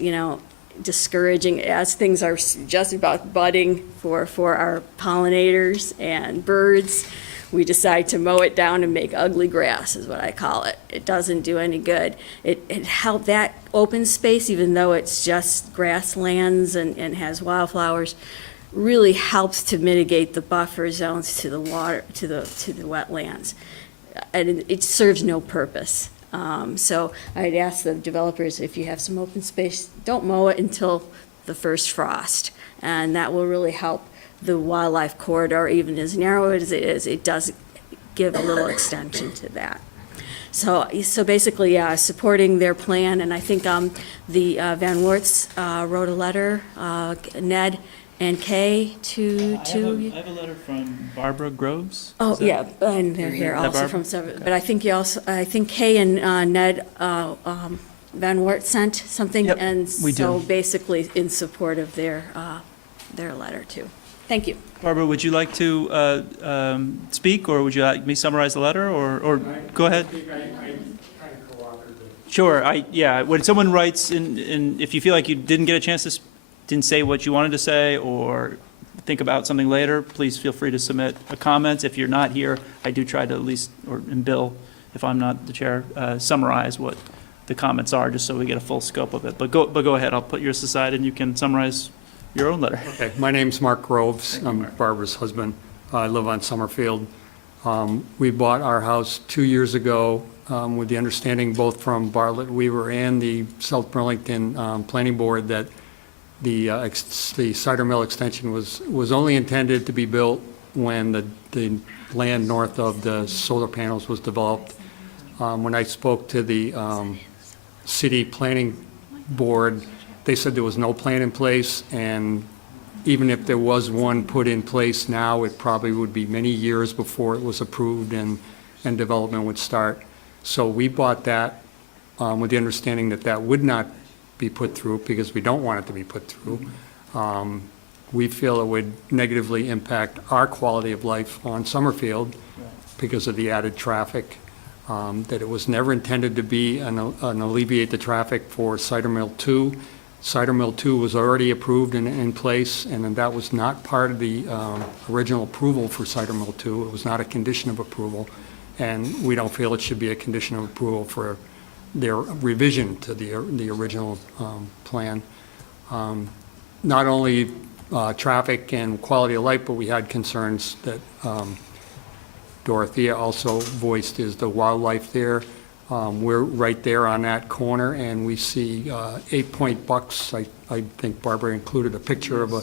discouraging as things are just about budding for our pollinators and birds. We decide to mow it down and make ugly grass, is what I call it. It doesn't do any good. It helped that open space, even though it's just grasslands and has wildflowers, really helps to mitigate the buffer zones to the water, to the wetlands. And it serves no purpose. So I'd ask the developers, if you have some open space, don't mow it until the first frost. And that will really help the wildlife corridor, even as narrow as it is. It does give a little extension to that. So basically, supporting their plan, and I think the Van Werts wrote a letter, Ned and Kay, to I have a letter from Barbara Groves. Oh, Is that- yeah, and they're here Is that also Barbara? from several, but I think I think Kay and Ned Van Wert sent something, Yep, and we so do. basically in support of their letter too. Thank you. Barbara, would you like to speak, or would you like me to summarize the letter, or go ahead? Sure, when someone writes in, if you feel like you didn't get a chance to, didn't say what you wanted to say, or think about something later, please feel free to submit a comment. If you're not here, I do try to at least, and Bill, if I'm not the chair, summarize what the comments are, just so we get a full scope of it. But go ahead, I'll put yours aside and you can summarize your own letter. Okay, my name's Mark Groves. I'm Barbara's husband. I live on Summerfield. We bought our house 2 years ago with the understanding both from Bartlett Weaver and the South Burlington Planning Board that the cider mill extension was only intended to be built when the land north of the solar panels was developed. When I spoke to the city planning board, they said there was no plan in place, and even if there was one put in place now, it probably would be many years before it was approved and development would start. So we bought that with the understanding that that would not be put through, because we don't want it to be put through. We feel it would negatively impact our quality of life on Summerfield because of the added traffic, that it was never intended to be an alleviate the traffic for Cider Mill 2. Cider Mill 2 was already approved and in place, and that was not part of the original approval for Cider Mill 2. It was not a condition of approval, and we don't feel it should be a condition of approval for their revision to the original plan. Not only traffic and quality of life, but we had concerns that Dorothea also voiced, is the wildlife there. We're right there on that corner, and we see 8-point bucks. I think Barbara included a picture of a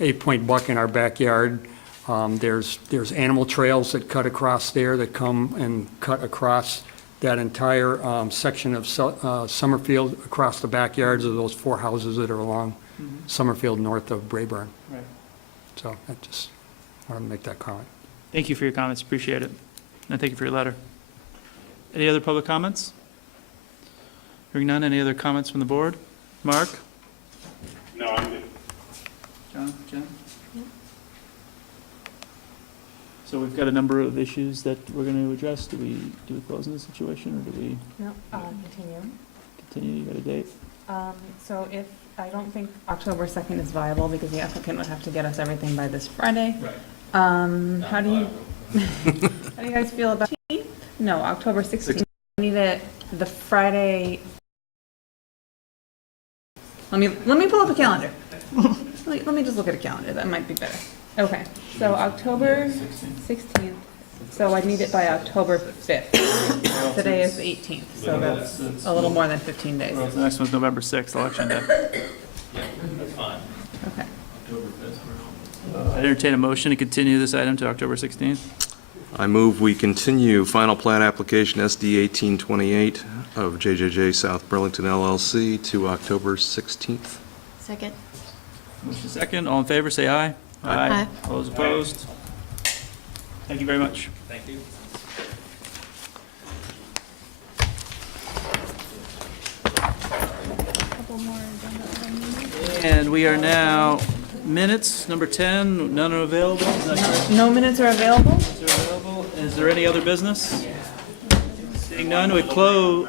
8-point buck in our backyard. There's animal trails that cut across there, that come and cut across that entire section of Summerfield, across the backyards of those 4 houses that are along Summerfield north of Brayburn. Right. So I just wanted to make that comment. Thank you for your comments, appreciate it. And thank you for your letter. Any other public comments? Hearing none, any other comments from the board? Mark? No, I'm good. John? So we've got a number of issues that we're going to address. Do we close in this situation, or do we No, continue. continue? You got a date? So if I don't think October 2nd is viable because the applicant would have to get us everything by this Friday. Right. How do you, how do you guys feel about? No, October 16th. We need it the Friday. Let me pull up a calendar. Let me just look at a calendar. That might be better. Okay, so October 16th. So I need it by October 5th. Today is the 18th, so that's a little more than 15 days. The next one's November 6th, Election Day. That's fine. Okay. I entertain a motion to continue this item to October 16th. I move we continue final plat application SD 1828 of JJJ South Burlington LLC to October 16th. Second. Motion second. All in favor, say aye. Aye. All those opposed? Thank you very much. Thank you. And we are now minutes, number 10, none are available. Is that correct? No minutes are available? Minutes are available. Is there any other business? Seeing none, we close.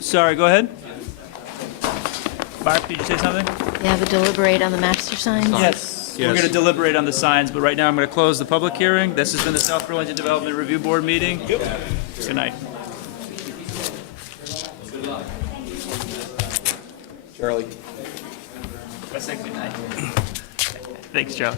Sorry, go ahead. Barb, did you say something? You have a deliberate on the master signs? Yes. We're going to deliberate on the signs, but right now I'm going to close the public hearing. This has been the South Burlington Development Review Board meeting. Good night. Charlie. I said good night. Thanks, Joe.